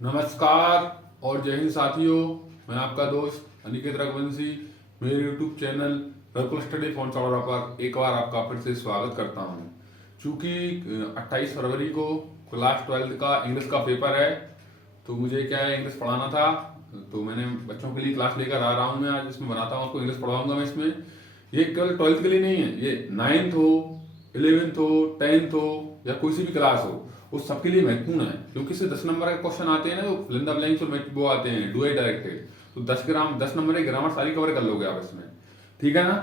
नमस्कार और जय हिंद साथियों। मैं आपका दोस्त अनिकेत रघुवंशी मेरे यूट्यूब चैनल रघुकुल स्टडी फाउंडेशन पर एक बार आपका फिर से स्वागत करता हूं। चूंकि 28 फरवरी को क्लास 12 का इंग्लिश का पेपर है, तो मुझे क्या है इंग्लिश पढ़ाना था। तो मैंने बच्चों के लिए क्लास लेकर आ रहा हूं। मैं आज इसमें बनाता हूं, आपको इंग्लिश पढ़ाऊंगा मैं इसमें। ये केवल 12th के लिए नहीं है, ये 9th हो, 11th हो, 10th हो या कोई सी भी क्लास हो, उस सबके लिए महत्वपूर्ण है। क्योंकि इससे 10 नंबर के क्वेश्चन आते हैं ना, जो फिल इन द ब्लैंक्स और वो आते हैं डू आई डायरेक्टेड। तो 10 नंबर की ग्रामर सारी कवर कर लोगे आप इसमें, ठीक है ना।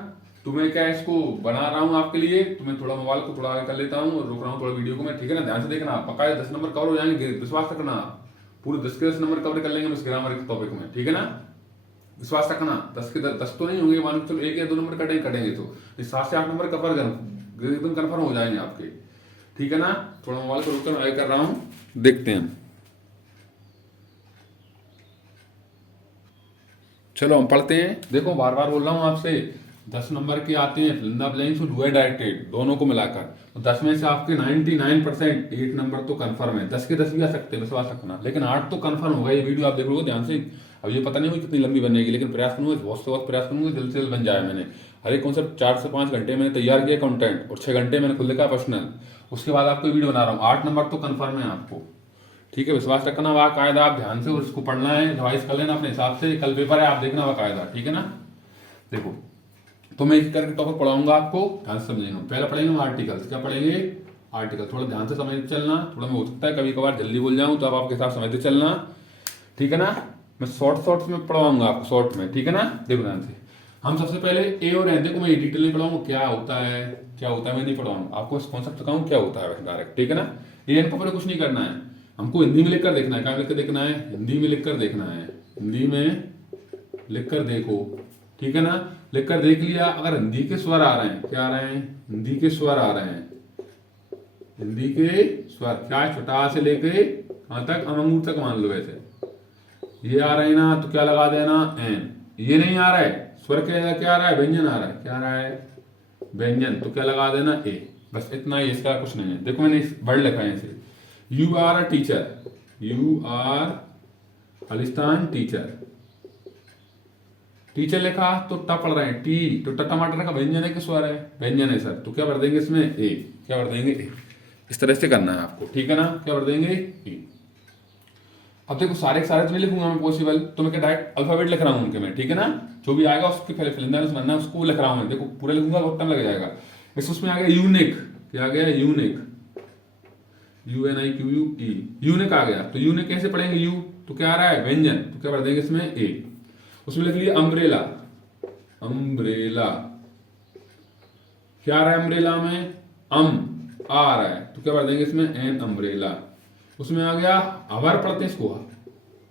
तो मैं क्या इसको बना रहा हूँ आपके लिए। तो मैं थोड़ा मोबाइल को थोड़ा आगे कर लेता हूँ और रोक रहा हूँ थोड़ा वीडियो को मैं, ठीक है ना। ध्यान से देखना, पक्का 10 नंबर कवर हो जाएंगे, विश्वास रखना। पूरे 10 के 10 नंबर कवर कर लेंगे इस ग्रामर के टॉपिक में, ठीक है ना। विश्वास रखना। 10 के 10 तो नहीं होंगे, मान चलो 1 या 2 नंबर कटेंगे तो 7 से 8 नंबर कवर एकदम कन्फर्म हो जाएंगे आपके, ठीक है ना। थोड़ा मोबाइल को रोककर आगे कर रहा हूँ, देखते हैं। चलो हम पढ़ते हैं। देखो बार बार बोल रहा हूँ आपसे, 10 नंबर के आते हैं फिल इन द ब्लैंक्स और डू आई डायरेक्टेड दोनों को मिलाकर। तो 10 में से आपके 99% 8 नंबर तो कंफर्म है। 10 के 10 भी आ सकते हैं, विश्वास रखना, लेकिन 8 तो कंफर्म होगा। ये वीडियो आप देख लोगे ध्यान से। अब ये पता नहीं होगी कितनी लंबी बनेगी, लेकिन प्रयास करूंगा, बहुत से बहुत प्रयास करूंगा जल्द से जल्द बन जाए। मैंने हर एक कॉन्सेप्ट 4 से 5 घंटे मैंने तैयार किया कंटेंट, और 6 घंटे मैंने खुद लिखा पर्सनल। उसके बाद आपको वीडियो बना रहा हूँ। 8 नंबर तो कंफर्म है आपको, ठीक है। विश्वास रखना, बाकायदा आप ध्यान से उसको पढ़ना है, रिवाइज कर लेना अपने हिसाब से। कल पेपर है, आप देखना बाकायदा, ठीक है ना। देखो, तो मैं एक करके टॉपिक पढ़ाऊंगा आपको, ध्यान से समझेंगे। पहले पढ़ेंगे हम आर्टिकल्स। क्या पढ़ेंगे? आर्टिकल। थोड़ा ध्यान से समझते चलना। थोड़ा मैं हो सकता है कभी कभार जल्दी बोल जाऊं, तो आप आपके साथ समझते चलना, ठीक है ना। मैं शॉर्ट्स में पढ़वाऊंगा आपको, शॉर्ट में, ठीक है ना। देखो ध्यान से, हम सबसे पहले ए और एन। देखो मैं डिटेल नहीं पढ़ाऊंगा, क्या होता है क्या होता है मैं नहीं पढ़ाऊंगा आपको, इस कॉन्सेप्ट सिखाऊं क्या होता है डायरेक्ट, ठीक है ना। ए एन को पहले कुछ नहीं करना है, हमको हिंदी में लिखकर देखना है। क्या लिखकर देखना है? हिंदी में लिखकर देखना है। हिंदी में लिखकर देखो, ठीक है ना। लिखकर देख लिया, अगर हिंदी के स्वर आ रहे हैं, क्या आ रहे हैं? हिंदी के स्वर आ रहे हैं। हिंदी के स्वर क्या है? छोटा से लेके कहां तक? अमंगूर तक मान लो। वैसे ये आ रहे हैं ना, तो क्या लगा देना? एन। ये नहीं आ रहा है स्वर, क्या आ रहा है? व्यंजन आ रहा है। क्या आ रहा है? व्यंजन। तो क्या लगा देना? ए। बस इतना ही, इसका कुछ नहीं है। देखो मैंने इस वर्ड लिखा है इसे, you are a teacher. You are Khalistan teacher. Teacher लिखा तो ट पढ़ रहे हैं, टी। तो टमाटर का व्यंजन है कि स्वर है? व्यंजन है सर। तो क्या भर देंगे इसमें? ए। क्या भर देंगे? ए। इस तरह से करना है आपको, ठीक है ना। क्या भर देंगे? ए। अब देखो सारे के सारे तो नहीं लिखूंगा मैं पॉसिबल, तो मैं क्या डायरेक्ट अल्फाबेट लिख रहा हूँ उनके में, ठीक है ना। जो भी आएगा उसके पहले फिलिंदा में बनना है, उसको लिख रहा हूँ मैं। देखो पूरा लिखूंगा बहुत टाइम लग जाएगा। उसमें आ गया यूनिक। क्या आ गया? यूनिक। UNIQUE। यूनिक आ गया। तो यूनिक कैसे पढ़ेंगे? यू तो क्या आ रहा है? व्यंजन। तो क्या भर देंगे इसमें? ए। उसमें लिख लिया अम्ब्रेला। अम्ब्रेला। क्या आ रहा है अम्ब्रेला में? आ रहा है। तो क्या भर देंगे इसमें? एन। अम्ब्रेला। उसमें आ गया अवर। पढ़ते हैं इसको,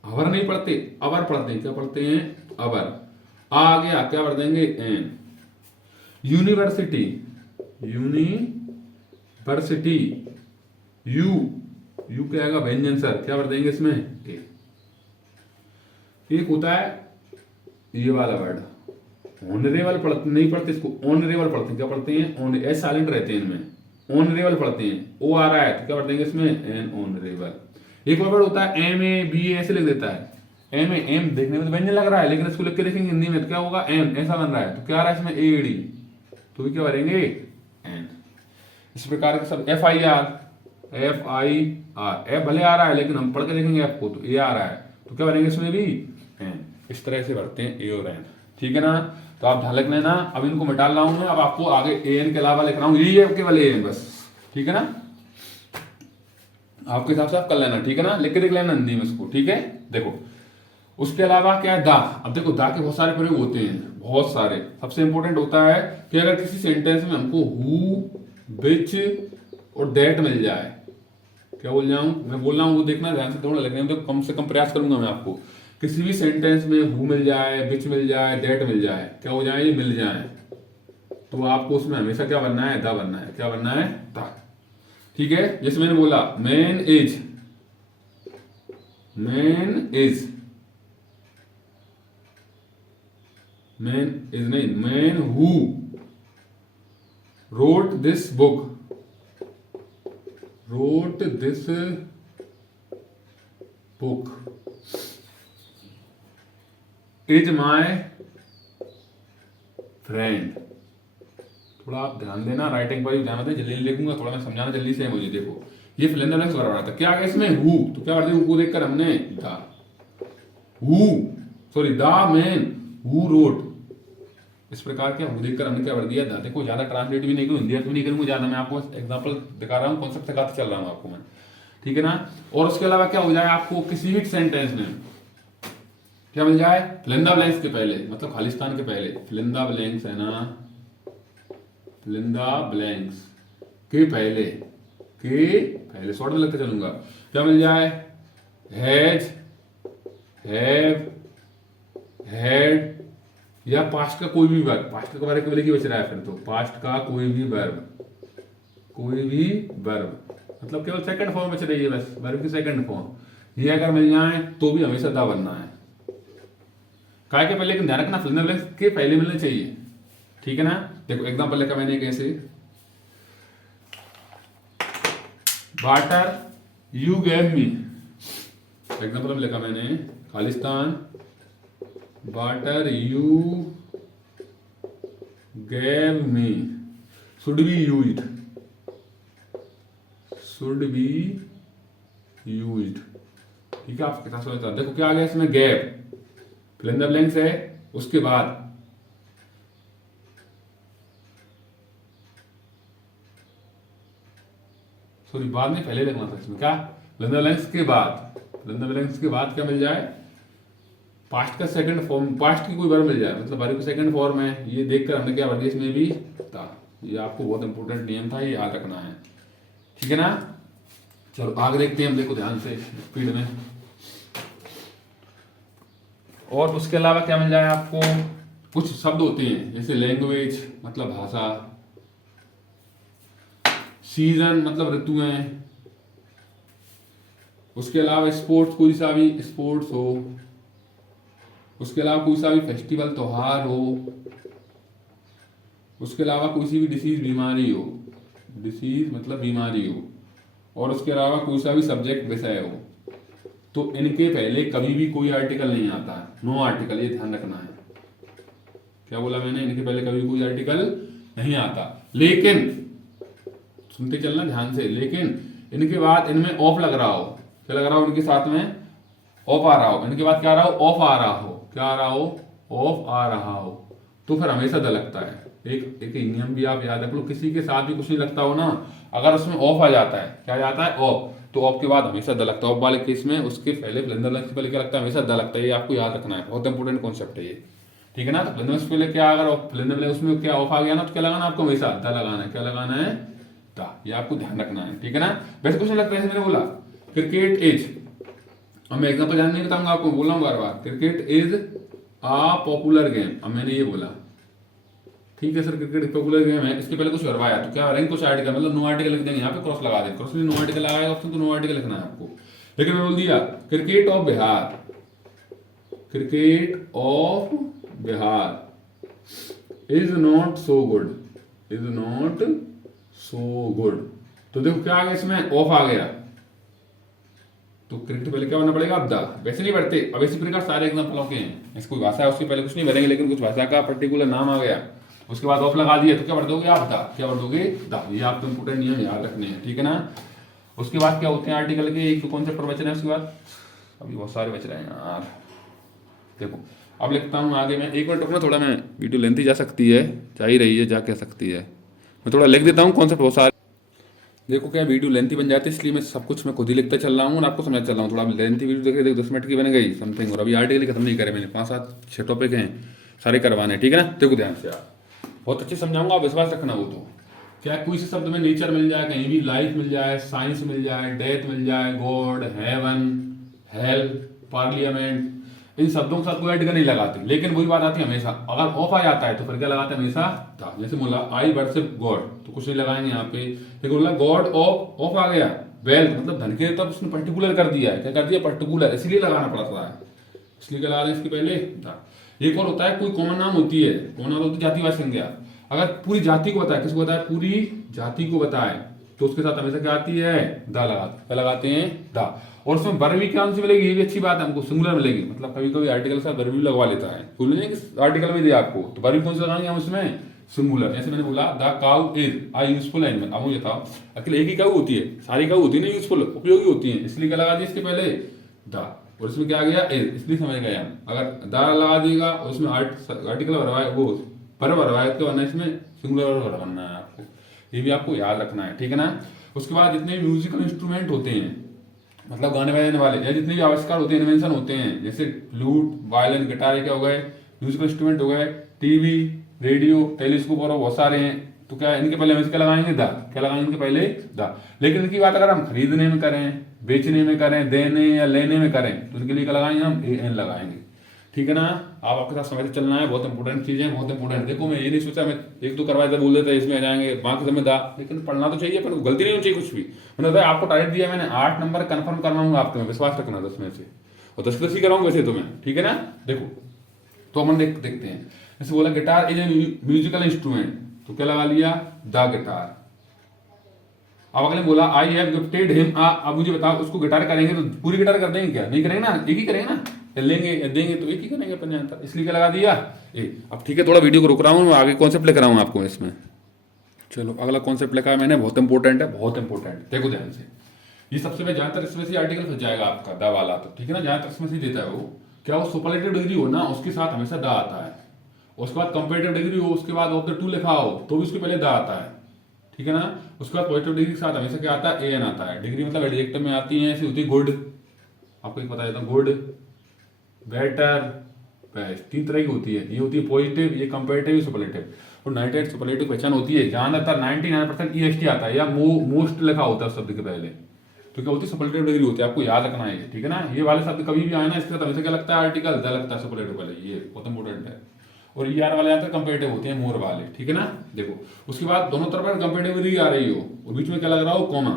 अवर नहीं पढ़ते, अवर पढ़ते हैं। क्या पढ़ते हैं? अवर। आ गया, क्या भर देंगे? N. University. University. U. U क्या आएगा? व्यंजन सर। क्या भर देंगे इसमें? ए। एक होता है ये वाला वर्ड ऑनरेबल। पढ़ते नहीं पढ़ते इसको, ऑनरेबल पढ़ते हैं। क्या पढ़ते हैं? ऑन। एस साइलेंट रहते हैं इनमें। ऑनरेबल पढ़ते हैं। ओ आ रहा है तो क्या पढ़ देंगे इसमें? एन। ऑनरेबल। एक और वर्ड होता है MABA, ऐसे लिख देता है। एम देखने में तो व्यंजन लग रहा है, लेकिन इसको लिख के देखेंगे हिंदी में तो क्या होगा? एम। ऐसा बन रहा है, तो क्या आ रहा है इसमें? AD। तो भी क्या भरेंगे? एन। इस प्रकार के सब FIR। एफ भले आ रहा है, लेकिन हम पढ़ के देखेंगे एफ को, तो ए आ रहा है, तो क्या भरेंगे इसमें भी? एन। इस तरह से भरते हैं ए और एन, ठीक है ना। तो आप ध्यान रख लेना। अब इनको मिटा रहा हूं मैं, अब आपको आगे एन के अलावा लिख रहा हूं, यही है केवल एन बस, ठीक है ना। आपके हिसाब से आप कर लेना, ठीक है ना। लिख के देख लेना हिंदी में इसको, ठीक है। देखो उसके अलावा क्या है? दा। अब देखो दा के बहुत सारे प्रयोग होते हैं, बहुत सारे। सबसे इंपॉर्टेंट होता है कि अगर किसी सेंटेंस में हमको हु, विच और दैट मिल जाए, क्या बोल जाऊं मैं, बोल रहा हूं वो देखना ध्यान से, थोड़ा लिखने में तो कम से कम प्रयास करूंगा मैं आपको। किसी भी सेंटेंस में हु मिल जाए, विच मिल जाए, दैट मिल जाए, क्या हो जाए? ये मिल जाए, तो आपको उसमें हमेशा क्या बनना है? दा बनना है। क्या बनना है? दा, ठीक है। जैसे मैंने बोला man is. Man is. Man is नहीं, man who wrote this book. Wrote this book is my friend. थोड़ा आप ध्यान देना, राइटिंग पर भी ध्यान देना, जल्दी लिखूंगा, थोड़ा मैं समझाना जल्दी से है मुझे। देखो ये फिल इन द ब्लैंक्स बराबर आता, क्या आ गया इसमें हु, तो क्या करते हैं हु देखकर हमने the, who sorry the man who road, इस प्रकार के हु देखकर हमने क्या कर दिया द। देखो ज्यादा ट्रांसलेट भी नहीं करूँ, हिंदी भी नहीं करूंगा ज्यादा, मैं आपको एग्जांपल दिखा रहा हूँ, कॉन्सेप्ट सिखाते चल रहा हूँ आपको मैं, ठीक है ना। और उसके अलावा क्या हो जाए आपको किसी भी सेंटेंस में क्या मिल जाए, फिल इन द ब्लैंक्स के पहले, मतलब खालिस्तान के पहले, फिल इन द ब्लैंक्स है ना, फिल इन द ब्लैंक्स के पहले शॉर्ट में लगते चलूंगा, क्या मिल जाए, हैज, हैव, हैड, या पास्ट का कोई भी वर्ब, पास्ट का वर्ब केवल ही बच रहा है, फिर तो पास्ट का कोई भी वर्ब, मतलब केवल सेकंड फॉर्म बच रही है, बस वर्ब की सेकंड फॉर्म, ये अगर मिल जाए तो भी हमेशा दा बनना है। काय के पहले, लेकिन ध्यान रखना फिल इन द ब्लैंक्स के पहले मिलने चाहिए, ठीक है ना। देखो एग्जांपल लिखा मैंने कैसे, water you gave me, example में लिखा मैंने Khalistan, water you gave me should be used, ठीक है। आपके साथ सोचता, देखो क्या आ गया इसमें, gave, fill in the blanks है, उसके बाद सॉरी बाद में पहले लिखना था इसमें, क्या फिल इन द ब्लैंक्स के बाद, फिल इन द ब्लैंक्स के बाद क्या मिल जाए, पास्ट का सेकंड फॉर्म, पास्ट की कोई वर्ब मिल जाए, मतलब वर्ब की सेकंड फॉर्म है, ये देखकर हमने क्या भर दिया इसमें भी था। ये आपको बहुत इंपॉर्टेंट नियम था, ये याद रखना है, ठीक है ना। चलो आगे देखते हैं हम, देखो ध्यान से स्पीड में। और उसके अलावा क्या मिल जाए आपको, कुछ शब्द होते हैं जैसे लैंग्वेज मतलब भाषा, सीजन मतलब ऋतुएं, उसके अलावा स्पोर्ट्स, कोई सा भी स्पोर्ट्स हो, उसके अलावा कोई सा भी फेस्टिवल त्योहार हो, उसके अलावा कोई सी भी डिसीज बीमारी हो, डिसीज मतलब बीमारी हो, और उसके अलावा कोई सा भी सब्जेक्ट विषय हो, तो इनके पहले कभी भी कोई आर्टिकल नहीं आता है, नो आर्टिकल, ये ध्यान रखना है। क्या बोला मैंने, इनके पहले कभी कोई आर्टिकल नहीं आता, लेकिन सुनते चलना ध्यान से, लेकिन इनके बाद इनमें ऑफ लग रहा हो, क्या लग रहा हो, इनके साथ में ऑफ आ रहा हो, इनके बाद क्या आ रहा हो, ऑफ आ रहा हो, क्या आ रहा हो, ऑफ आ रहा हो, तो फिर हमेशा द लगता है। एक नियम भी आप याद रख लो, किसी के साथ भी कुछ नहीं लगता हो ना, अगर उसमें ऑफ आ जाता है, क्या जाता है ऑफ, तो ऑफ के बाद हमेशा द लगता है। ऑफ वाले केस में उसके पहले फिल इन द ब्लैंक्स के पहले क्या लगता है, हमेशा द लगता है, ये आपको याद रखना है, बहुत इंपॉर्टेंट कॉन्सेप्ट है ये, ठीक है ना। तो फिल इन द ब्लैंक्स पहले क्या, अगर फिल इन द ब्लैंक्स उसमें क्या ऑफ आ गया ना, तो क्या लगाना आपको, हमेशा द लगाना है, क्या लगाना है, द, ये आपको ध्यान रखना है, ठीक है ना। वैसे कुछ नहीं लगता है, मैंने बोला क्रिकेट इज, अब मैं एग्जांपल ध्यान नहीं बताऊंगा आपको, बोला हूं बार बार, cricket is a popular game, अब मैंने ये बोला, ठीक है सर क्रिकेट पॉपुलर गेम है, इसके पहले कुछ वर्ब आया तो क्या करेंगे, कुछ आर्टिकल मतलब नो आर्टिकल लिख देंगे, यहाँ पे क्रॉस लगा देंगे, क्रॉस में नो आर्टिकल लगाएगा ऑप्शन, तो नो आर्टिकल लिखना है आपको। लेकिन मैं बोल दिया cricket of Bihar, cricket of Bihar is not so good, is not so good, तो देखो क्या आ गया इसमें, ऑफ आ गया, तो क्रिकेट पहले क्या होना पड़ेगा, अब द, वैसे नहीं बढ़ते। अब इसी प्रकार सारे एग्जाम्पलों के हैं, ऐसी कोई भाषा है उसके पहले कुछ नहीं भरेंगे, लेकिन कुछ भाषा का पर्टिकुलर नाम आ गया, उसके बाद ऑफ लगा दिया, तो क्या भर दोगे आप, द, क्या भर दोगे, द, ये आपको इंपोर्टेंट नियम याद रखने हैं, ठीक है ना। उसके बाद क्या होते हैं आर्टिकल के, एक दो कॉन्सेप्ट बच रहे हैं, उसके बाद अभी बहुत सारे बच रहे हैं यार। देखो अब लिखता हूँ आगे, मैं एक मिनट रुकना, थोड़ा मैं वीडियो लेंथी जा सकती है, जा ही रही है, जा कह सकती है, मैं थोड़ा लिख देता हूँ कॉन्सेप्ट बहुत सारे। देखो क्या वीडियो लेंथी बन जाती है, इसलिए मैं सब कुछ मैं खुद ही लिखता चल रहा हूँ और आपको समझ चल रहा हूँ। थोड़ा लेंथी वीडियो देख रहे 10 मिनट की बन गई समथिंग, और अभी आर्टिकल खत्म नहीं करे मैंने, 5-7-6 टॉपिक हैं सारे करवाने, ठीक है ना। देखो ध्यान से आप, बहुत अच्छे समझाऊंगा, आप विश्वास रखना। वो तो क्या कोई से शब्द में नेचर मिल जाए, कहीं भी लाइफ मिल जाए, साइंस मिल जाए, डेथ मिल जाए, गॉड, हेवन, हेल, पार्लियामेंट, इन शब्दों के साथ कोई आर्टिकल नहीं लगाते, लेकिन वही बात आती है हमेशा अगर ऑफ आ जाता है तो फिर क्या लगाते हैं, हमेशा था। जैसे बोला आई वर्शिप गॉड, तो कुछ नहीं लगाएंगे यहाँ पे, लेकिन बोला गॉड ऑफ आ गया, वेल्थ मतलब धन के, तब उसने पर्टिकुलर कर दिया है, क्या कर दिया, पर्टिकुलर, इसलिए लगाना पड़ता है, इसलिए क्या लगा दें इसके पहले था। एक और होता है कोई कॉमन नाम होती है, कॉमन नाम होती है जातिवाचक संज्ञा, अगर पूरी जाति को बताए, किसको बताए, पूरी जाति को बताए, तो उसके साथ हमेशा क्या आती है, दा क्या लगाते हैं, दा। और उसमें वर्ब भी कौन सी मिलेगी, ये भी अच्छी बात है, हमको सिंगुलर मिलेगी। मतलब कभी कभी आर्टिकल के साथ वर्ब भी लगवा लेता है, बोल नहीं कि आर्टिकल में दिया आपको, तो वर्ब कौन सी लगाएंगे हम उसमें, सिंगुलर। जैसे मैंने बोला the cow is a useful animal. अब मुझे बताओ अकेले एक ही काउ होती है, सारी काउ होती है ना यूजफुल, उपयोगी होती है, इसलिए क्या लगा दिया इसके पहले, द। और इसमें क्या आ गया, इज, इसलिए समझ गए हम। अगर द लगा देगा और उसमें आर्टिकल भरवाए, वो पर भरवाए तो वरना इसमें सिंगुलर भरवाना है आपको, ये भी आपको याद रखना है, ठीक है ना। उसके बाद जितने म्यूजिकल इंस्ट्रूमेंट होते हैं, मतलब गाने बजाने वाले या जितने भी आविष्कार होते हैं, इन्वेंशन होते हैं, जैसे फ्लूट, वायलिन, गिटार, क्या हो गए, म्यूजिकल इंस्ट्रूमेंट हो गए, टीवी, रेडियो, टेलीस्कोप और बहुत सारे हैं। तो क्या इनके पहले हम इसका लगाएंगे द, क्या लगाएंगे इनके पहले द। लेकिन इनकी बात अगर हम खरीदने में करें, बेचने में करें, देने या लेने में करें, तो इनके लिए क्या लगाएंगे हम, ए एन लगाएंगे, ठीक है ना। आप आपके साथ समझ चलना है, बहुत इंपॉर्टेंट चीजें हैं, बहुत इंपॉर्टेंट। देखो मैं ये नहीं सोचा मैं एक दो करवाए थे, बोल देते इसमें आ जाएंगे, बाकी समय दा, लेकिन पढ़ना तो चाहिए, पर गलती नहीं होनी चाहिए कुछ भी। मैंने बताया आपको टारगेट दिया मैंने 8 नंबर कंफर्म करवाऊंगा आपको, मैं विश्वास रखना 10 में से, और 10 10 ही कराऊंगा वैसे तो मैं, ठीक है ना। देखो तो हम देखते हैं, जैसे बोला guitar is a musical instrument, तो क्या लगा लिया, द गिटार। अब अगले बोला आई हैव गिफ्टेड हिम आ, अब मुझे बताओ उसको गिटार करेंगे तो पूरी गिटार कर देंगे क्या, नहीं करेंगे ना, एक ही करेंगे ना, लेंगे या देंगे तो एक ही करेंगे अपने अंतर, इसलिए क्या लगा दिया ए। अब ठीक है, थोड़ा वीडियो को रुक रहा हूँ, मैं आगे कॉन्सेप्ट लेकर आऊँ आपको इसमें। चलो अगला कॉन्सेप्ट लिखा है मैंने, बहुत इंपॉर्टेंट है, बहुत इंपॉर्टेंट, देखो ध्यान से। ये सबसे पहले ज्यादातर इसमें से आर्टिकल फंस जाएगा आपका दा वाला, तो ठीक है ना, ज्यादातर इसमें से देता है वो, क्या वो सुपरलेटिव डिग्री हो ना, उसके साथ हमेशा दा आता है। उसके बाद कंपेरेटिव डिग्री हो, उसके बाद ऑफ द टू लिखा हो, तो भी उसके पहले दा आता है, ठीक है ना। उसके बाद पॉजिटिव डिग्री के साथ हमेशा क्या आता है, ए एन आता है। डिग्री मतलब एडजेक्टिव में आती है, ऐसी होती है गुड, आपको एक बता देता हूँ, गुड, बेटर, बेस्ट, 3 तरह की होती है। ये होती है पॉजिटिव, ये कंपेरेटिव, सुपरलेटिव। और 98 सुपरलेटिव पहचान होती है, ज्यादातर 99% ईएसटी आता है या मोस्ट लिखा होता है शब्द के पहले, तो क्या होती है, सुपरलेटिव डिग्री होती है, आपको याद रखना है, ठीक है ना। ये वाले शब्द कभी भी आए ना, इसके साथ हमेशा क्या लगता है, आर्टिकल द लगता है सुपरलेटिव पहले, ये बहुत इंपॉर्टेंट है। और ये आर वाले आते हैं कंपेरेटिव होते हैं, मोर वाले, ठीक है ना। देखो उसके बाद दोनों तरफ कंपेरेटिव डिग्री आ रही हो और बीच में क्या लग रहा हो, कॉमा,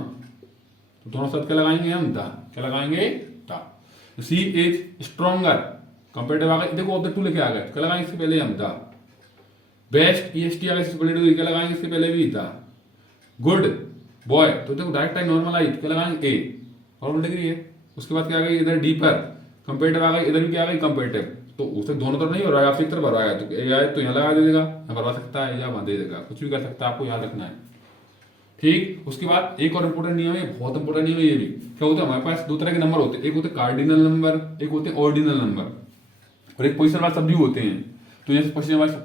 तो दोनों शब्द क्या लगाएंगे हम, द, क्या लगाएंगे, the. She is stronger, comparative आ गए, देखो ऑफ द टू लेके आ गए, क्या लगाएंगे इसके पहले हम, द। बेस्ट ईएसटी आ गए, सुपरलेटिव, क्या लगाएंगे इसके पहले भी, द। गुड बॉय, तो देखो डायरेक्ट टाइम नॉर्मल आई, क्या लगाएंगे, ए, नॉर्मल डिग्री है। उसके बाद क्या आ गई इधर, डीपर, कंपेरेटिव आ गई, इधर भी क्या आ गई, कंपेरेटिव, तो उसे दोनों तरफ नहीं भरवाया, आप एक तरफ भरवाया, तो ए आए तो यहाँ लगा दे देगा, यहाँ भरवा सकता है या वहां दे देगा, कुछ भी कर सकता है, आपको याद रखना है, ठीक। उसके बाद एक और इंपोर्टेंट नियम है, बहुत इंपोर्टेंट नियम है ये भी, क्या होता है हमारे पास 2 तरह के नंबर होते हैं, एक होते हैं कार्डिनल नंबर, एक होते हैं ऑर्डिनल नंबर, और एक पोजिशन वाले शब्द भी होते हैं। तो जैसे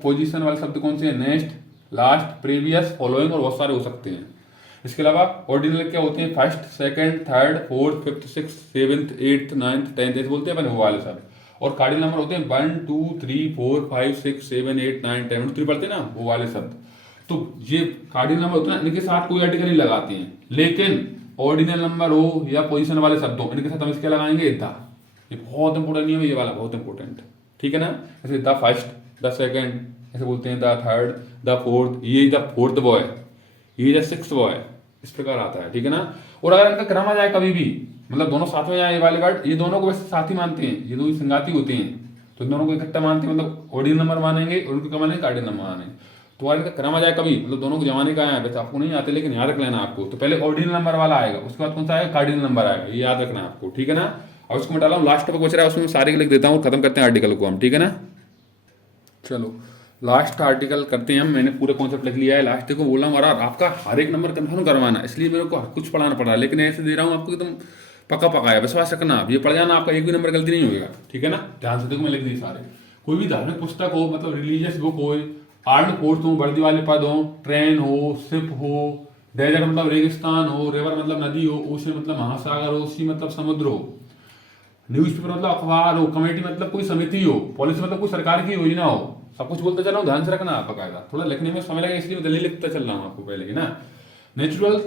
पोजिशन वाले शब्द कौन से हैं, नेक्स्ट, लास्ट, प्रीवियस, फॉलोइंग, और बहुत सारे हो सकते हैं। इसके अलावा ऑर्डिनल क्या होते हैं, first, second, third, fourth, fifth, six, seventh, eighth, ninth, 10th, ऐसे बोलते हैं अपन वो वाले सब। और कार्डिनल नंबर होते हैं 1 2 3 4 5 6 7 8 9 10, 3 पढ़ते हैं ना वो वाले शब्द। तो ये कार्डिनल नंबर होते हैं, इनके साथ कोई आर्टिकल नहीं लगाते हैं, लेकिन ऑर्डिनल नंबर हो या पोजीशन वाले शब्द हो, इनके साथ हम इसके लगाएंगे द। ये बहुत इंपॉर्टेंट नियम है ये वाला, बहुत इंपॉर्टेंट, ठीक है ना। जैसे द फर्स्ट, द सेकंड, ऐसे बोलते हैं, द थर्ड, द फोर्थ, ये द फोर्थ बॉय, ये द सिक्स्थ बॉय, इस प्रकार आता है, ठीक है ना। और अगर इनका क्रम आ जाए कभी भी, मतलब दोनों साथ में जाए, ये वाले वर्ड, ये दोनों को वैसे साथ ही मानते हैं, ये दो संगाती होते हैं, तो दोनों को इकट्ठा मानते हैं, मतलब ऑर्डिनल नंबर मानेंगे और उनको क्या मानेंगे, कार्डिनल नंबर मानेंगे। तो अगर इनका क्रम आ जाए कभी, मतलब दोनों को जमाने का आया, वैसे आपको नहीं आते, लेकिन याद रख लेना आपको, तो पहले ऑर्डिनल नंबर वाला आएगा, उसके बाद कौन सा आएगा, कार्डिनल नंबर आएगा, ये याद रखना आपको, ठीक है ना। अब उसको मैं डाला हूँ, लास्ट टॉपिक बच रहा है, उसमें सारे लिख देता हूँ, खत्म करते हैं आर्टिकल को हम, ठीक है ना। चलो लास्ट आर्टिकल करते हैं हम, मैंने पूरा कॉन्सेप्ट लिख लिया है। लास्ट देखो बोला हूँ, आपका हर एक नंबर कंफर्म करवाना, इसलिए मेरे को कुछ पढ़ाना पड़ रहा है, लेकिन ऐसे दे रहा हूँ आपको एकदम पक्का पका है, विश्वास रखना, आप ये पढ़ जाना, आपका एक भी नंबर गलती नहीं होगा, ठीक है ना। ध्यान से देखो मैं लिख दी सारे, कोई भी धार्मिक पुस्तक हो, मतलब रिलीजियस बुक हो, आर्म्ड फोर्स हो, वर्दी वाले पद हो, ट्रेन हो, शिप हो, डेजर्ट मतलब रेगिस्तान हो, रिवर मतलब नदी हो, ओशन मतलब महासागर हो, सी मतलब समुद्र हो, न्यूज़पेपर मतलब अखबार हो, कमेटी मतलब कोई समिति हो, पॉलिसी मतलब कोई सरकार की योजना हो, सब कुछ बोलते चल रहा हूँ, ध्यान से रखना आप बकायदा, थोड़ा लिखने में समय लगा इसलिए मैं दिल्ली लिखता चल रहा हूँ आपको पहले ही ना। नेचुरल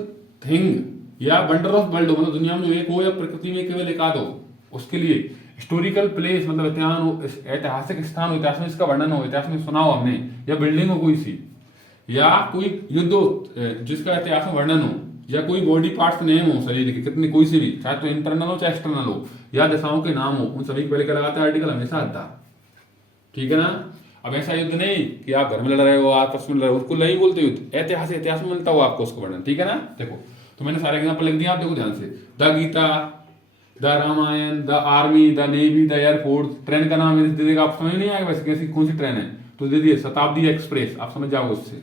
थिंग या वंडर ऑफ वर्ल्ड हो, मतलब दुनिया में जो एक हो या प्रकृति में केवल एक आध हो, उसके लिए हिस्टोरिकल प्लेस मतलब ऐतिहासिक स्थान हो, इतिहास में इसका वर्णन हो, इतिहास में सुना हो हमने, या बिल्डिंग हो कोई सी, या कोई युद्ध हो जिसका इतिहास में वर्णन हो, या कोई बॉडी पार्ट्स नेम हो शरीर के, कितनी कोई सी भी, चाहे तो इंटरनल हो चाहे एक्सटर्नल हो, या दिशाओं के नाम हो, उन सभी के पहले क्या लगाते हैं आर्टिकल, हमेशा आता, ठीक है ना। अब ऐसा युद्ध नहीं कि आप घर में लड़ रहे हो, आपस में लड़ रहे हो, उसको नहीं बोलते युद्ध, ऐतिहासिक, इतिहास में मिलता हो आपको उसको वर्णन, ठीक है ना। देखो तो मैंने सारे एग्जाम्पल लिख दिया, आप देखो ध्यान से। The Gita, the Ramayana, the army, the navy, the air force. Train का नाम दे देगा, आप समझ नहीं आएगा वैसे कैसी कौन सी ट्रेन है, तो दे दिए शताब्दी एक्सप्रेस, आप समझ जाओगे उससे।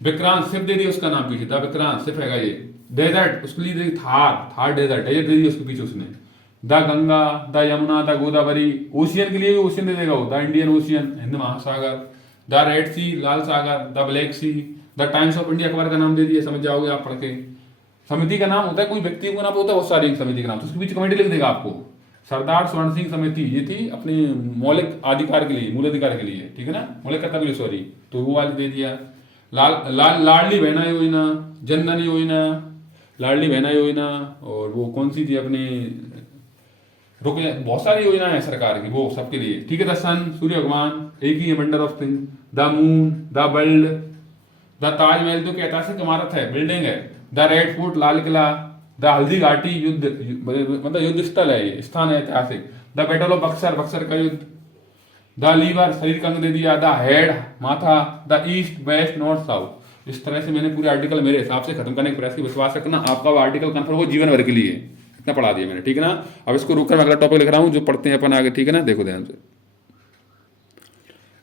विक्रांत सिर्फ दे दिया उसका नाम पीछे, द विक्रांत सिर्फ है ये। डेजर्ट उसके लिए दे थार डेजर्ट है, ये दे दिया उसके पीछे उसने। The Ganga, the Yamuna, the Godavari. Ocean के लिए भी ओशियन दे देगा वो, द इंडियन ओशियन, हिंद महासागर। द रेड सी, लाल सागर, the Black Sea. The Times of India अखबार का नाम दे दिया, समझ जाओगे आप पढ़ के। समिति का नाम होता है, कोई व्यक्ति का नाम होता है, बहुत सारी समिति का नाम, तो उसके बीच कमेटी लिख देगा आपको। सरदार स्वर्ण सिंह समिति, ये थी अपने मौलिक अधिकार के लिए, मूल अधिकार के लिए, ठीक है ना, मौलिक कर्तव्य सॉरी, तो वो वाली दे दिया। लाडली बहना योजना, जन धन योजना, लाडली बहना योजना, और वो कौन सी थी अपनी, रुके, बहुत सारी योजना है सरकार की, वो सबके लिए, ठीक है। द सन, सूर्य भगवान, एक ही है, wonder of thing. The moon, the world, the Taj Mahal जो कि ऐतिहासिक इमारत है, बिल्डिंग है। The red fort, Lal Qila. The Haldi Ghati, युद्ध मतलब युद्ध स्थल है, ये स्थान है ऐतिहासिक। The battle of Buxar, Buxar का युद्ध। द लीवर, शरीर का अंग दे दिया। द हेड, माथा। The east, west, north, south. इस तरह से मैंने पूरे आर्टिकल मेरे हिसाब से खत्म करने के प्रयास की। विश्वास रखना आपका वो आर्टिकल कंफर्म हो जीवन भर के लिए, इतना पढ़ा दिया मैंने, ठीक है ना। अब इसको रोककर मैं अगला टॉपिक लिख रहा हूँ जो पढ़ते हैं अपन आगे, ठीक है ना। देखो ध्यान से,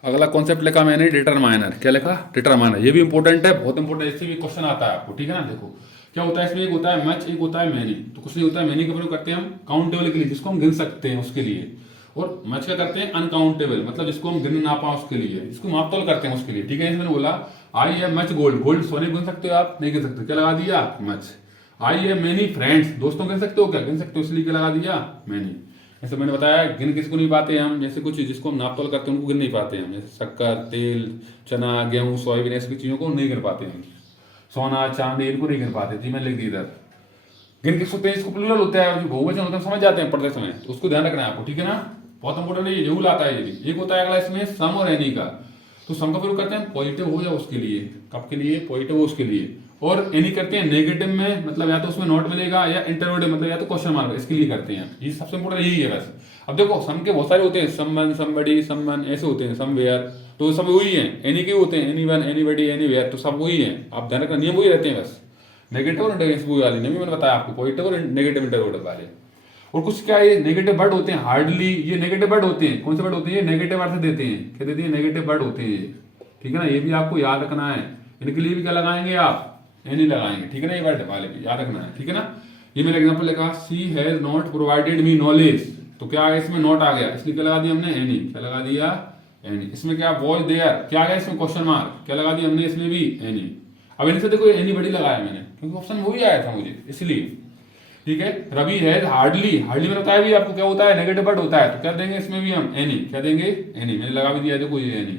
अगला कॉन्सेप्ट लिखा मैंने डिटरमाइनर। क्या लिखा? डिटरमाइनर। ये भी इंपॉर्टेंट है, बहुत इंपॉर्टेंट, इससे भी क्वेश्चन आता है आपको, ठीक है ना। देखो क्या होता है इसमें, एक होता है मच, एक होता है मैनी। तो कुछ नहीं होता है, मैनी का प्रयोग करते हैं हम काउंटेबल के लिए, जिसको हम गिन सकते हैं उसके लिए, और मच का करते हैं अनकाउंटेबल, मतलब जिसको हम गिन ना पाओ उसके लिए, जिसको मापतोल करते हैं उसके लिए, ठीक है। इसमें बोला आई है मच गोल्ड, गोल्ड सोने गिन सकते हो आप? नहीं गिन सकते, क्या लगा दिया? मच। आई है मैनी फ्रेंड्स, दोस्तों गिन सकते हो क्या? गिन सकते हो, इसलिए क्या लगा दिया? मैनी। जैसे मैंने बताया गिन किसको नहीं पाते हम, जैसे कुछ जिसको हम नापतोल करते हैं उनको गिन नहीं पाते हम, जैसे शक्कर, तेल, चना, गेहूं, सोयाबीन, ऐसी चीजों को नहीं गिन पाते हम। सोना, चांदी, इनको नहीं गिन पाते, जी मैंने लिख दी इधर। गिन किसको होते हैं, इसको प्लूरल होता है, जो बहुवचन होता है समझ जाते हैं पढ़ते समय, तो उसको ध्यान रखना है आपको, ठीक है ना। बहुत इंपॉर्टेंट है, ये जरूर आता है ये भी। एक होता है अगला इसमें सम और एनी का, तो सम का प्रयोग करते हैं पॉजिटिव हो या उसके लिए, कब के लिए? पॉजिटिव हो उसके लिए। और एनी करते हैं नेगेटिव में, मतलब या तो उसमें नॉट मिलेगा या इंटररोगेटिव, मतलब या तो क्वेश्चन मार्क, इसके लिए करते हैं। ये सबसे इंपॉर्टेंट यही है बस। अब देखो सम के बहुत सारे होते हैं, समवन, समबडी, समवन, ऐसे होते हैं, समवेयर, तो सब वही है। एनी के होते हैं, एनीवन, एनीबडी, एनीवेयर, तो सब वही है। आप ध्यान रखना, नियम वही रहते हैं बस। नेगेटिव और नेगेटिव वाले नियम मैंने बताया आपको, पॉजिटिव और नेगेटिव इंटररोगेटिव वाले। और कुछ क्या ये नेगेटिव वर्ड होते हैं, हार्डली, ये नेगेटिव वर्ड होते हैं। कौन से वर्ड होते हैं? ये नेगेटिव अर्थ देते हैं, क्या देते हैं? नेगेटिव वर्ड होते हैं, ठीक है ना। ये भी आपको याद रखना है, इनके लिए भी क्या लगाएंगे आप? एनी लगाएंगे, ठीक है ना। ये वर्ड वाले भी याद रखना है, ठीक है ना। ये मेरा एग्जांपल लिखा, she has not provided me knowledge, तो क्या आ गया इसमें? नॉट आ गया, इसलिए क्या लगा दिया हमने? एनी। क्या लगा दिया? एनी। इसमें क्या वॉज देयर, क्या आ गया इसमें? क्वेश्चन मार्क, क्या लगा दिया हमने इसमें भी? एनी। अब इनसे देखो एनी बड़ी लगाया मैंने, क्योंकि ऑप्शन वही आया था मुझे, इसलिए, ठीक है। रवि हैज हार्डली, हार्डली में बताया भी आपको क्या होता है? नेगेटिव वर्ड होता है, तो क्या देंगे इसमें भी हम? एनी। क्या देंगे? एनी। मैंने लगा भी दिया, देखो ये एनी।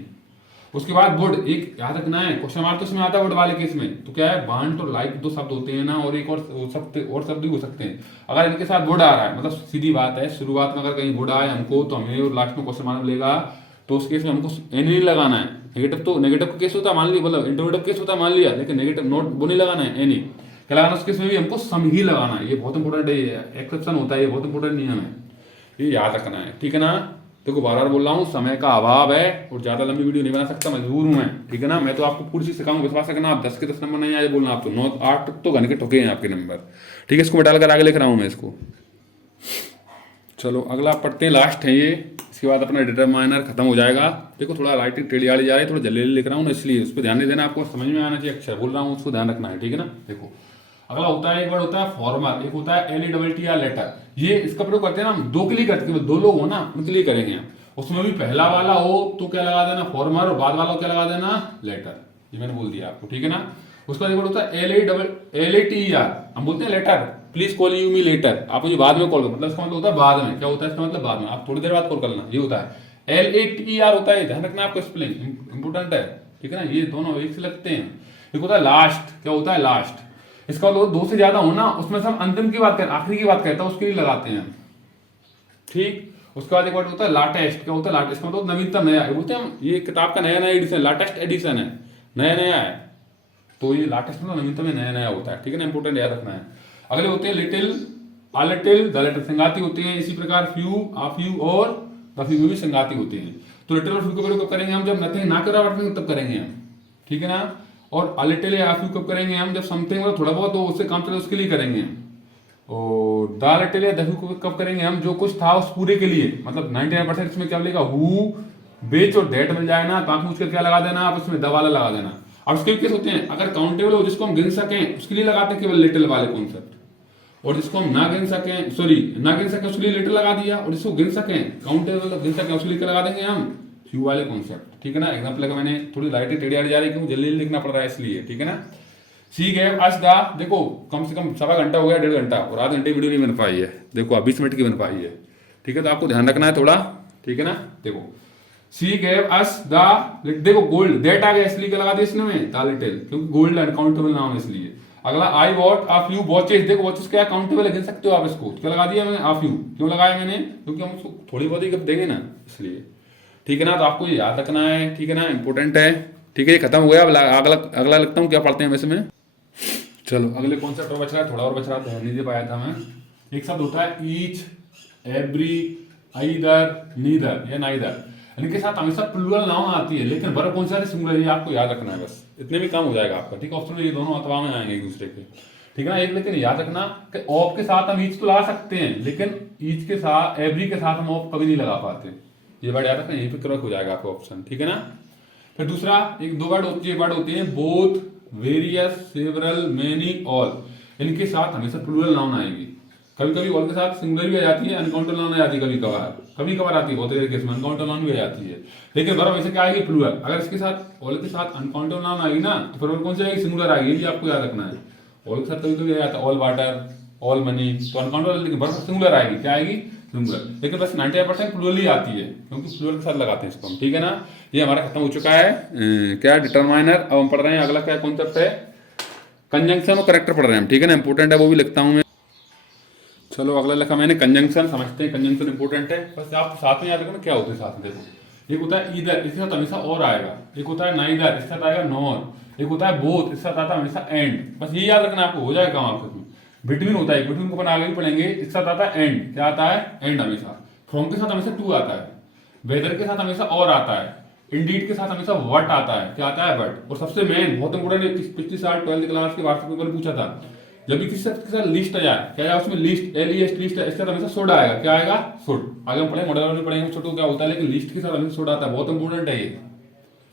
उसके बाद वुड, एक याद रखना है, क्वेश्चन मार्क तो इसमें आता है वुड वाले केस में, तो क्या है? वांट और लाइक दो शब्द होते हैं ना, और एक और शब्द भी हो सकते हैं। अगर इनके साथ वुड आ रहा है, मतलब सीधी बात है, शुरुआत में अगर कहीं वुड आए हमको, तो हमें और लास्ट में क्वेश्चन मार्क मिलेगा, तो उस केस में हमको एनी नहीं लगाना है। नेगेटिव तो नेगेटिव का केस होता है मान लिया, मतलब इंटररोगेटिव केस होता है मान लिया, लेकिन नेगेटिव नोट वो नहीं लगाना है, एनी। क्या लगाना? उस केस में भी हमको सम ही लगाना है, ये बहुत इंपॉर्टेंट है, एक्सेप्शन होता है, ये बहुत इंपॉर्टेंट नियम है, ये याद रखना है, ठीक है ना। देखो बार बार बोल रहा हूँ, समय का अभाव है और ज्यादा लंबी वीडियो नहीं बना सकता, मजबूर हूं मैं, ठीक है ना। मैं तो आपको पूरी चीज सिखाऊंगा, विश्वास रखना। आप 10 के 10 नंबर नहीं आए बोलना, आप तो 9 8 तो घन के ठोके हैं आपके नंबर, ठीक है। इसको मैं डालकर आगे लिख रहा हूँ मैं इसको। चलो अगला पढ़ते हैं, लास्ट है ये, इसके बाद अपना डिटरमाइनर खत्म हो जाएगा। देखो थोड़ा राइटिंग टेढ़ी आड़ी जा रही है, थोड़ा जल्दी लिख रहा हूँ ना, इसलिए उस पर ध्यान नहीं देना, आपको समझ में आना चाहिए, अक्षर बोल रहा हूँ उसको ध्यान रखना है, ठीक है ना। देखो अगला होता है, एक वर्ड होता है फॉर्मर, एक होता है LETT या लेटर। ये इसका प्रयोग करते हैं ना हम दो के लिए करते हैं, दो लोग हो ना उनके लिए करेंगे हम। उसमें भी पहला वाला हो तो क्या लगा देना? फॉर्मर, और बाद वाला क्या लगा देना? लेटर। ये मैंने बोल दिया आपको, ठीक है ना। उसका एक वर्ड होता है LATER, हम बोलते हैं later, please call you me later, आप मुझे बाद में कॉल करो, मतलब इसका मतलब होता है बाद में। क्या होता है इसका मतलब? बाद में, आप थोड़ी देर बाद कॉल कर लेना, ये होता है। LATER होता है, ध्यान रखना आपको, स्पेलिंग इंपोर्टेंट है, ठीक है ना। ये दोनों एक से लगते हैं। एक होता है लास्ट, क्या होता है? लास्ट। इसका मतलब दो से ज्यादा होना, उसमें से हम अंतिम की बात करें, आखिरी की बात करता है, उसके लिए लगाते हैं, ठीक। उसके बाद एक वर्ड होता है लाटेस्ट, क्या होता है? लाटेस्ट का मतलब नवीनतम, नया, बोलते हैं हम ये किताब का नया नया एडिशन, लाटेस्ट एडिशन है, नया नया है, तो ये लाटेस्ट मतलब नवीनतम नया नया होता है, ठीक है ना। इंपोर्टेंट याद रखना है। अगले होते हैं little, a little, the little, संगाती होते हैं। इसी प्रकार फ्यू, आ फ्यू और द फ्यू भी संगाती होते हैं। तो लिटिल और फ्यू का प्रयोग कब करेंगे हम? जब नथिंग ना करा तब करेंगे हम, ठीक है ना। और अ लिटिल या फ्यू कब करेंगे हम, जब समथिंग मतलब थोड़ा बहुत हो उससे काम चले उसके लिए करेंगे हम। और द लिटिल या द फ्यू कब करेंगे हम, जो कुछ था उस पूरे के लिए, मतलब 99% इसमें क्या मिलेगा, हु बेच और दैट मिल जाए ना, तो आप उसके क्या लगा देना, आप उसमें द वाला लगा देना। अब इसके केस होते हैं, अगर काउंटेबल हो जिसको हम गिन सकें उसके लिए लगाते हैं केवल लिटिल वाले कॉन्सेप्ट, और जिसको हम ना गिन सकें, सॉरी ना गिन सकें उसके लिए लिटिल लगा दिया, और जिसको गिन सकें काउंटेबल गिन सकें उसके लिए क्या लगा देंगे हम, फ्यू वाले कॉन्सेप्ट। ठीक है ना, एग्जाम्पल का मैंने थोड़ी लाइटें टेढ़ी आड़ी जा रही क्यों, जल्दी लिखना पड़ रहा है इसलिए। ठीक है ना, सी गैव अस द, देखो कम से कम सवा घंटा हो गया, 1.5 घंटा, और आधे घंटे वीडियो नहीं बन पाई है, देखो 20 मिनट की बन पाई है। ठीक है, तो आपको ध्यान रखना है थोड़ा। ठीक है ना, देखो सी गैव अस द, देखो गोल्ड दैट आ गया इसलिए क्या लगा दिया इसने में द लिटिल, क्योंकि गोल्ड अनकाउंटेबल नाम है इसलिए। अगला आई वॉट अ फ्यू वॉचेस, देखो वॉचेस क्या काउंटेबल है, गिन सकते हो आप इसको, क्या लगा दिया मैंने, आ फ्यू क्यों लगाया मैंने, क्योंकि हम उसको थोड़ी बहुत ही देंगे ना इसलिए। ठीक है ना, तो आपको ये याद रखना है। ठीक है ना, इंपॉर्टेंट है। ठीक है, ये खत्म हो गया। अब अगला अगला लिखता हूँ, क्या पढ़ते हैं वैसे में। चलो अगले कॉन्सेप्ट और बच रहा है, थोड़ा और बच रहा है, नहीं दे पाया था मैं। एक शब्द होता है ईच, एवरी, आइदर, नीदर या नाइदर, इनके साथ हमेशा प्लूरल नाउन आती है, लेकिन वर्ब कौन सा है, सिंगुलर, ये आपको याद रखना है बस, इतने में काम हो जाएगा आपका। ठीक है, ऑप्शन में ये दोनों अथवा में आएंगे एक दूसरे के। ठीक है ना, एक लेकिन याद रखना कि ऑफ के साथ हम ईच तो लगा सकते हैं, लेकिन ईच के साथ एवरी के साथ हम ऑफ कभी नहीं लगा पाते, ये वर्ड याद रखना, यहीं पे करेक्ट हो जाएगा आपका ऑप्शन। ठीक है ना, फिर दूसरा एक दो वर्ड होते हैं both, various, several, many, all, इनके साथ हमेशा प्लूरल नाउन आएगी। कभी कभी ऑल के साथ सिंगुलर भी आ जाती है, अनकाउंटेबल नाउन आ जाती है, कभी कभार आती है, बहुत रेयर केस में अनकाउंटेबल नाउन भी आ जाती है, लेकिन वर्ब ऐसे क्या आएगी, प्लूरल। अगर इसके साथ ऑल के साथ अनकाउंटेबल नाउन आएगी ना, तो फिर कौन सी आएगी, सिंगुलर आएगी, ये भी आपको याद रखना है। ऑल के साथ कभी कभी आ जाता है ऑल वाटर, ऑल मनी, तो अनकाउंटेबल, लेकिन वर्ब सिंगुलर आएगी, क्या आएगी, सिंगुलर। लेकिन बस 95% प्लूरल ही आती है, क्योंकि प्लूरल के साथ लगाते हैं इसको हम। ठीक है ना, ये हमारा खत्म हो चुका है। क्या डिटरमाइनर, अब हम पढ़ रहे हैं अगला क्या कॉन्सेप्ट है, कंजंक्शन और करेक्टर पढ़ रहे हैं हम। ठीक है ना, इंपॉर्टेंट है, वो भी लिखता हूँ मैं। चलो अगला लिखा मैंने कंजंक्शन, समझते हैं कंजंक्शन इंपॉर्टेंट है, बस आप साथ में याद रखो ना क्या होते हैं साथ में। देखो एक होता है ईदर, इसके साथ हमेशा और आएगा, एक होता है नाइदर, इसके साथ आएगा नॉर, एक होता है बोथ, इसके साथ आता है हमेशा एंड, बस ये याद रखना आपको, हो जाएगा काम आपके। बिटवीन होता है, बिटवीन को अपन आगे भी पढ़ेंगे, इसके साथ आता है एंड, क्या आता है, एंड हमेशा। फ्रॉम के साथ हमेशा टू आता है, वेदर के साथ हमेशा और आता है, इंडीड के साथ हमेशा वट आता है, क्या आता है, वट। और सबसे मेन बहुत इंपोर्टेंट, पिछली साल 12th क्लास के वार्षिक पेपर पूछा था, जब भी किसी शब्द के साथ लिस्ट आ जाए, क्या आया उसमें, लिस्ट, एलईएस्ट, लिस्ट, इसके साथ हमेशा शुड आएगा, क्या आएगा, शुड। आगे हम पढ़ेंगे, मॉडल में पढ़ेंगे छोटू क्या होता है, लेकिन लिस्ट के साथ हमेशा शुड आता है, बहुत इंपोर्टेंट है ये,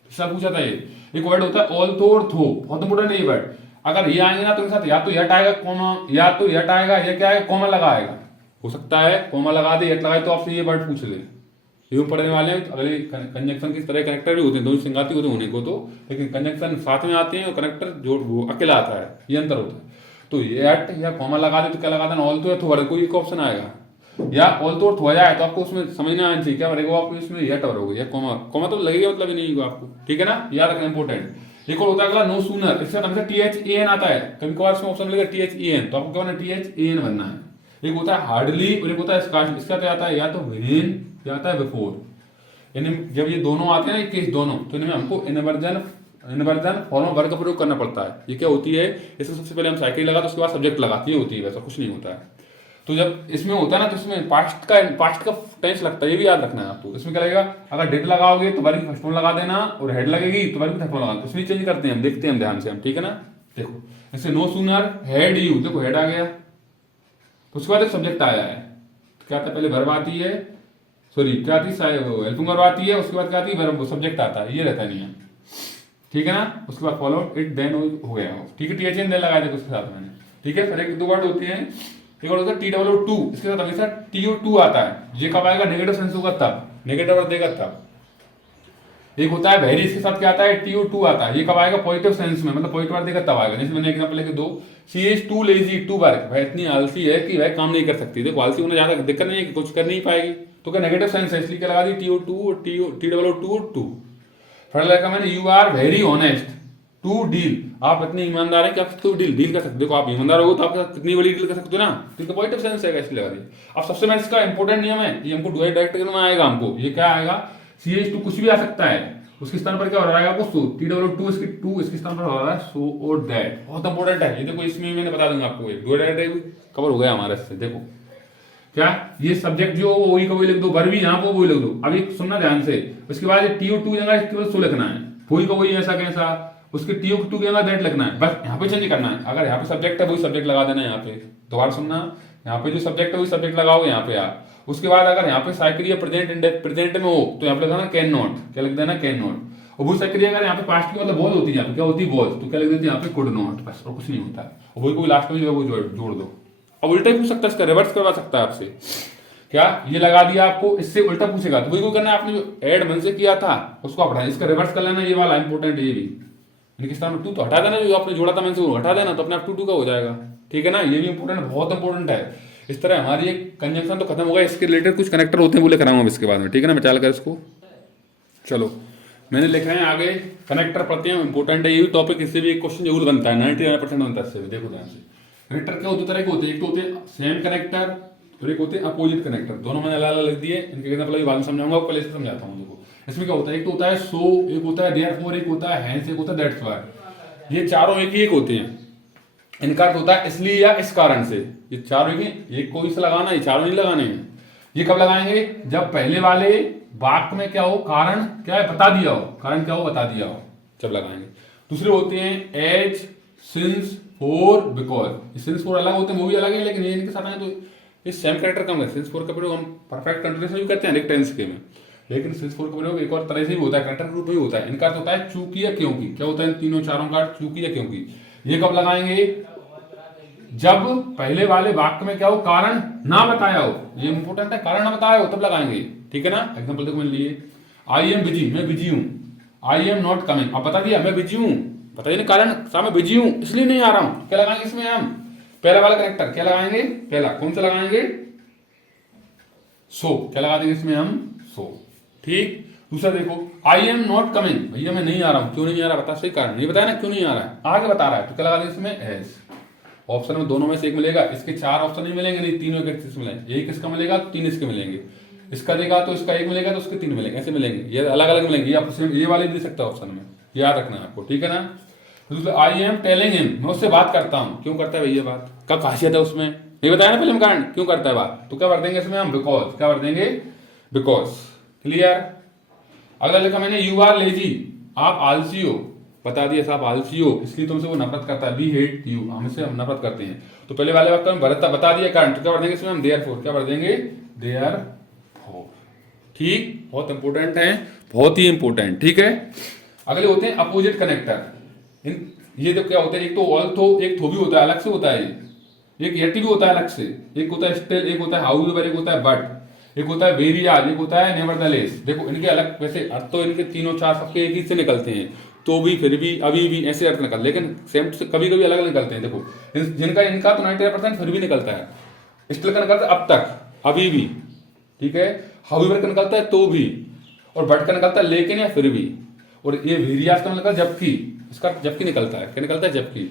सब पूछा था ये। एक वर्ड होता है ऑल तो और थो, बहुत इंपोर्टेंट है ये वर्ड। अगर ये आएंगे ना तो इनके साथ या तो यट आएगा कॉमा, या तो यट आएगा, या क्या आएगा, कॉमा लगाएगा, हो सकता है कॉमा लगा दे, यट लगाए, तो आपसे ये वर्ड पूछ ले, ये पढ़ने वाले हैं। अगले कंजंक्शन किस तरह कनेक्टर भी होते हैं, दोनों संगाती होते हैं होने को तो, लेकिन कंजंक्शन साथ में आते हैं और कनेक्टर जो वो अकेला आता है, ये अंतर होता है। तो ये एट या कॉमा लगा दे तो क्या लगा देना, ऑल तो या थो, कोई एक ऑप्शन आएगा, या ऑल तो हो जाए तो आपको उसमें समझना आना चाहिए, क्या रहेगा आपको इसमें, यट और होगा, या कॉमा, कॉमा तो लगेगा मतलब ही नहीं होगा आपको। ठीक है ना, याद रखना इंपॉर्टेंट। एक और होता है अगला नो सूनर, इसके साथ हमेशा THAN आता है, कभी कभार इसमें ऑप्शन मिलेगा THAN, तो आपको क्या बनना, THAN बनना है। एक होता है हार्डली और एक होता है स्कार्सली, इसका क्या आता है, या तो विदिन या आता है बिफोर। जब ये दोनों आते हैं ना केस दोनों, तो इनमें हमको इनवर्जन फॉर्म ऑफ वर्ब का प्रयोग करना पड़ता है। ये क्या होती है, इसमें सबसे पहले हम साइकिल लगा तो उसके बाद सब्जेक्ट लगाती है, होती है, वैसा कुछ नहीं होता है। तो जब इसमें होता है ना, तो इसमें पास्ट का टेंस लगता है, ये भी याद रखना है आपको। इसमें क्या लगेगा, अगर डिड लगाओगे तो वर्ब की फर्स्ट फॉर्म लगा देना, और हेड लगेगी तो वर्ब की थर्ड फॉर्म लगा देना, इसमें चेंज करते हैं हम, देखते हैं ध्यान से हम। ठीक है ना, देखो जैसे नो सूनर हैड यू, देखो हेड आ गया, तो उसके बाद एक सब्जेक्ट आया है, तो क्या आता है, पहले वर्ब आती है, सॉरी क्या आती है, हेल्पिंग वर्ब आती है, उसके बाद क्या आती है, वर्ब, सब्जेक्ट आता है, ये रहता नहीं है। ठीक है ना, उसके बाद फॉलो इट देन हो गया। ठीक है, THN देन लगाया देखो उसके साथ मैंने। ठीक है, फिर एक दो वर्ड होते हैं, एक और होता है TOO2, इसके साथ हमेशा TO2 आता है, ये कब आएगा, नेगेटिव सेंस होगा तब, नेगेटिव वर्ड देगा तब। एक होता है वेरी, इसके साथ क्या आता है, TO2 आता है, ये कब आएगा, पॉजिटिव सेंस में, मतलब पॉजिटिव वर्ड देगा तब आएगा। जैसे मैंने एग्जांपल लेके दो, she is too lazy to work, वह इतनी आलसी है कि वह काम नहीं कर सकती। देखो आलसी होने ज्यादा दिक्कत नहीं है कि कुछ कर नहीं पाएगी, तो क्या नेगेटिव सेंस है, इसलिए क्या लगा दी, TO2 और TOO2 और 2। फिर लगा मैंने you are very honest to deal, आप इतने ईमानदार हैं कि आप तो डील कर सकते। देखो आप ईमानदार हो तो आप कितनी बड़ी डील कर सकते हो ना, तो पॉजिटिव सेंस है, इसलिए लगा दिया। अब सबसे मैंने इसका इंपॉर्टेंट नियम है, ये हमको डायरेक्ट करना आएगा हमको, ये क्या आएगा, CH2 कुछ भी आ सकता है, उसके स्थान पर क्या हो रहा है आपको, सो, TOO2 इसके स्थान पर हो रहा है सो और दैट, बहुत इंपॉर्टेंट है ये। देखो इसमें मैंने बता दूंगा आपको, एक दो डायरेक्ट कवर हो गया हमारे से। देखो क्या, ये सब्जेक्ट जो वही का वही लिख दो, वर्ब भी यहाँ पर वही लिख दो। अभी सुनना ध्यान से, उसके बाद TOO2 जगह इसके बाद सो लिखना है, वही का वही ऐसा कैसा, उसके टीओ टू के बाद दैट लिखना है, बस यहाँ पे चेंज करना है। अगर यहाँ पे सब्जेक्ट है वही सब्जेक्ट लगा देना है यहाँ पे, दोबारा सुनना, यहाँ पे जो सब्जेक्ट है वही सब्जेक्ट लगाओगे यहाँ पे आप। उसके बाद अगर यहाँ पे साइक्रिया प्रेजेंट में हो तो यहाँ पे लगाना कैन नॉट, क्या लिख देना कैन नॉट। और वो साइक्रिया अगर यहाँ पे पास्ट की मतलब बॉल होती है, यहाँ पे क्या होती है बॉल, तो क्या लिख देते हैं यहाँ पे कुड नॉट, बस और कुछ नहीं होता। और वही कोई लास्ट में जो है वो जोड़ दो। अब उल्टा ही पूछ सकता है, इसका रिवर्स करवा सकता है आपसे, क्या ये लगा दिया आपको, इससे उल्टा पूछेगा तो वही को करना है। आपने जो ऐड मन से किया था उसको आप हटा, इसका रिवर्स कर लेना, ये वाला इंपॉर्टेंट है ये भी। किस तरह टू तो हटा देना, जो आपने जोड़ा था मन से वो हटा देना, तो अपने आप टू का हो जाएगा, ठीक है ना। ये भी इंपॉर्टेंट, बहुत इंपॉर्टेंट है। इस तरह हमारी एक कंजंक्शन तो खत्म होगा, इसके रिलेटेड कुछ कनेक्टर होते हैं वो लेकर आऊंगा इसके बाद में, ठीक है ना। मैं चल कर इसको, चलो मैंने लिखा है आगे कनेक्टर पढ़ते हैं, इंपॉर्टेंट है ये भी टॉपिक। इससे भी एक क्वेश्चन जरूर बनता है, 99% बनता है इससे भी। देखो ध्यान से, कनेक्टर क्या दो तरह के होते हैं, एक तो होते हैं सेम कनेक्टर और एक होते हैं अपोजिट कनेक्टर। दोनों मैंने अलग अलग लिख दिए, इनके एग्जांपल बाद में समझाऊंगा, पहले से समझाता हूँ। देखो इसमें क्या होता है, एक तो होता है सो, एक होता है देयरफॉर, एक होता है हेंस, एक होता है दैट्स व्हाई। ये चारों एक ही एक होते हैं। इनका अर्थ होता है इसलिए या इस कारण से। ये चारों एक कोई से लगाना, ये चारों नहीं लगाने हैं। ये कब लगाएंगे, जब पहले वाले वाक्य में क्या हो, कारण क्या है बता दिया हो, कारण क्या हो बता दिया हो, जब लगाएंगे। दूसरे होते हैं as, since, for, because. Since for अलग होते हैं, वो भी अलग है, लेकिन ये इनके साथ आए तो ये सेम कैरेक्टर कम है। सिंस फॉर का प्रयोग हम परफेक्ट कंटीन्यूअस भी करते हैं एक टेंस के में, लेकिन सिंस फॉर का प्रयोग एक और तरह से भी होता है, कैरेक्टर रूप में भी होता है। इनका अर्थ होता है चूंकि या क्योंकि। क्या होता है इन तीनों चारों का, चूंकि या क्योंकि। ये कब लगाएंगे, जब पहले वाले वाक्य में क्या हो, कारण ना बताया हो। ये इंपॉर्टेंट है, कारण ना बताया हो तब लगाएंगे, ठीक है ना। एग्जांपल देखो मैंने लिए, आई एम बिजी, मैं बिजी हूं। आई एम नॉट कमिंग, अब बता दिया मैं बिजी हूं, बताइए ना कारण, साहब मैं बिजी हूं इसलिए नहीं आ रहा हूं। क्या लगाएंगे इसमें हम, पहला वाला करेक्टर क्या लगाएंगे, पहला कौन सा लगाएंगे, सो। क्या लगा देंगे इसमें हम, सो, ठीक। दूसरा देखो, आई एम नॉट कमिंग, भैया मैं नहीं आ रहा हूं, क्यों नहीं आ रहा बता, सही कारण नहीं बताया ना, क्यों नहीं आ रहा है, आगे बता रहा है, तो क्या लगा देंगे इसमें एज। ऑप्शन में दोनों में से एक मिलेगा, इसके चार ऑप्शन नहीं मिलेंगे, नहीं तीनों एक मिलेंगे, एक इसका मिलेगा तो तीन इसके मिलेंगे, इसका देगा तो इसका एक मिलेगा तो उसके तीन मिलेंगे, ऐसे मिलेंगे, ये अलग अलग मिलेंगे। ये आपको ये वाले दे सकता है ऑप्शन में, याद रखना है आपको, ठीक है ना। दूसरा, आई एम टेलिंग हिम, मैं उससे बात करता हूँ, क्यों करता है भैया बात, क्या खासियत है उसमें, नहीं बताया ना पहले कारण, क्यों करता है बात, तो क्या कर देंगे इसमें हम, बिकॉज। क्या कर देंगे, बिकॉज, क्लियर। अगला लिखा मैंने, यू आर लेजी, आप आलसी हो, बता दिया साहब आलसी हो इसलिए तुमसे वो नफरत करता है, वी हेट यू, हमसे हम नफरत करते हैं। तो पहले वाले वाक्य में बता दिया कारण, तो क्या कर देंगे इसमें हम, देयरफॉर। क्या कर देंगे, देयरफॉर, ठीक। बहुत इंपॉर्टेंट है, बहुत ही इंपॉर्टेंट, ठीक है। अगले होते हैं अपोजिट कनेक्टर। ये जो क्या होता है, एक तो ऑल्थो, एक थो भी होता है, अलग से होता है, एक यट भी होता है अलग से, एक होता है स्टिल, एक होता है हाउएवर, एक होता है बट, एक होता है वेरियाज, एक होता है नेवरदलेस। देखो इनके अलग वैसे अर्थ तो इनके तीनों चार सबके एक ही से निकलते हैं, तो भी, फिर भी, अभी भी, ऐसे अर्थ निकलते, लेकिन सेम से कभी कभी अलग निकलते हैं। देखो जिनका इनका तो 99% फिर भी निकलता है, स्टिल का निकलता है अब तक, अभी भी, ठीक है। हाउएवर का निकलता है तो भी, और बट का निकलता है लेकिन या फिर भी, और ये वेरियाज का निकलता है जबकि, इसका जबकि निकलता है, क्या निकलता है जबकि,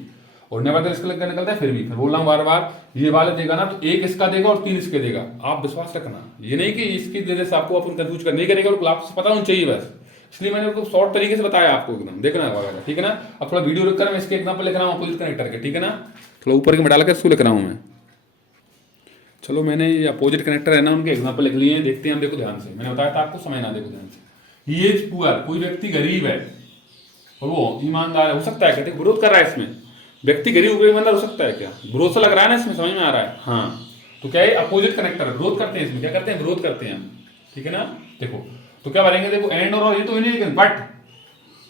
और नेवरदलेस का निकलता है फिर भी। फिर बोल रहा हूं बार बार, ये वाले देगा ना तो एक इसका देगा और तीन इसके देगा, आप विश्वास रखना, ये नहीं कि इसकी देने से आपको अपन कंफ्यूज कर नहीं करेगा, और आपको पता होना चाहिए बस, इसलिए मैंने आपको शॉर्ट तरीके से बताया आपको, एकदम देखना है, ठीक है ना। अब थोड़ा वीडियो रुक कर मैं इसके एग्जांपल लिख रहा हूँ अपोजिट कनेक्टर के, ठीक है ना। थोड़ा ऊपर के डाल कर इसको लिख रहा हूँ मैं। चलो मैंने ये अपोजिट कनेक्टर है ना, उनके एग्जांपल लिख लिए हैं, देखते हैं हम। देखो ध्यान से, मैंने बताया था आपको, समझना, देखो ध्यान से। ही इज पुअर, कोई व्यक्ति गरीब है और वो ईमानदार है, हो सकता है, कहते विरोध कर रहा है इसमें, व्यक्ति गरीब ईमानदार हो सकता है क्या, विरोध से लग रहा है ना इसमें, समझ में आ रहा है, हाँ। तो क्या है, अपोजिट कनेक्टर, विरोध करते हैं इसमें, क्या करते हैं, विरोध करते हैं हम, ठीक है ना। देखो तो क्या करेंगे, देखो एंड और ये तो नहीं, लेकिन बट,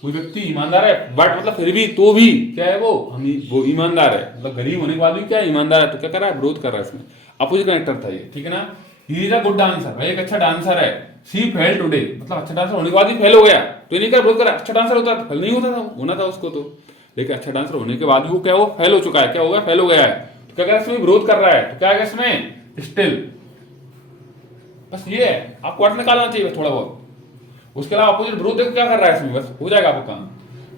कोई व्यक्ति ईमानदार है, बट मतलब फिर भी, तो भी क्या है वो ईमानदार है, मतलब गरीब होने के बाद भी क्या ईमानदार है, तो क्या कर रहा है, विरोध कर रहा है इसमें, अपोजिट कनेक्टर था ये, ठीक है ना। He is a good dancer, भाई एक अच्छा डांसर है। सी फेल टुडे, मतलब अच्छा डांसर होने के बाद भी फेल हो गया, तो नहीं कर विरोध कर, अच्छा डांसर होता तो फेल नहीं होता था, होना था उसको तो, लेकिन अच्छा डांसर होने के बाद भी वो क्या हो, फेल हो चुका है, क्या हो गया, फेल हो गया है, तो क्या कर रहा है इसमें, विरोध कर रहा है, तो क्या है इसमें, स्टिल। बस ये है, आपको अर्थ निकालना चाहिए बस थोड़ा बहुत, उसके अलावा अपोजिट विरोध देखो क्या कर रहा है इसमें, बस हो जाएगा आपका काम।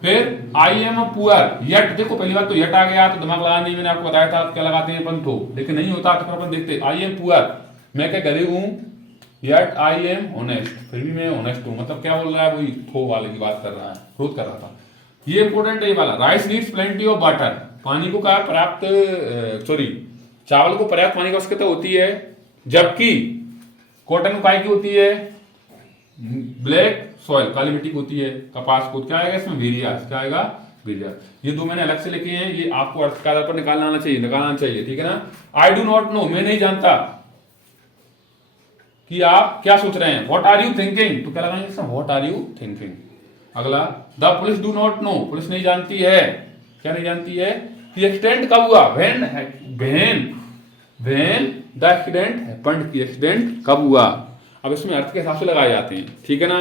फिर I am a poor, yet, देखो पहली बार तो यट आ गया तो दिमाग लगाना नहीं, मैंने आपको बताया था क्या लगाते हैं अपन तो, लेकिन नहीं होता तो फिर अपन देखते, आई एम पुअर, मैं क्या गरीब हूं, यट आई एम ऑनेस्ट, फिर भी मैं ऑनेस्ट हूं, मतलब क्या बोल रहा है, वही थो वाले की बात कर रहा है, विरोध कर रहा था। ये इंपॉर्टेंट है ये वाला, rice needs plenty of water, पानी को क्या पर्याप्त, सॉरी चावल को पर्याप्त पानी की आवश्यकता होती है, जबकि कॉटन काय की होती है, ब्लैक सॉइल, काली मिट्टी की होती है, कपास को क्या आएगा इसमें, वेरियास, क्या आएगा, गिर जाए। ये दो मैंने अलग से लिखे हैं, ये आपको अर्थ के आधार पर निकालना आना चाहिए, निकालना चाहिए, ठीक है ना। आई डू नॉट नो, मैं नहीं जानता कि आप क्या सोच रहे हैं। व्हाट आर यू थिंकिंग, तो क्या लगाएंगे इसमें, व्हाट आर यू थिंकिंग। अगला, the police do not know, police नहीं जानती है, क्या नहीं जानती है, कि एक्सीडेंट कब हुआ, व्हेन द एक्सीडेंट हैपेंड, की एक्सीडेंट कब हुआ। अब इसमें अर्थ के हिसाब से लगाए जाते हैं, ठीक है ना।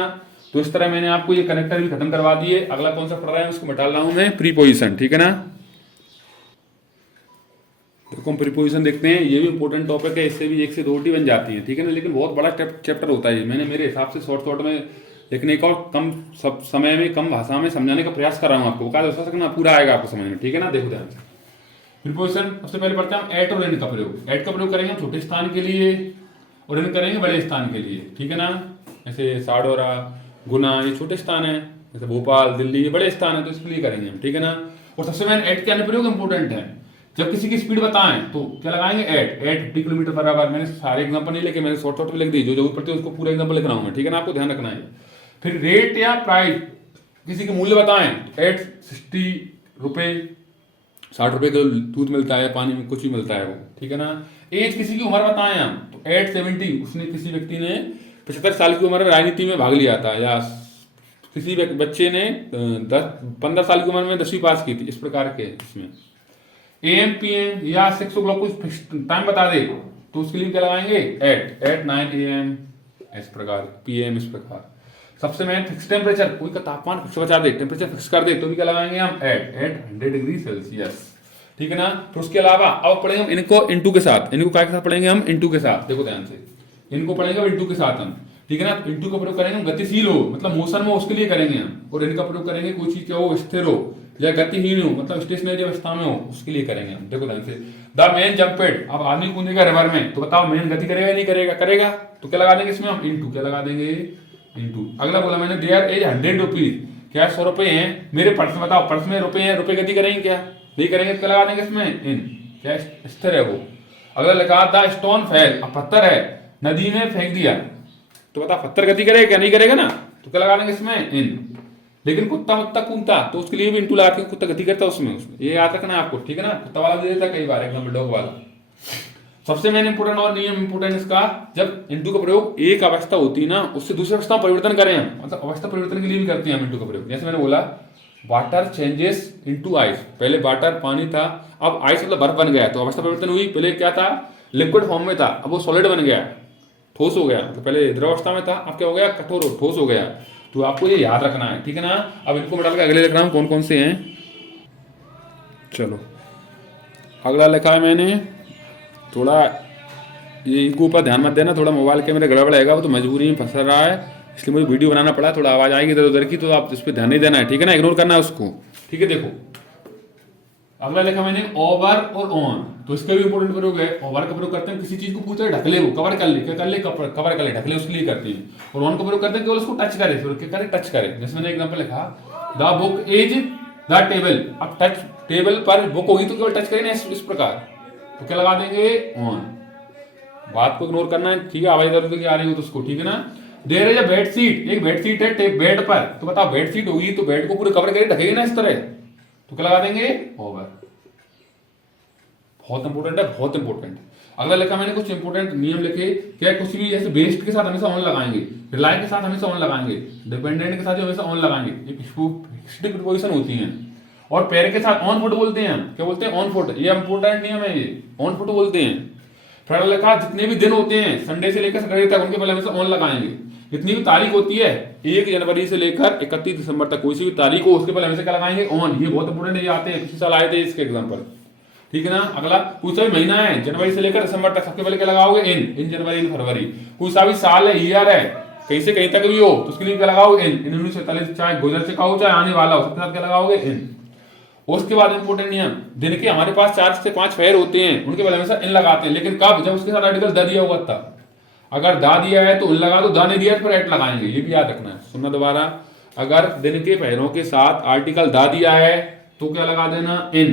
तो इस तरह मैंने आपको ये कनेक्टर भी खत्म करवा दिए। अगला कौन सा पढ़ रहा है उसको मिटा रहा हूं मैं, प्रीपोजिशन, ठीक है ना। देखो हम प्रीपोजिशन देखते हैं, ये भी इंपॉर्टेंट टॉपिक है, इससे भी एक से दो टी बन जाती है, ठीक है ना। लेकिन बहुत बड़ा चैप्टर होता है, मैंने मेरे हिसाब से शॉर्ट में लिखने का और कम समय में कम भाषा में समझाने का प्रयास कर रहा हूँ आपको, हो सकना पूरा आएगा आपको समझ में, ठीक है ना। देखो ध्यान से प्रीपोजिशन सबसे पहले पढ़ते हैं हम एट और इन का प्रयोग। एट का प्रयोग करेंगे हम छोटे स्थान के लिए और इन करेंगे बड़े स्थान के लिए, ठीक है ना। जैसे साडोरा, गुना, ये छोटे स्थान है, जैसे भोपाल, दिल्ली, ये बड़े स्थान है, तो इसके लिए करेंगे हम, ठीक है ना। और सबसे मेन एट के अन्य प्रयोग इंपोर्टेंट है। जब किसी की स्पीड बताएं तो क्या लगाएंगे, एट 50 किलोमीटर पर आवर। मैंने सारे एग्जांपल नहीं लेके, मैंने शॉर्ट में लिख दी, जो जरूरत पड़ती है उसको पूरा एग्जांपल लिख रहा हूं मैं, ठीक है ना, आपको ध्यान रखना है। फिर रेट या प्राइस, किसी के मूल्य बताएं, एट 60 रुपए, 60 रुपए किलो दूध मिलता है, पानी में कुछ भी मिलता है वो, ठीक है ना। एज, किसी की उम्र बताएं हम, तो एट 70, उसने किसी व्यक्ति ने 75 साल की उम्र में राजनीति में भाग लिया था, या किसी बच्चे ने 15 साल की उम्र में 10वीं पास की थी, इस प्रकार के। इसमें AM PM या 6 o'clock कुछ टाइम बता दे तो उसके लिए क्या लगाएंगे, एट 9 AM, इस प्रकार, PM इस प्रकार। सबसे मेन फिक्स टेम्परेचर, कोई का तापमान फिक्स बता दे, टेम्परेचर फिक्स कर दे, तो भी क्या लगाएंगे हम, एट 100 डिग्री सेल्सियस, ठीक है ना। फिर उसके अलावा अब पढ़ेंगे हम इनको इनटू के साथ, इनको क्या के साथ पढ़ेंगे हम, इनटू के साथ। देखो ध्यान से, इनको पढ़ेंगे इनटू के साथ हम, ठीक है ना। इनटू का प्रयोग करेंगे हम गतिशील हो, मतलब मोशन में, उसके लिए करेंगे हम। और इनका प्रयोग करेंगे कोई चीज क्या हो, स्थिर हो या गतिहीन हो, मतलब स्टेशनरी अवस्था में हो, उसके लिए करेंगे हम। देखो ध्यान से, द मैन जंपेड, अब आदमी कूदेगा रिवर में, तो बताओ मैन गति करेगा नहीं करेगा, करेगा, तो क्या लगा देंगे इसमें हम, इनटू, क्या लगा देंगे, इनटू। अगला बोला मैंने, देयर इज 100 रुपीज, क्या 100 रुपए हैं मेरे पर्स में, बताओ पर्स में रुपए हैं, रुपए गति करेंगे क्या, नहीं करेंगे, तो क्या लगा देंगे इसमें, इन, क्या स्थिर है वो। अगला लिखा द स्टोन फेल, अब पत्थर है नदी में फेंक दिया, तो बता पत्थर गति करेगा क्या, नहीं करेगा ना, तो क्या लगा देंगे इसमें, इन। लेकिन कुत्ता मुत्ता कूदता, तो उसके लिए भी इंटू लगा के, कुत्ता गति करता उसमें, ये याद रखना है आपको, ठीक है ना। कुत्ता वाला दे देता कई बार एग्जाम में, डॉग वाला। सबसे मेन इंपोर्टेंट और नियम इंपोर्टेंट इसका, जब इंटू का प्रयोग एक अवस्था होती है ना, उससे दूसरी अवस्था परिवर्तन करें हम, मतलब अवस्था परिवर्तन के लिए भी करते हैं हम इंटू का प्रयोग। जैसे मैंने बोला वाटर चेंजेस इनटू आइस, पहले वाटर पानी था, अब आइस मतलब बर्फ बन गया, तो अवस्था परिवर्तन हुई। पहले क्या था, लिक्विड फॉर्म में था, अब वो सॉलिड बन गया, ठोस हो गया। तो पहले द्रव अवस्था में था, अब क्या हो गया, कठोर हो, ठोस हो गया। तो आपको ये याद रखना है, ठीक है ना। अब इनको मिटा के अगले लिख रहा हूं कौन कौन से हैं। चलो अगला लिखा है मैंने, थोड़ा ये इनको ऊपर ध्यान मत देना, थोड़ा मोबाइल के मेरे गड़बड़ आएगा, वो तो मजबूरी में फंस रहा है, इसलिए मुझे वीडियो बनाना पड़ा। थोड़ा आवाज आएगी इधर उधर की, तो आप इस पर ध्यान नहीं देना है, ठीक है ना, इग्नोर करना है उसको, ठीक है। देखो अगला लिखा मैंने ओवर और ऑन, तो इसका भी इंपोर्टेंट प्रयोग है। ओवर का प्रयोग करते हैं किसी चीज को पूछते हैं ढकले, वो कवर कर ले, क्या कर ले, कवर कर ले, ढकले, उसके लिए करते हैं। और ऑन का प्रयोग करते हैं केवल उसको टच करे, क्या करे, टच करे। जैसे मैंने एग्जांपल लिखा, the book is the table, अब टच, टेबल पर बुक होगी तो केवल टच करेंगे इस प्रकार, तो क्या लगा देंगे, ऑन। बात को इग्नोर करना है, ठीक है, आवाज इधर उधर की आ रही हो तो उसको, ठीक है ना। There is a bed sheet, एक बेड सीट है बेड पर, तो बताओ बेड सीट होगी तो बेड को पूरे कवर करके ढकेगी ना इस तरह, तो क्या लगा देंगे, ओवर। बहुत इंपोर्टेंट है, बहुत इंपोर्टेंट। अगला लिखा मैंने कुछ इंपोर्टेंट नियम लिखे, क्या कुछ भी जैसे बेस्ट के साथ हमेशा ऑन लगाएंगे, रिलाय के साथ हमेशा ऑन लगाएंगे, डिपेंडेंट के साथ हमेशा ऑन लगाएंगे, ये फिक्स्ड प्रीपोजिशन होती हैं। और पैर के साथ ऑन फुट बोलते हैं, क्या बोलते हैं, ऑन फुट, ये इंपोर्टेंट नियम है, ये ऑन फुट बोलते हैं। फिर लिखा जितने भी दिन होते हैं संडे से लेकर सैटरडे तक, उनके पहले हमेशा ऑन लगाएंगे। जितनी भी तारीख होती है 1 जनवरी से लेकर 31 दिसंबर तक, कोई सी भी तारीख हो उसके पहले हमेशा क्या लगाएंगे, ऑन। ये बहुत इंपोर्टेंट है, आते हैं पिछले साल आए थे इसके एग्जाम्पल, ठीक है ना। अगला कोई सा भी महीना है जनवरी से लेकर दिसंबर तक, सबके पहले क्या लगाओगे, इन जनवरी इन फरवरी। कोई सा भी साल है, ईयर है, कहीं से कहीं तक भी हो तो उसके लिए क्या लगाओगे, इन 1947, चाहे गुजर चुका हो चाहे आने वाला हो, सबके साथ क्या लगाओगे, इन। उसके बाद इंपोर्टेंट नियम, दिन के हमारे पास 4 से 5 फेयर होते हैं, उनके पहले हमेशा इन लगाते हैं, लेकिन कब, जब उसके साथ आर्टिकल द दिया होगा तब। अगर दा दिया है तो इन लगा दो, दा नहीं दिया तो एट लगाएंगे, ये भी याद रखना है। सुनना दोबारा, अगर दिन के पहरों के साथ आर्टिकल दा दिया है तो क्या लगा देना, इन।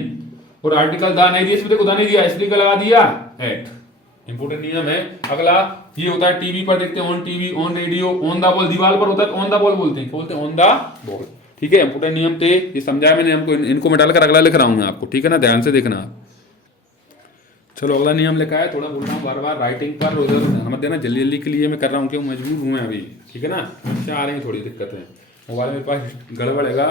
और आर्टिकल दा नहीं दिया, इसमें देखो दा नहीं दिया इसलिए क्या लगा दिया, एट। इंपोर्टेंट नियम है। अगला ये होता है टीवी पर देखते हैं, on TV, on radio, on the ball, दीवार पर होता है तो ऑन द बॉल बोलते हैं, क्या बोलते हैं, ऑन द बॉल, ठीक है, इंपोर्टेंट नियम थे, ये समझाया मैंने हमको, इनको मैं डालकर अगला लिख रहा हूँ मैं आपको, ठीक है ना, ध्यान से देखना आप। चलो अगला नियम लिखा है, थोड़ा बोल रहा हूँ बार बार राइटिंग पर उधर ध्यान मत देना, जल्दी जल्दी के लिए मैं कर रहा हूँ, क्यों मजबूर हूँ मैं अभी, ठीक है ना, समस्या आ रही है, थोड़ी दिक्कत है, मोबाइल मेरे पास गड़बड़ेगा,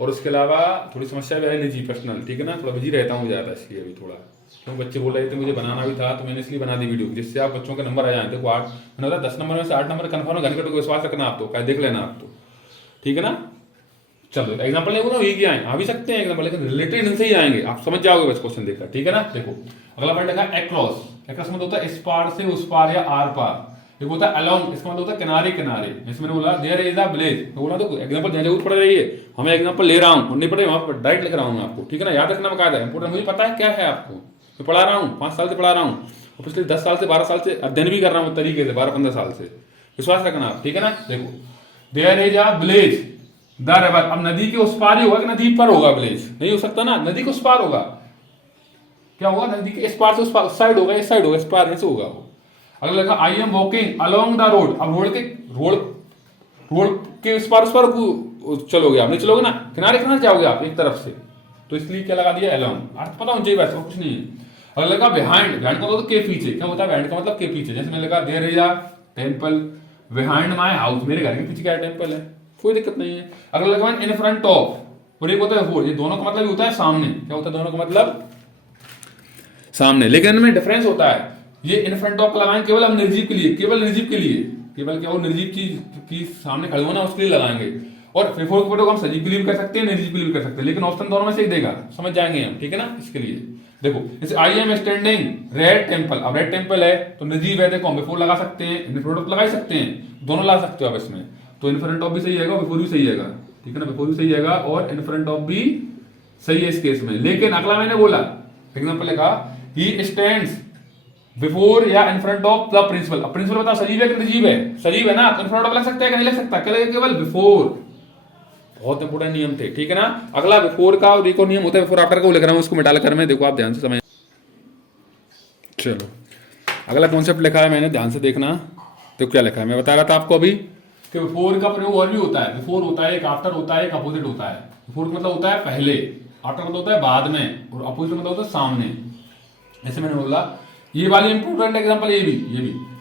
और उसके अलावा थोड़ी समस्या भी है निजी पर्सनल, ठीक है ना, थोड़ा बिजी रहता हूँ ज़्यादा, इसलिए अभी थोड़ा, क्यों बच्चे बोल रहे थे मुझे बनाना भी था, तो मैंने इसलिए बना दी वीडियो, जिससे आप बच्चों के नंबर आ जाए। देखो 8 मैंने बताया 10 नंबर में से 8 नंबर कन्फर्म है, घंटे को विश्वास रखना आप, तो देख लेना आप, तो ठीक है ना। चलो एग्जाम्पल नहीं बोला, ये आए आ भी सकते हैं एग्जाम्पल, लेकिन रिलेटेड इनसे ही आएंगे, आप समझ जाओगे बस क्वेश्चन देखकर, ठीक है ना। देखो अगला पॉइंट लिखा है एक्रॉस, एक्रॉस मतलब होता है इस पार से उस पार या आर पार। एक होता है अलोंग, इसका मतलब होता है किनारे किनारे, जैसे मैंने बोला देयर इज अ विलेज, तो बोला तो एग्जाम्पल जहाँ जरूरत पड़ रही है, हमें एग्जाम्पल ले रहा हूँ और नहीं पड़े वहां पर डायरेक्ट लिख रहा हूँ आपको, ठीक है ना, याद रखना बकायदा, इंपोर्टेंट मुझे पता है क्या है आपको, मैं पढ़ा रहा हूँ 5 साल से पढ़ा रहा हूँ, और पिछले 10 साल से 12 साल से अध्ययन भी कर रहा हूँ तरीके से, 12-15 साल से, विश्वास रखना आप, ठीक है ना। देखो there is a village the river, अब नदी के उस पार ही होगा कि नदी पर होगा विलेज, नहीं हो सकता ना, नदी के उस पार होगा, क्या होगा, नदी के इस पार से उस पार, उस साइड होगा, इस साइड होगा, इस पार ऐसे होगा वो। अगला लिखा I am walking along the road, अब रोड के इस पार उस पार चलोगे आप, नहीं चलोगे ना, किनारे किनारे जाओगे आप एक तरफ से, तो इसलिए क्या लगा दिया अलोंग, अर्थ पता होना चाहिए वैसे, कुछ नहीं है। अगला लगा बिहाइंड, बिहाइंड का मतलब के पीछे, क्या होता है बिहाइंड का मतलब के पीछे, जैसे मैंने लगा there is a temple behind my house, मेरे घर के पीछे क्या टेंपल है, कोई दिक्कत नहीं है। अगला लगा इन फ्रंट ऑफ, और एक होता है वो, ये दोनों का मतलब ही होता है सामने, क्या होता है दोनों का मतलब सामने, लेकिन इनमें डिफरेंस होता है, ये इन फ्रंट ऑफ लगाएंगे केवल हम निर्जीव के लिए, केवल निर्जीव के लिए, केवल क्या वो निर्जीव चीज की सामने खड़े होना उसके लिए लगाएंगे, और बिफोर के फोटो हम सजीव के लिए भी कर सकते हैं, निर्जीव के लिए भी कर सकते हैं, लेकिन ऑप्शन दोनों में से एक देगा, समझ जाएंगे हम, ठीक है ना। इसके लिए देखो जैसे I am standing red temple, अब रेड टेंपल है तो निर्जीव है, देखो हम बिफोर लगा सकते हैं, इन फ्रंट ऑफ लगा सकते हैं, दोनों ला सकते हो आप इसमें, तो इन फ्रंट ऑफ भी सही आएगा, बिफोर भी सही आएगा, ठीक है ना, बिफोर भी सही आएगा और इन फ्रंट ऑफ भी सही है इस केस में। लेकिन अगला मैंने बोला एग्जाम्पल लिखा ही स्टैंड्स बिफोर या in front of the principal, अब प्रिंसिपल बताओ सजीव है कि निर्जीव है, सजीव है ना, तो इन फ्रंट ऑफ लग सकता है कि नहीं लग सकता, क्या लगेगा केवल बिफोर, बहुत इंपोर्टेंट नियम थे, ठीक है ना। अगला बिफोर का देखो नियम होता है, बिफोर आफ्टर का वो लिख रहा हूं, उसको मिटा कर मैं, देखो आप ध्यान से समझ। चलो अगला कॉन्सेप्ट लिखा है मैंने, ध्यान से देखना, देखो क्या लिखा है, मैं बता रहा था आपको अभी कि बिफोर का प्रयोग और भी होता है, बिफोर होता है एक, आफ्टर होता है एक, अपोजिट होता है। बिफोर मतलब होता है पहले, आफ्टर मतलब होता है बाद में, और अपोजिट मतलब होता है सामने। जैसे मैंने बोला ये वाली इंपोर्टेंट एग्जांपल, ये भी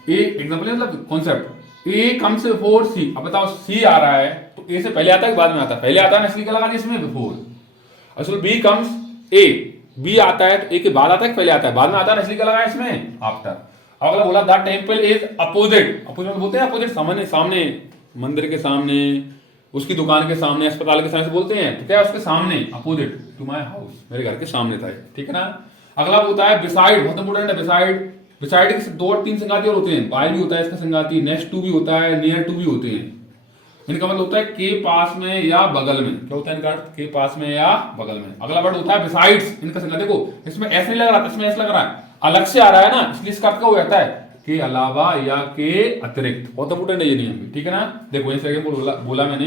ए एग्जांपल मतलब कॉन्सेप्ट, ए कम्स बिफोर सी, अब बताओ सी आ रहा है तो ए से पहले आता है कि बाद में आता है, पहले आता है ना, इसलिए क्या लगा दिया इसमें बिफोर। असल बी कम्स ए, बी आता है तो ए के बाद आता है कि पहले आता है, बाद में आता है, इसलिए क्या लगा इसमें आफ्टर। अगला बोला the temple is opposite, opposite बोलते हैं अपोजिट, सामने, सामने मंदिर के सामने, उसकी दुकान के सामने, अस्पताल के सामने बोलते हैं, तो क्या है उसके सामने, अपोजिट टू माय हाउस, मेरे घर के सामने था, ठीक है ना। अगला होता है बिसाइड, बहुत इंपोर्टेंट है बिसाइड, बिसाइड के 2 और 3 संगाती और होते हैं, बाय भी होता है इसका संगाती, नेक्स्ट टू भी होता है, नियर टू भी होते हैं, इनका मतलब होता है के पास में या बगल में, क्या होता है इनका अर्थ, के पास में या बगल में। अगला वर्ड होता है बिसाइड्स, इनका संगाती, देखो इसमें ऐसे नहीं लग रहा, इसमें ऐसे लग रहा है, अलग से आ रहा है ना, इसलिए इसका अर्थ क्या हो जाता है के अलावा या के अतिरिक्त, बहुत इंपोर्टेंट है ये नियम भी, ठीक है ना। देखो जैसे बोला मैंने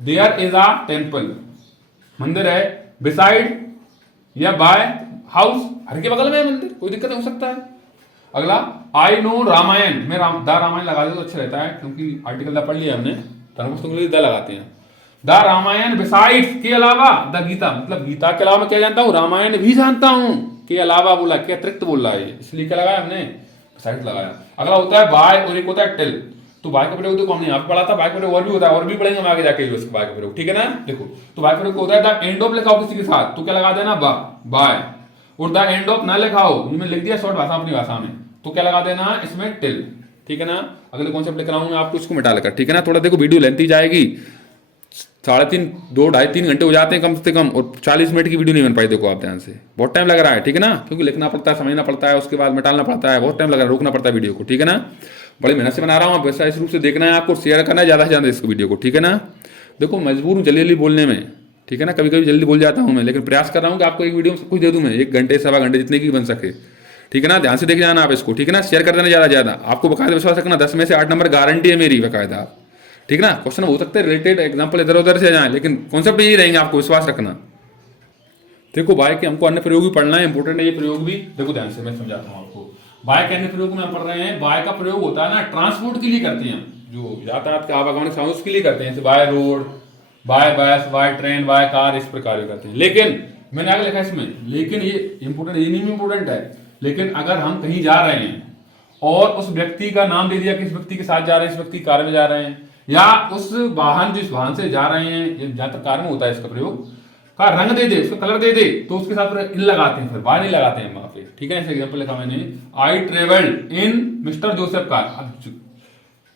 देयर इज अ टेंपल, मंदिर है, बिसाइड या बाय हाउस, घर के बगल में है मंदिर, कोई दिक्कत हो सकता है। अगला आई नो रामायण, में द रामायण लगा दे तो अच्छा रहता है, क्योंकि आर्टिकल द पढ़ लिया हमने, धर्मपुस्तकों के लिए द लगाते हैं। द रामायण बिसाइड्स के अलावा, द गीता मतलब गीता के अलावा मैं क्या जानता हूँ, रामायण भी जानता हूँ, के अलावा बोला, के अतिरिक्त बोल रहा है, इसलिए क्या लगाया हमने बिसाइड लगाया। अगला होता है बाय और एक होता है टेल, तो बाय का प्रयोग देखो हमने यहाँ पे पढ़ा था, बाय का प्रयोग और भी होता है, और भी पढ़ेंगे हम आगे जाके बाय का प्रयोग, ठीक है ना। देखो तो बाय का प्रयोग होता है द एंड ऑफ लिखाओ किसी के साथ, तो क्या लगा देना बाय, और द एंड ऑफ ना लिखाओ, मैंने लिख दिया शॉर्ट भाषा अपनी भाषा में, तो क्या लगा देना इसमें टिल, ठीक है ना। अगले कॉन्सेप्ट लेकर आऊंगा आपको, इसको मिटा लेकर, ठीक है ना। थोड़ा देखो वीडियो लेंथी जाएगी, 3.5 2-2.5-3 घंटे हो जाते हैं कम से कम, और 40 मिनट की वीडियो नहीं बन पाई, देखो आप ध्यान से, बहुत टाइम लग रहा है, ठीक है ना, क्योंकि लिखना पड़ता है, समझना पड़ता है, उसके बाद मिटालना पड़ता है, बहुत टाइम लग रहा है, रोकना पड़ता है वीडियो को, ठीक है ना। बड़ी मेहनत से बना रहा हूँ, वैसा इस रूप से देखना है आपको, शेयर करना है ज़्यादा से ज़्यादा इस वीडियो को, ठीक है ना। देखो मजबूर हूँ जल्दी जल्दी बोलने में, ठीक है ना, कभी कभी जल्दी बोल जाता हूँ मैं, लेकिन प्रयास कर रहा हूँ कि आपको एक वीडियो में सब कुछ दे दूँ मैं, 1 घंटे 1.25 घंटे जितने की बन सके, ठीक है ना। ध्यान से देख जाना आप इसको, ठीक है ना, शेयर कर देना ज़्यादा ज़्यादा, आपको बकायदा विश्वास रखना, 10 में से 8 नंबर गारंटी है मेरी बकायदा, ठीक है ना। क्वेश्चन हो सकते हैं रिलेटेड एग्जाम्पल इधर उधर से जाए, लेकिन कॉन्सेप्ट यही रहेंगे, आपको विश्वास रखना। देखो बाय के हमको अन्य प्रयोग भी पढ़ना है, इंपोर्टेंट है ये प्रयोग भी, देखो ध्यान से मैं समझाता हूँ आपको। बाय के अन्य प्रयोग में हम पढ़ रहे हैं, बाय का प्रयोग होता है ना ट्रांसपोर्ट के लिए करते हैं, जो यातायात के आवागमन उसके लिए करते हैं, जैसे बाय रोड, बाय बस, बाय ट्रेन, बाय कार, इस प्रकार भी करते हैं। लेकिन मैंने आगे लिखा है इसमें, लेकिन ये इंपोर्टेंट, ये नहीं इंपोर्टेंट है, लेकिन अगर हम कहीं जा रहे हैं और उस व्यक्ति का नाम दे दिया, किस व्यक्ति के साथ जा रहे हैं, इस व्यक्ति कार में जा रहे हैं, या उस वाहन, जिस वाहन से जा रहे हैं, जहां तक कार में होता है इसका प्रयोग, का रंग दे दे, उसका कलर दे दे, तो उसके साथ इन लगाते हैं, फिर बाय नहीं लगाते हैं वहां पे। ठीक है, ऐसे एग्जाम्पल लिखा मैंने, I travelled in mister Joseph car. अब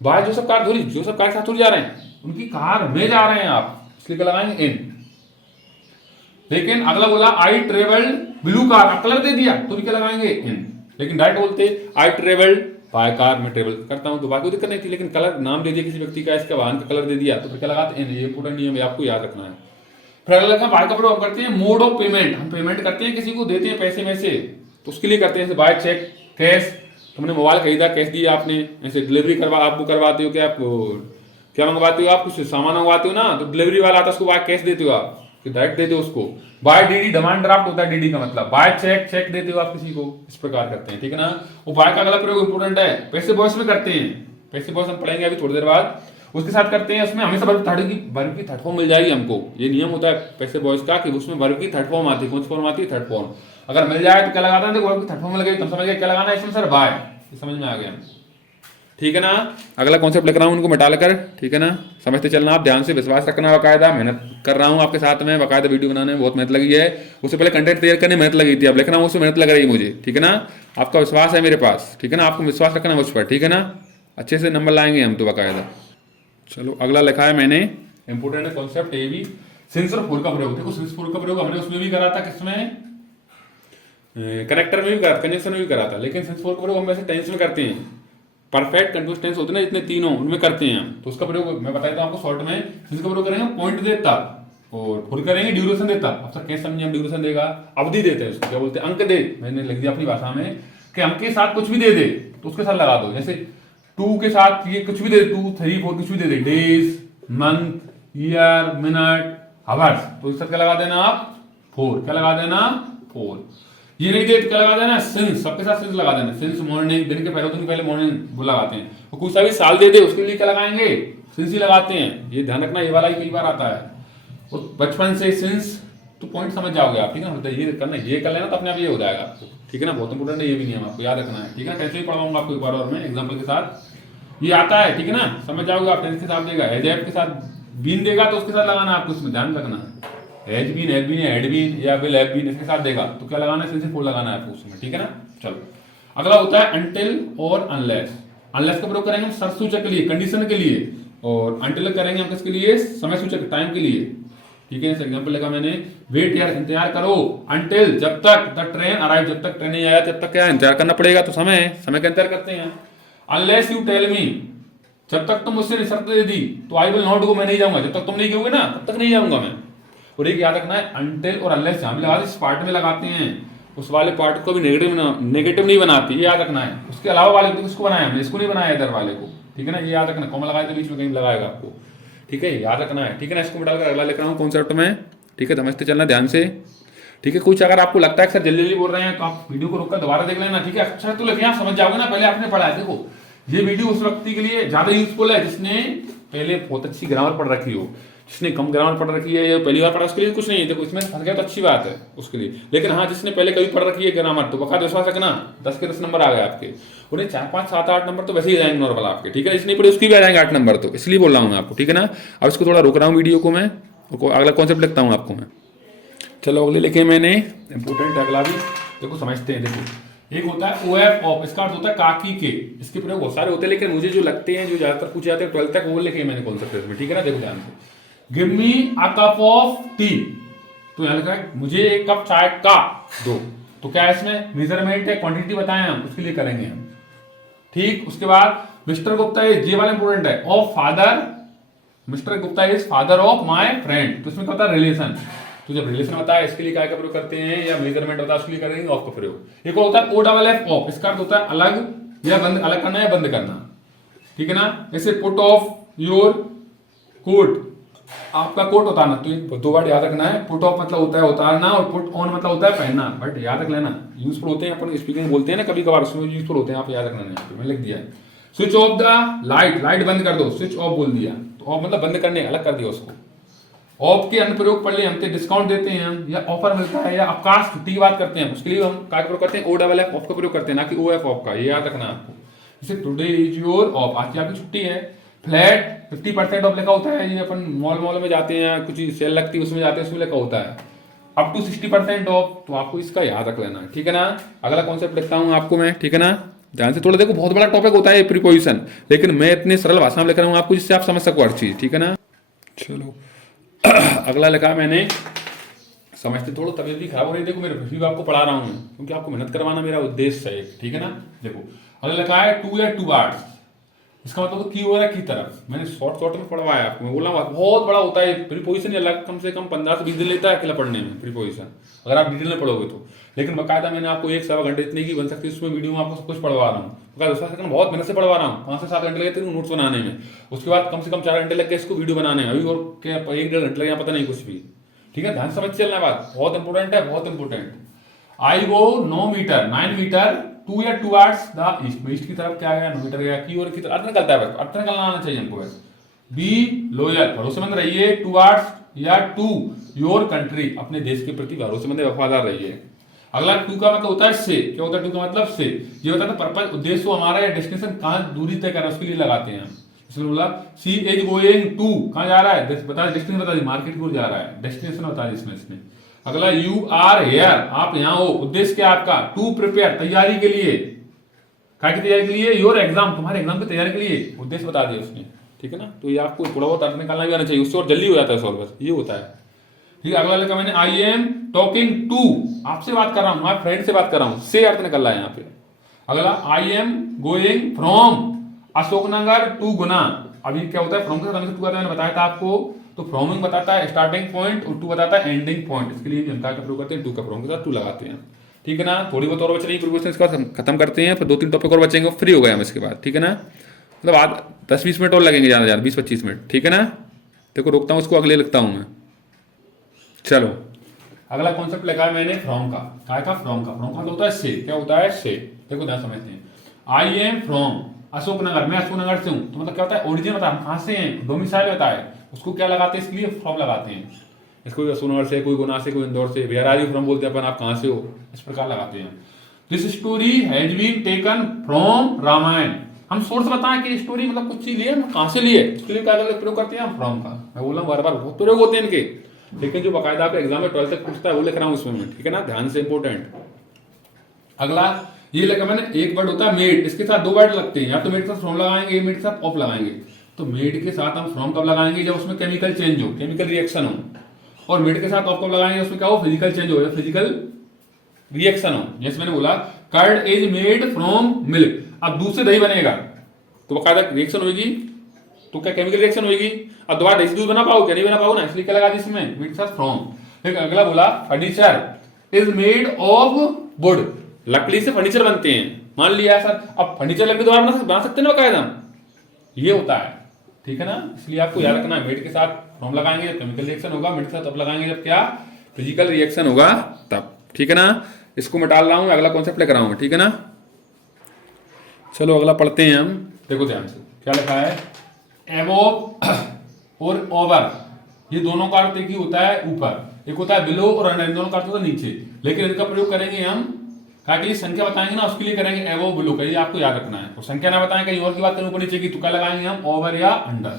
बाय जोसेफ कार थोड़ी, जोसेफ कार के साथ थोड़ी जा रहे हैं, उनकी कार में जा रहे हैं आप, इसलिए क्या लगाएंगे, इन। लेकिन अगला बोला I travelled blue car, colour दे दिया तो भी क्या लगाएंगे, इन। लेकिन डायरेक्ट बोलते आई ट्रेवल्ड बाय कार, में ट्रेवल करता हूं तो बाकी कोई दिक्कत नहीं थी, लेकिन कलर नाम दे दिया किसी व्यक्ति का, इसका वाहन का कलर दे दिया तो फिर क्या लगाते हैं, ये इंपोर्टेंट नियम है, आपको याद रखना है। फिर अगला लगा बाय का प्रयोग हम करते हैं मोड ऑफ पेमेंट, हम पेमेंट करते हैं, किसी को देते हैं पैसे में से, तो उसके लिए करते हैं बाय चेक, कैश, तुमने मोबाइल खरीदा, कैश दिया आपने, ऐसे डिलीवरी करवा, आप करवाते हो, क्या आप क्या मंगवाते हो, आप कुछ सामान मंगवाते हो ना, तो डिलीवरी वाला आता है उसको बाय कैश देते हो आप, डायरेक्ट देते हो उसको। बाय डीडी, डिमांड ड्राफ्ट होता है डीडी का मतलब, बाय चेक, चेक देते हो आप किसी को, इस प्रकार करते हैं। ठीक है ना। वो बाय का अगला प्रयोग इंपोर्टेंट है, पैसे बॉयस में करते हैं, पैसे बॉयस हम पढ़ेंगे अभी थोड़ी देर बाद, उसके साथ करते हैं। उसमें हमेशा वर्ब की थर्ड फॉर्म मिल जाएगी हमको, ये नियम होता है पैसे बॉयस का कि उसमें वर्ब की थर्ड फॉर्म आती है। कौन सी फॉर्म आती है, थर्ड फॉर्म। अगर मिल जाए तो क्या लगाना है, वर्ब की थर्ड फॉर्म मिल गई, तब समझ गए क्या लगाना है इसमें, सर बाय, समझ में आ गया। ठीक है ना। अगला कॉन्सेप्ट लिख रहा हूं उनको मिटा लेकर, ठीक है ना, समझते चलना आप, ध्यान से विश्वास रखना, बाकायदा मेहनत कर रहा हूं आपके साथ में, बाकायदा वीडियो बनाने में बहुत मेहनत लगी है, उससे पहले कंटेंट तैयार करने में मेहनत लगी थी, अब लिख रहा हूं उसमें मेहनत लग रही है मुझे। ठीक है ना, आपका विश्वास है मेरे पास, ठीक है ना, आपको विश्वास रखना मुझ पर, ठीक है ना, अच्छे से नंबर लाएंगे हम तो बाकायदा। चलो अगला लिखा है मैंने, इंपोर्टेंट है कॉन्सेप्ट ये भी, सिंस और फॉर का प्रयोग। देखो सिंस फॉर का प्रयोग हमने उसमें भी करा था, किसमें, करेक्टर में भी करा था, कंजंक्शन में भी करा था, लेकिन सिंस फॉर का प्रयोग हम वैसे टेंस में करते हैं, परफेक्ट कंटिन्यूअस टेंस होते हैं ना जितने तीनों, उनमें करते हैं हम। तो उसका प्रयोग मैं बताता हूं आपको शॉर्ट में, सिंस का प्रयोग करेंगे पॉइंट देता, और फॉर करेंगे ड्यूरेशन देता। अब सर कैसे समझे हम, ड्यूरेशन देगा, अवधि देते हैं उसको, क्या बोलते हैं, अंक दे, मैंने लिख दिया अपनी भाषा में कि अंक के साथ कुछ भी दे दे तो उसके साथ लगा दो, जैसे 2 के साथ ये कुछ भी दे दे, 2 3 4 कुछ भी दे दे, days, month, year, minute, hours, तो इसका क्या लगा देना आप, 4, क्या लगा देना, 4। ये नहीं दे तो क्या लगा देना, सिंस, सबके साथ सिंस लगा देना, सिंस मॉर्निंग, दिन के पहले, दिन पहले मॉर्निंग वो लगाते हैं। तो कुछ सा भी साल दे दे उसके लिए क्या लगाएंगे, सिंस ही लगाते हैं। ये ध्यान रखना, ये वाला ही कई बार आता है, और बचपन से सिंस, तो पॉइंट समझ जाओगे आप, ठीक है ना, ये करना, ये कर लेना तो अपने आप ये हो जाएगा आपको, ठीक है ना, बहुत इंपोर्टेंट है ये भी नियम, आपको याद रखना है। ठीक है, कैसे ही पढ़ाऊंगा आपको एक बार और मैं एग्जाम्पल के साथ, ये आता है, ठीक है ना, समझ जाओगे आप। टेंस के साथ देगा, एजेब के साथ बीन देगा तो उसके साथ लगाना आपको, इसमें ध्यान रखना है, has been, had been, had been या विल हैव बीन, इसके साथ देगा तो क्या लगाना है, सिंस से फॉर लगाना है आपको उसमें, ठीक है ना। चलो अगला होता है अनटिल और अनलेस। अनलेस का प्रयोग करेंगे हम शर्त सूचक के लिए, कंडीशन के लिए, और अनटिल करेंगे हम किसके लिए, समय सूचक, टाइम के लिए। ठीक है, एग्जांपल लगा मैंने, वेट यार, इंतजार करो, अनटिल, जब तक द ट्रेन अराइव, जब तक ट्रेन नहीं आया तब तक क्या इंतजार करना पड़ेगा, तो समय का इंतजार करते हैं। अनलेस यू टेल मी, जब तक तुम मुझसे शर्त दे दी तो आई विल नॉट गो, मैं नहीं जाऊंगा, जब तक तुम नहीं कहोगे ना तब तक नहीं जाऊंगा मैं। और एक याद रखना है, अनटिल और अनलेस जहां भी लगा इस पार्ट में लगाते हैं, उस वाले पार्ट को भी नेगेटिव नहीं बनाती, ये याद रखना है। उसके अलावा वाले को किसको बनाया हमने, इसको नहीं बनाया इधर वाले को, ठीक है ना, ये याद रखना, कॉमा लगाए तो बीच में कहीं लगाएगा आपको, ठीक है, याद रखना है। ठीक है ना, इसको डालकर अगला लिख रहा हूँ कॉन्सेप्ट में, ठीक है, समझते चलना ध्यान से। ठीक है, कुछ अगर आपको लगता है सर जल्दी जल्दी बोल रहे हैं तो आप वीडियो को रोककर दोबारा देख लेना, ठीक है, अच्छा तो लिखे, आप समझ जाओगे ना, पहले आपने पढ़ा है। देखो ये वीडियो उस व्यक्ति के लिए ज्यादा यूजफुल है जिसने पहले बहुत अच्छी ग्रामर पढ़ रखी हो, जिसने कम ग्रामर पढ़ रखी है या पहली बार पढ़ा उसके लिए कुछ नहीं है, देखो इसमें फंस गया तो अच्छी बात है उसके लिए। लेकिन हाँ, जिसने पहले कभी पढ़ रखी है ग्रामर तो बकायदा विश्वास रखना, 10 के 10 नंबर आ गए आपके, उन्हें 4 5 7 8 नंबर तो वैसे ही जाएंगे नॉर्मल आपके, ठीक है, इसलिए पढ़े उसकी भी आ जाएंगे 8 नंबर, तो इसलिए बोल रहा हूँ मैं आपको, ठीक है ना। अब इसको थोड़ा रोक रहा हूँ वीडियो को मैं, अगला कॉन्सेप्ट लिखता हूँ आपको मैं। चलो अगले लिखे मैंने, इंपोर्टेंट अगला भी देखो, समझते हैं। देखो एक होता है OF ऑफ, इसका अर्थ होता है काकी के, इसके प्रयोग बहुत सारे होते हैं, लेकिन मुझे जो लगते हैं, जो ज्यादातर पूछे जाते हैं 12th तक, वो लिखे मैंने कॉन्सेप्ट में, ठीक है ना। देखो ध्यान से, give me a cup of T, तो यहाँ लिखा है मुझे एक कप चाय का दो, तो क्या इसमें मेजरमेंट है, क्वांटिटी बताएं हम, उसके लिए करेंगे हम, ठीक। उसके बाद मिस्टर गुप्ता, ये वाला इंपोर्टेंट है, of father, mister Gupta is father of my friend, तो इसमें क्या होता है, रिलेशन, तो जब रिलेशन होता है इसके लिए क्या का प्रयोग करते हैं, या मेजरमेंट होता है उसके लिए करेंगे ऑफ का प्रयोग। एक होता है OFF ऑफ, इसका अर्थ होता है अलग या बंद, अलग करना या बंद करना, ठीक है ना। जैसे पुट ऑफ योर कोट, आपका कोट उतारना, तो ये 2 बार याद रखना है, पुट ऑफ मतलब होता है उतारना, और पुट ऑन मतलब होता है पहनना, बट याद रख लेना, यूजफुल होते हैं, अपन स्पीकिंग में बोलते हैं ना कभी कभार, उसमें यूजफुल होते हैं, आप याद रखना, यहाँ पे मैंने लिख दिया है। Switch off the light, light बंद कर दो, स्विच ऑफ बोल दिया, तो ऑफ मतलब बंद करने, अलग कर दिया उसको, ऑफ के अनुप्रयोग पढ़ लिए हम, डिस्काउंट देते हैं हम, या ऑफर मिलता है, या अवकाश छुट्टी की बात करते हैं, उसके लिए हम क्या प्रयोग करते हैं, ओ डबल एफ ऑफ का प्रयोग करते हैं, ना कि ओ एफ ऑफ का। ये याद रखना आपको। जैसे टुडे इज योर ऑफ, आज की आपकी छुट्टी है। फ्लैट 50% ऑफ लिखा होता है, ये अपन मॉल में जाते हैं, कुछ सेल लगती है उसमें जाते हैं, उसमें लिखा होता है अप टू 60% ऑफ। तो आपको इसका याद रख लेना, ठीक है ना। अगला कॉन्सेप्ट लिखता हूँ आपको मैं, ठीक है ना। ध्यान से थोड़ा देखो, बहुत बड़ा टॉपिक होता है प्रीपोजिशन, लेकिन मैं इतने सरल भाषा में लिख रहा हूँ आपको जिससे आप समझ सको हर चीज, ठीक है ना। चलो अगला लिखा मैंने, समझते थोड़ा तबीयत भी खराब हो रही है, देखो मेरे फिर भी आपको पढ़ा रहा हूँ क्योंकि आपको मेहनत करवाना मेरा उद्देश्य है, ठीक है ना। देखो अगला लिखा है टू या टू वर्ड्स, इसका मतलब की हो रहा है की तरफ। मैंने शॉर्ट में पढ़वाया आपको, मैं बोला बहुत बड़ा होता है प्रीपोजिशन, अलग कम से कम 15 से 20 दिन लेता है अकेला पढ़ने में प्रीपोजिशन, अगर आप डिटेल में पढ़ोगे तो। लेकिन बाकायदा मैंने आपको 1-1.25 घंटे इतनी की बन सकती है, उसमें वीडियो में आपको सब कुछ पढ़वा रहा हूँ। बहुत मेहनत से पढ़वा रहा हूँ, 5 से 7 घंटे लगे थे नोट्स बनाने में, उसके बाद कम से कम 4 घंटे लग गए इसको वीडियो बनाने में, अभी और क्या 1-1.5 घंटे लगे पता नहीं कुछ भी, ठीक है। ध्यान समझ चलना बात, बहुत इंपॉर्टेंट है, बहुत important. I go 9 metre to या टूवर्ड्स द ईस्ट, ईस्ट की तरफ क्या गया, 9 मीटर गया, की ओर की तरफ, अर्थ निकलता है बस, अर्थ निकलना आना चाहिए हमको बस। बी लॉयल, भरोसेमंद रहिए, टूवर्ड्स या टू योर कंट्री, अपने देश के प्रति भरोसेमंद वफादार रहिए। अगला टू का मतलब होता है से, क्या होता है टू का मतलब से, ये होता है पर्पज, उद्देश्य हो हमारा या डेस्टिनेशन कहाँ दूरी तय करना उसके लिए लगाते हैं। इसलिए बोला सी इज गोइंग टू, कहाँ जा रहा है, बता डेस्टिनेशन बता दी, मार्केट की ओर जा रहा है, डेस्टिनेशन बता दी इसमें। अगला यू आर हेयर, आप यहाँ हो, उद्देश्य क्या आपका, टू प्रिपेयर, तैयारी के लिए, क्या की तैयारी के लिए, योर एग्जाम, तुम्हारे एग्जाम की तैयारी के लिए, उद्देश्य बता दिया उसने, ठीक है ना। तो ये आपको थोड़ा बहुत अर्थ निकालना भी आना चाहिए, उससे और जल्दी हो जाता है सॉल्व, बस ये होता है, ठीक है। अगला लिखा मैंने आई एम टॉकिंग टू, आपसे बात कर रहा हूं, मैं फ्रेंड से बात कर रहा हूं, से अर्थ निकल रहा है यहाँ पे। अगला I am going from Ashoknagar to Guna, अभी क्या होता है फ्रॉम के साथ हमेशा टू आता है, मैंने बताया था आपको। तो फ्रॉमिंग बताता है स्टार्टिंग पॉइंट और टू बताता है एंडिंग पॉइंट, इसके लिए हम क्या प्रयोग करते हैं, टू का फ्रॉम के साथ टू लगाते हैं, ठीक है ना। थोड़ी बहुत और बच रही प्रीपोजिशन, इसका खत्म करते हैं, फिर 2-3 टॉपिक और बचेंगे, फ्री हो गए हम इसके बाद, ठीक है ना। मतलब आज 10-20 मिनट और लगेंगे, ज्यादा 20-25 मिनट, ठीक है ना। देखो रोकता हूँ, उसको अगले लिखता हूँ मैं। चलो अगला कॉन्सेप्ट लिखा है मैंने फ्रॉम का, क्या था फ्रॉम का, फ्रॉम का होता है से, क्या होता है से, देखो ध्यान समझते हैं। आई एम फ्रॉम अशोकनगर, मैं अशोकनगर से हूं, तो मतलब क्या होता है ओरिजिन बता, हम कहां से हैं, डोमिसाइल बता है, उसको क्या लगाते हैं, इसके लिए फ्रॉम लगाते हैं। इसको अशोकनगर से, कोई गुना से, कोई इंदौर से, वेयर आर यू फ्रॉम बोलते हैं अपन, आप कहां से हो, इस प्रकार लगाते हैं। This story has been taken from Ramayana, हम सोर्स बताएं कि स्टोरी मतलब कुछ चीज लिए, कहां से लिए, इसके लिए क्या प्रयोग करते हैं हम फ्रॉम का। मैं बोला बार बार बहुत प्रयोग होते हैं इनके, लेकिन जो बाकायदा आपके एग्जाम में 12th तक पूछता है वो लिख रहा हूं इसमें, ठीक है ना, ध्यान से इंपॉर्टेंट। अगला ये लगा मैंने, एक वर्ड होता है मेड, इसके साथ 2 वर्ड लगते हैं, या तो मेड के साथ फ्रॉम लगाएंगे, या मेड के साथ ऑफ लगाएंगे। तो मेड के साथ हम फ्रॉम कब लगाएंगे, जब उसमें केमिकल चेंज हो, केमिकल रिएक्शन हो, और मेड के साथ ऑफ कब लगाएंगे, उसमें क्या हो, फिजिकल चेंज हो या फिजिकल रिएक्शन हो। जैसे मैंने बोला curd is made from milk, अब दूध से दही बनेगा तो बाकायदा रिएक्शन होगी, तो क्या केमिकल रिएक्शन होगी, अब दोबारा देसी दूध बना पाओ क्या, नहीं बना पाओ ना, इसलिए क्या लगा दी इसमें मेड के साथ फ्रॉम। फिर अगला बोला furniture is made of would, लकड़ी से फर्नीचर बनते हैं, मान लिया सर, अब फर्नीचर लकड़ी दोबारा बना सकते हैं ना बाकायदा, ये होता है, ठीक है ना। इसलिए आपको याद रखना है मेड के साथ फ्रॉम लगाएंगे जब केमिकल रिएक्शन होगा, मेड के साथ अब लगाएंगे जब क्या फिजिकल रिएक्शन होगा तब, ठीक है ना। इसको मैं डाल रहा हूं, अगला कॉन्सेप्ट लेकर आऊंगा, ठीक है ना। चलो अगला पढ़ते हैं हम, देखो ध्यान से क्या लिखा है, एबोव और ओवर, ये दोनों का अर्थ एक ही होता है ऊपर, एक होता है बिलो और अंडर, इन दोनों का अर्थ होता है नीचे, लेकिन इनका प्रयोग करेंगे हम क्या के लिए, संख्या बताएंगे ना उसके लिए करेंगे एबोव बिलो का, ये आपको याद रखना है। तो संख्या ना बताएं कहीं और की बात करें ऊपर नीचे की, तो क्या लगाएंगे हम ओवर या अंडर,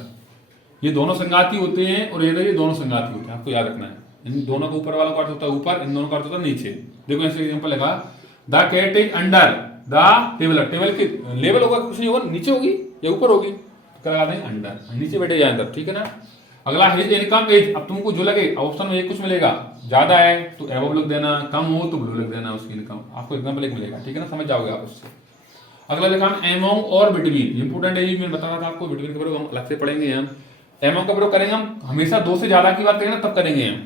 ये दोनों संगाती होते हैं और ये दोनों संगाती होते हैं, आपको याद रखना है। इन दोनों का ऊपर वाला का अर्थ होता है ऊपर, इन दोनों का अर्थ होता है नीचे। देखो ऐसे एग्जांपल लगा, the cat is under the table, table की लेवल होगा कुछ नहीं होगा, नीचे होगी या ऊपर होगी, क्या लगा देंगे अंडर, नीचे बैठे जाए अंदर, ठीक है ना। अगला हिज इनकम इज, अब तुमको जो लगे ऑप्शन में एक कुछ मिलेगा, ज्यादा है तो एबव लिख देना, कम हो तो बिलो लिख देना उसकी इनकम, आपको एग्जांपल एक मिलेगा, ठीक है ना, समझ जाओगे आप उससे। अगला लिखा एमोंग और बिटवीन, इंपोर्टेंट है ये, मैंने बता रहा था आपको, बिटवीन का प्रयोग हम अलग से पढ़ेंगे हम। एमोंग का प्रयोग करेंगे हम हमेशा 2 से ज्यादा की बात करेंगे ना तब करेंगे हम,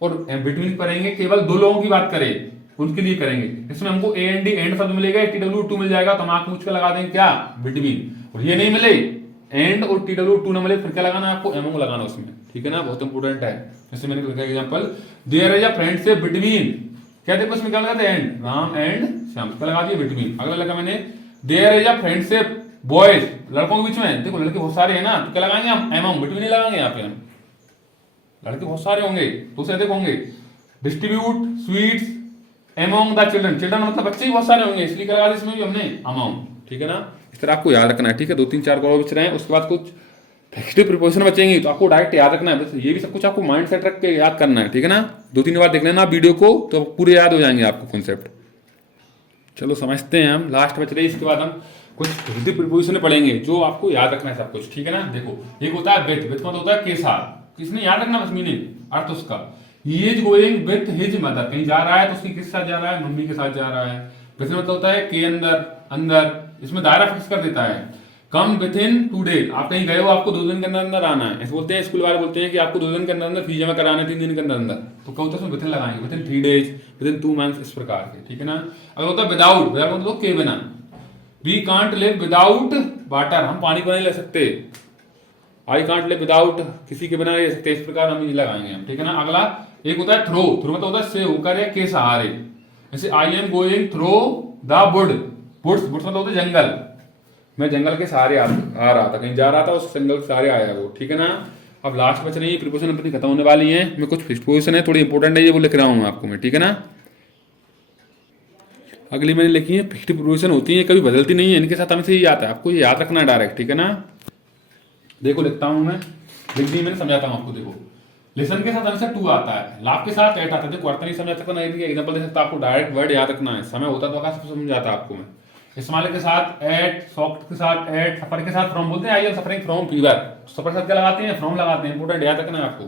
और बिटवीन करेंगे केवल 2 लोगों की बात करें उनके लिए करेंगे। इसमें हमको ए एन डी एंड शब्द मिलेगा, TW2 मिल जाएगा, तो हम आंख मूछ के लगा देंगे क्या बिटवीन, और ये नहीं मिले एंड और TW2 न मिले फिर क्या लगाना है आपको, एमोंग लगाना उसमें, ठीक है ना, बहुत इंपोर्टेंट है। जैसे मैंने लिखा example, there is a friendship between, क्या देखो इसमें क्या लगाते हैं एंड, राम एंड श्याम, क्या लगा दिया बिटवीन। अगला लगा मैंने there is a friendship boys, लड़कों के बीच में, देखो लड़के बहुत सारे हैं ना, तो क्या लगाएंगे हम एमोंग, बिटवीन ही लगाएंगे यहाँ पे हम, लड़के बहुत सारे होंगे, तो उसे अधिक होंगे। Distribute sweets among the children, children मतलब बच्चे ही बहुत सारे होंगे, इसलिए करा दिया इसमें भी हमने अमाउंट, ठीक है ना। इस तरह आपको याद रखना है, ठीक है। 2 3 4 करोड़ बच रहे हैं, उसके बाद कुछ फिक्स्ड प्रिपोजिशन बचेंगी, तो आपको डायरेक्ट याद रखना है, बस ये भी सब कुछ आपको माइंड सेट रख के याद करना है, ठीक है ना। 2 3 बार देख लेना वीडियो को, तो पूरे याद हो जाएंगे आपको कॉन्सेप्ट। चलो समझते हैं हम, लास्ट बच रही है, इसके बाद हम कुछ फिक्स्ड प्रिपोजिशन पढ़ेंगे जो आपको याद रखना है सब कुछ, ठीक है ना। देखो एक होता है विथ, विथ मतलब होता है के साथ, किसने याद रखना बस मीनिंग अर्थ उसका। He is going with his mother, कहीं जा रहा है तो उसकी किस साथ जा रहा है, मम्मी के साथ जा रहा है। विथ मतलब होता है के अंदर, अंदर, इसमें दायरा फिक्स कर देता है। कम विद इन 2 days, आप कहीं गए हो, आपको 2 दिन के अंदर अंदर आना है, ऐसे बोलते हैं स्कूल वाले बोलते हैं कि आपको 2 दिन के अंदर अंदर फीस जमा कराना है, 3 दिन के अंदर अंदर, तो क्या होता है उसमें विद इन लगाएंगे, with in 3 days, with in 2 months, इस प्रकार के, ठीक है ना। अगर होता है विदाउट, विदाउट मतलब के बिना, we can't live without water, हम पानी को नहीं ले सकते। आई कांट लिव विदाउट, किसी के बिना नहीं रह सकते, इस प्रकार हम ये लगाएंगे हम, ठीक है ना। अगला एक होता है थ्रो, थ्रो मतलब होता है से होकर या के सहारे, जैसे I am going through the wood, woods woods मतलब होता है जंगल, मैं जंगल के सहारे आ रहा था, कहीं जा रहा था, उस जंगल के सहारे आया वो, ठीक है ना। अब लास्ट बच रही है प्रीपोजिशन अपनी खत्म होने वाली है, मैं कुछ प्रीपोजिशन है थोड़ी इंपॉर्टेंट है, ये वो लिख रहा हूँ आपको मैं, ठीक है ना। अगली मैंने लिखी है फिक्स्ड प्रीपोजिशन होती है, कभी बदलती नहीं है, इनके साथ हमें से ही आता है, आपको ये याद रखना है डायरेक्ट, ठीक है ना। देखो लिखता हूँ मैं, लिख दी मैंने, समझाता हूँ आपको। देखो लेसन के साथ हमेशा टू आता है, लाभ के साथ एट आता है। देखो अर्थ नहीं समझा सकता, नहीं एग्जाम्पल दे सकता, आपको डायरेक्ट वर्ड याद रखना है, समय होता तो आकाश समझाता आपको मैं। इस्तेमाल के साथ एट, सॉफ्ट के साथ एट, सफर के साथ फ्रॉम बोलते हैं, I am suffering from fever, suffer के साथ क्या लगाते हैं, फ्रॉम लगाते हैं, इंपोर्टेंट याद रखना है आपको।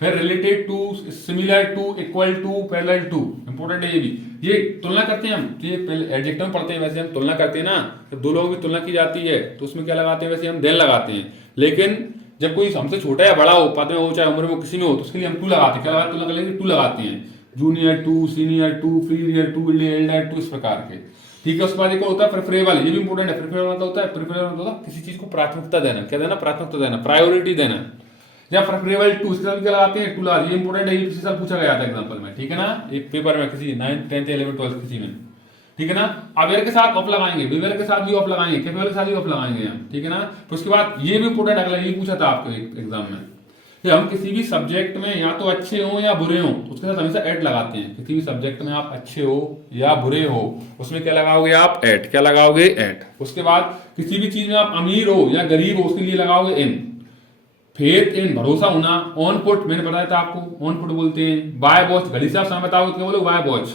फिर related to, similar to, equal to, parallel to, important है ये भी। ये तुलना करते हैं हम, तो ये एडजेक्टिव में पढ़ते हैं, वैसे हम तुलना करते हैं ना, जब दो लोगों की तुलना की जाती है तो उसमें क्या लगाते हैं, वैसे हम देन लगाते हैं। लेकिन जब कोई हमसे छोटा या बड़ा हो, पद में हो चाहे उम्र में किसी में हो, तो उसके लिए हम टू लगाते हैं, क्या लगाते हैं, तुलना करने के लिए टू लगाते हैं। जूनियर टू, सीनियर टू, फ्रीनियर टू, एल्डर टू, इस प्रकार के, ठीक है। उसके बाद एक होता है प्रेफरेबल, ये भी इंपोर्टेंट है। प्रेफरेबल मतलब होता है, प्रेफरेबल मतलब होता है किसी चीज को प्राथमिकता देना, क्या देना, प्राथमिकता देना, प्रायोरिटी देना, या प्रेफरेबल टू, इसके साथ क्या लगाते हैं, टू लगाते हैं, ये इंपोर्टेंट है, ये पिछले साल पूछा गया था एग्जांपल में, ठीक है ना, एक पेपर में किसी 9th 10th 11th 12th किसी में, ठीक है ना। अवेयर के साथ ऑफ लगाएंगे, बिवेयर के साथ भी ऑफ लगाएंगे, कैपेबल के साथ भी ऑफ लगाएंगे हम, ठीक है ना। तो उसके बाद ये भी इंपोर्टेंट, अगला ये पूछा था आपको एग्जाम में, कि हम किसी भी सब्जेक्ट में या तो अच्छे हो या बुरे हो, उसके साथ हमेशा एट लगाते हैं। किसी भी सब्जेक्ट में आप अच्छे हो या बुरे हो, उसमें क्या लगाओगे आप, एट, क्या लगाओगे, एट। उसके बाद किसी भी चीज में आप अमीर हो या गरीब हो, उसके लिए लगाओगे इन। फेथ इन, भरोसा होना, ऑन पुट, मैंने बताया था आपको, ऑन पुट बोलते हैं। बाय वॉच, घड़ी से आप समय बताओगे, क्या बोलो, बाय वॉच।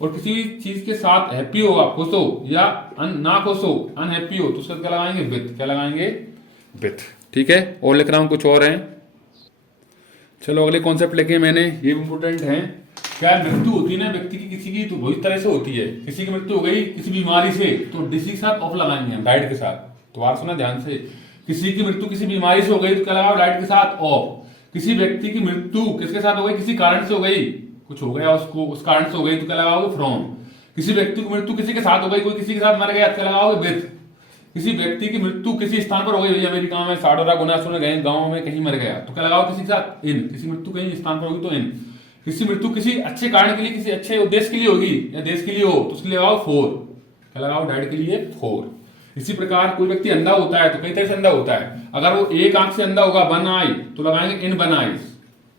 और किसी भी चीज के साथ हैप्पी हो आप, खुश हो, या ना खुश हो, अनहैप्पी हो, तो उसका क्या लगाएंगे, विथ, क्या लगाएंगे, विथ, ठीक है। और लिख रहा हूं कुछ और है। चलो अगले कॉन्सेप्ट लेके मैंने, ये इंपोर्टेंट है। क्या मृत्यु होती है ना व्यक्ति की, किसी की, तो बहुत तरह से होती है। किसी की मृत्यु हो गई किसी बीमारी से, तो डिसीज के साथ ऑफ लगाएंगे हम, डाइट के साथ। तो बात सुना ध्यान से, किसी की मृत्यु किसी बीमारी से हो गई तो क्या लगाओ, डाइट के साथ ऑफ। किसी व्यक्ति की मृत्यु किसके साथ हो गई, किसी कारण से हो गई, कुछ हो गया उसको, उस कारण से हो गई, तो क्या लगाओगे, फ्रॉम। किसी व्यक्ति की मृत्यु किसी के साथ हो गई, कोई किसी के साथ मर गया, क्या लगाओगे, विथ। किसी व्यक्ति की मृत्यु किसी स्थान पर हो गई, अमेरिका में, साडोरा, गुनासो में गए, गांव में कहीं मर गया, तो क्या लगाओ, किसी के साथ इन। किसी मृत्यु कहीं स्थान पर होगी तो इन। किसी मृत्यु किसी अच्छे कारण के लिए, किसी अच्छे उद्देश्य के लिए होगी या देश के लिए हो, तो उसके लिए लगाओ फोर, क्या लगाओ, डाइट के लिए फोर। इसी प्रकार कोई व्यक्ति अंधा होता है तो कई तरह से अंधा होता है। अगर वो एक आंख से अंधा होगा, वन आई, तो लगाएंगे इन वन आइज,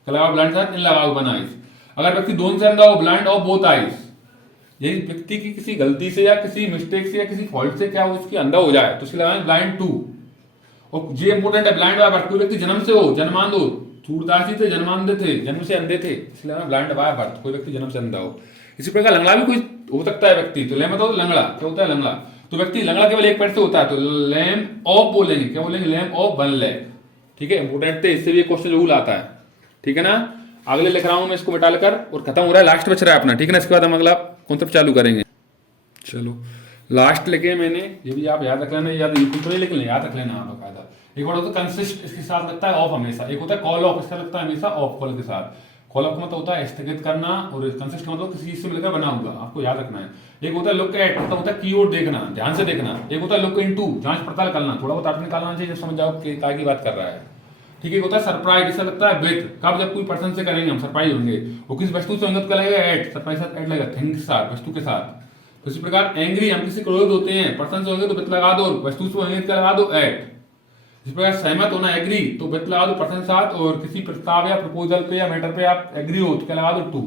क्या लगाओ, ब्लाइंड साथ इन लगाओ, वन आइज। अगर व्यक्ति दोनों से अंधा हो, ब्लाइंड ऑफ बोथ आइज। यही व्यक्ति की किसी गलती से या किसी मिस्टेक से या किसी फॉल्ट से क्या हो, इसकी अंधा हो जाए, तो इसके लगाएंगे ब्लाइंड टू। और ये इंपोर्टेंट है, ब्लाइंड बाय बर्थ, कोई व्यक्ति जन्म से हो, जन्मांध हो, सूरदासी थे, जन्मांध थे, जन्म से अंधे थे, इसलिए ब्लाइंड बाय बर्थ, कोई व्यक्ति जन्म से अंधा हो। इसी प्रकार लंगड़ा भी कोई हो सकता है व्यक्ति, तो लेम तो लंगड़ा, क्या होता है लंगड़ा, तो व्यक्ति लंगड़ा केवल एक पैर से होता है, तो लैम ऑफ बोलेंगे, क्या बोलेंगे, लैम ऑफ वन लेग, ठीक है। इंपोर्टेंट थे, इससे भी एक क्वेश्चन जरूर आता है, ठीक है ना। अगले लिख रहा हूं मैं इसको मिटा लेकर, और खत्म हो रहा है, लास्ट बच रहा है अपना, ठीक है ना। इसके बाद हम अगला कॉन्सेप्ट चालू करेंगे। चलो लास्ट लेके मैंने, ये भी आप याद रख लेना, याद बिल्कुल तो नहीं, लेकिन याद रख लेना आप बकायदा। एक बार होता है कंसिस्ट, इसके साथ लगता है ऑफ हमेशा। एक होता है कॉल ऑफ, इसका लगता है हमेशा ऑफ, कॉल के साथ। कॉल ऑफ का मतलब होता है स्थगित करना, और कंसिस्ट का मतलब किसी चीज से मिलकर बना हुआ, आपको याद रखना है। एक होता है लुक एट, मतलब होता है कीवर्ड देखना, ध्यान से देखना। एक होता है लुक इनटू, जांच पड़ताल करना, थोड़ा बहुत अर्थ निकालना चाहिए जब समझ जाओ कि काय की बात कर रहा है, ठीक है। होता है सरप्राइज, इसका लगता है विथ, कब जब कोई पर्सन से करेंगे हम सरप्राइज होंगे, वो किस वस्तु से होंगे तो क्या लगेगा, एट, सरप्राइज साथ एट लगेगा, थिंग के साथ, वस्तु के साथ। तो इसी प्रकार एंग्री, हम किसी क्रोधित होते हैं, पर्सन से होंगे तो विथ लगा दो, वस्तु से होंगे तो क्या लगा दो, एट। इस प्रकार सहमत होना एग्री, तो विथ लगा दो पर्सन के साथ, और किसी प्रस्ताव या प्रपोजल पे या मैटर पे आप एग्री हो तो क्या लगा दो टू,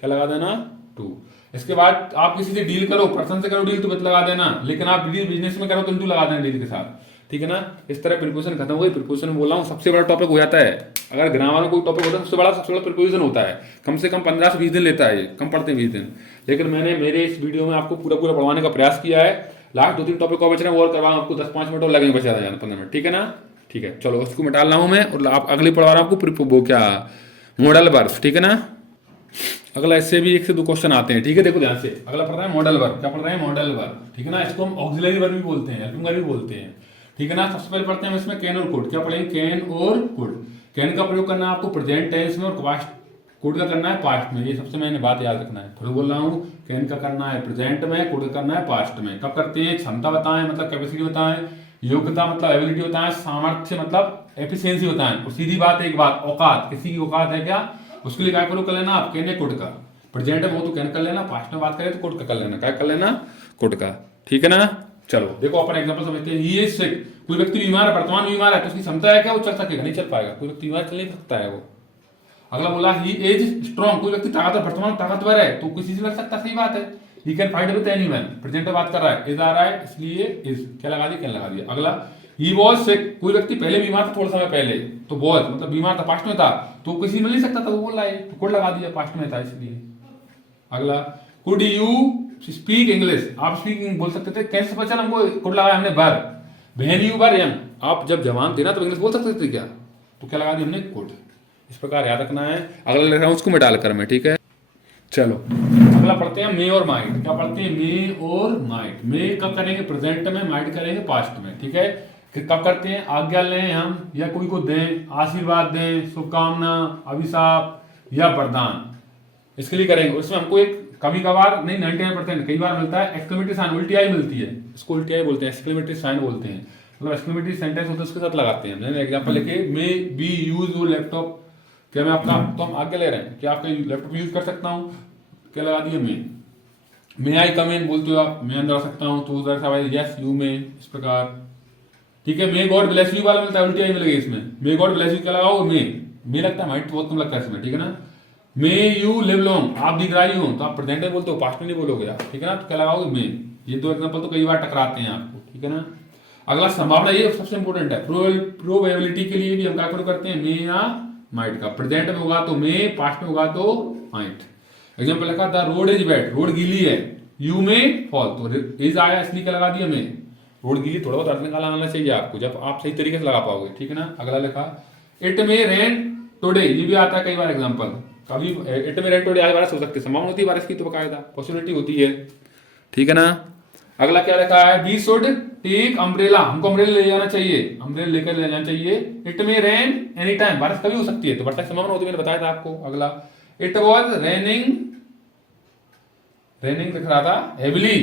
क्या लगा देना टू। इसके बाद आप किसी से डील करो, पर्सन से करो डील तो विथ लगा देना, लेकिन आप डील बिजनेस में करो तो टू लगा देना डील के साथ, ठीक है ना। इस तरह प्रीपोजिशन खत्म हो गई। प्रीपोजिशन बोला हूँ सबसे बड़ा टॉपिक हो जाता है, अगर ग्रामर में कोई टॉपिक होता है सबसे बड़ा प्रीपोजिशन होता है, कम से कम 15 से 20 दिन लेता है ये, कम पढ़ते हैं 20 दिन, लेकिन मैंने मेरे इस वीडियो में आपको पूरा पढ़वाने का प्रयास किया है। लास्ट 2-3 टॉपिक और बच रहे हैं, और करवाऊँ आपको 10-5 मिनट और लगेंगे, बचा 15 मिनट, ठीक है ना। ठीक है, चलो उसको मिटा रहा हूँ मैं, और आप अगली पढ़वा रहा हूँ आपको वो क्या मॉडल वर्ब, ठीक है ना। अगला इससे भी 1 से 2 क्वेश्चन आते हैं, ठीक है। देखो ध्यान से, अगला पढ़ रहा है मॉडल वर्ब, क्या पढ़ रहे हैं मॉडल वर्ब, ठीक है ना। इसको हम ऑक्सिलरी वर्ब भी बोलते हैं, हेल्पिंग वर्ब भी बोलते हैं, ठीक है ना। सबसे पहले पढ़ते हैं इसमें कैन और कुड, क्या पढ़ेंगे कैन और कुड। कैन का प्रयोग करना है आपको प्रेजेंट टेंस में, और पास्ट कुड का करना है पास्ट में, ये सबसे मैंने बात याद रखना है। फिर बोल रहा हूँ कैन का करना है प्रेजेंट में, कुड का करना है पास्ट में। कब करते हैं, क्षमता बताएं मतलब कैपेसिटी बताएं, योग्यता मतलब एबिलिटी बताएं, सामर्थ्य मतलब एफिशिएंसी बताएं, और सीधी बात एक बात औकात, किसी की औकात है क्या, उसके लिए क्या प्रयोग कर लेना आप कैन कुड का। प्रेजेंट में हो तो कैन कर लेना, पास्ट में बात करें तो कुड का कर लेना, क्या कर लेना कुड का, ठीक है ना। चलो देखो अपन एग्जांपल समझते हैं। ही इज सिक, कोई व्यक्ति बीमार है, वर्तमान में बीमार है, तो उसकी क्षमता है क्या वो चल सकेगा, नहीं चल पाएगा, कोई व्यक्ति बीमार चल नहीं सकता है वो। अगला बोला ही इज स्ट्रॉन्ग, कोई व्यक्ति ताकतवर, वर्तमान ताकतवर है तो किसी से लड़ सकता, सही बात है। He can fight with anyone, present में बात कर रहा है, इज आ रहा है इसलिए इज, क्या लगा दिया कैन लगा दिया। अगला ही वॉज सिक, कोई व्यक्ति पहले बीमार था, थोड़ा समय पहले, तो वॉज मतलब बीमार था, पास्ट में था, तो किसी से मिल नहीं सकता था, वो बोल रहा है तो कुड लगा दिया, पास्ट में था इसलिए। अगला कुड यू स्पीक इंग्लिश, आप स्पीकिंग बोल सकते थे, कैसे पता चला हमको, कुड लगाया हमने वर। व्हेन यू वर यंग, आप जब जवान थे ना तो इंग्लिश बोल सकते थे क्या, तो क्या लगा दिया हमने कुड। इस प्रकार याद रखना है। अगला लिख रहा हूं उसको मिटा कर मैं, ठीक है। चलो अगला पढ़ते हैं मे और माइट, क्या पढ़ते हैं मे और माइट। मे कब करेंगे प्रेजेंट में, माइट करेंगे पास्ट में, ठीक है। कि कब करते हैं, आज्ञा लें हम या कोई को दें, आशीर्वाद दें, शुभकामना, अभिशाप या वरदान, इसके लिए करेंगे। उसमें हमको एक कभी कभार नहीं 99% कई बार मिलता है एक्सक्लेमेटरी साइन, उल्टी आई मिलती है, इसको उल्टी आई बोलते हैं, एक्सक्लेमेटरी साइन बोलते हैं, मतलब एक्सक्लेमेटरी सेंटेंस होता है उसके साथ लगाते हैं। मैंने एग्जांपल लिखे may be use your laptop, क्या मैं आपका, तो हम आगे ले रहे हैं क्या आपका लैपटॉप यूज कर सकता हूँ, क्या लगा दिया मे आई कम इन, बोलते हो आप मैं अंदर आ सकता हूँ, तो उधर से यस यू मे, इस प्रकार, ठीक है। मे गॉड ब्लेस यू वाला मिलता है, उल्टी आई मिलेगी इसमें, मे गॉड ब्लेस यू क्या लगाओ मे लगता है, माइट बहुत कम लगता है इसमें, ठीक है ना। मे यू लिव लॉन्ग, आप दीर्घायु हो, तो आप प्रेजेंट में बोलते हो, पास्ट में नहीं बोलोगे आप, ठीक है ना, तो क्या लगाओगे मे। ये 2 एग्जांपल तो कई बार टकराते हैं आपको, ठीक है ना। अगला संभावना, ये सबसे इंपॉर्टेंट है, प्रोबेबिलिटी के लिए भी हम क्या करते हैं मे या माइट का, प्रेजेंट में होगा तो मे, पास्ट में होगा तो माइट। एग्जांपल लिखा द रोड इज वेट, रोड गीली है, यू मे फॉल, तो इज आया इसलिए क्या लगा दिया मे। रोड गीली थोड़ा बहुत अर्थ निकालना आना चाहिए आपको, जब आप सही तरीके से लगा पाओगे, ठीक है ना। अगला लिखा इट मे रेन टुडे, ये भी आता है कई बार एग्जांपल, कभी इट में रेन टुडे आज बारिश हो सकती है, संभावना होती है बारिश की, तो बकायदा पॉसिबिलिटी होती है, ठीक है ना। अगला क्या लिखा है, वी शुड टेक अम्ब्रेला, हमको अम्ब्रेला ले जाना चाहिए, अम्ब्रेला लेकर ले जाना चाहिए। इट में रेन एनी टाइम, बारिश कभी हो सकती है, तो वर्षा की संभावना होती है, मैंने बताया था आपको। अगला इट वॉज रेनिंग, रेनिंग दिख रहा था हेविली,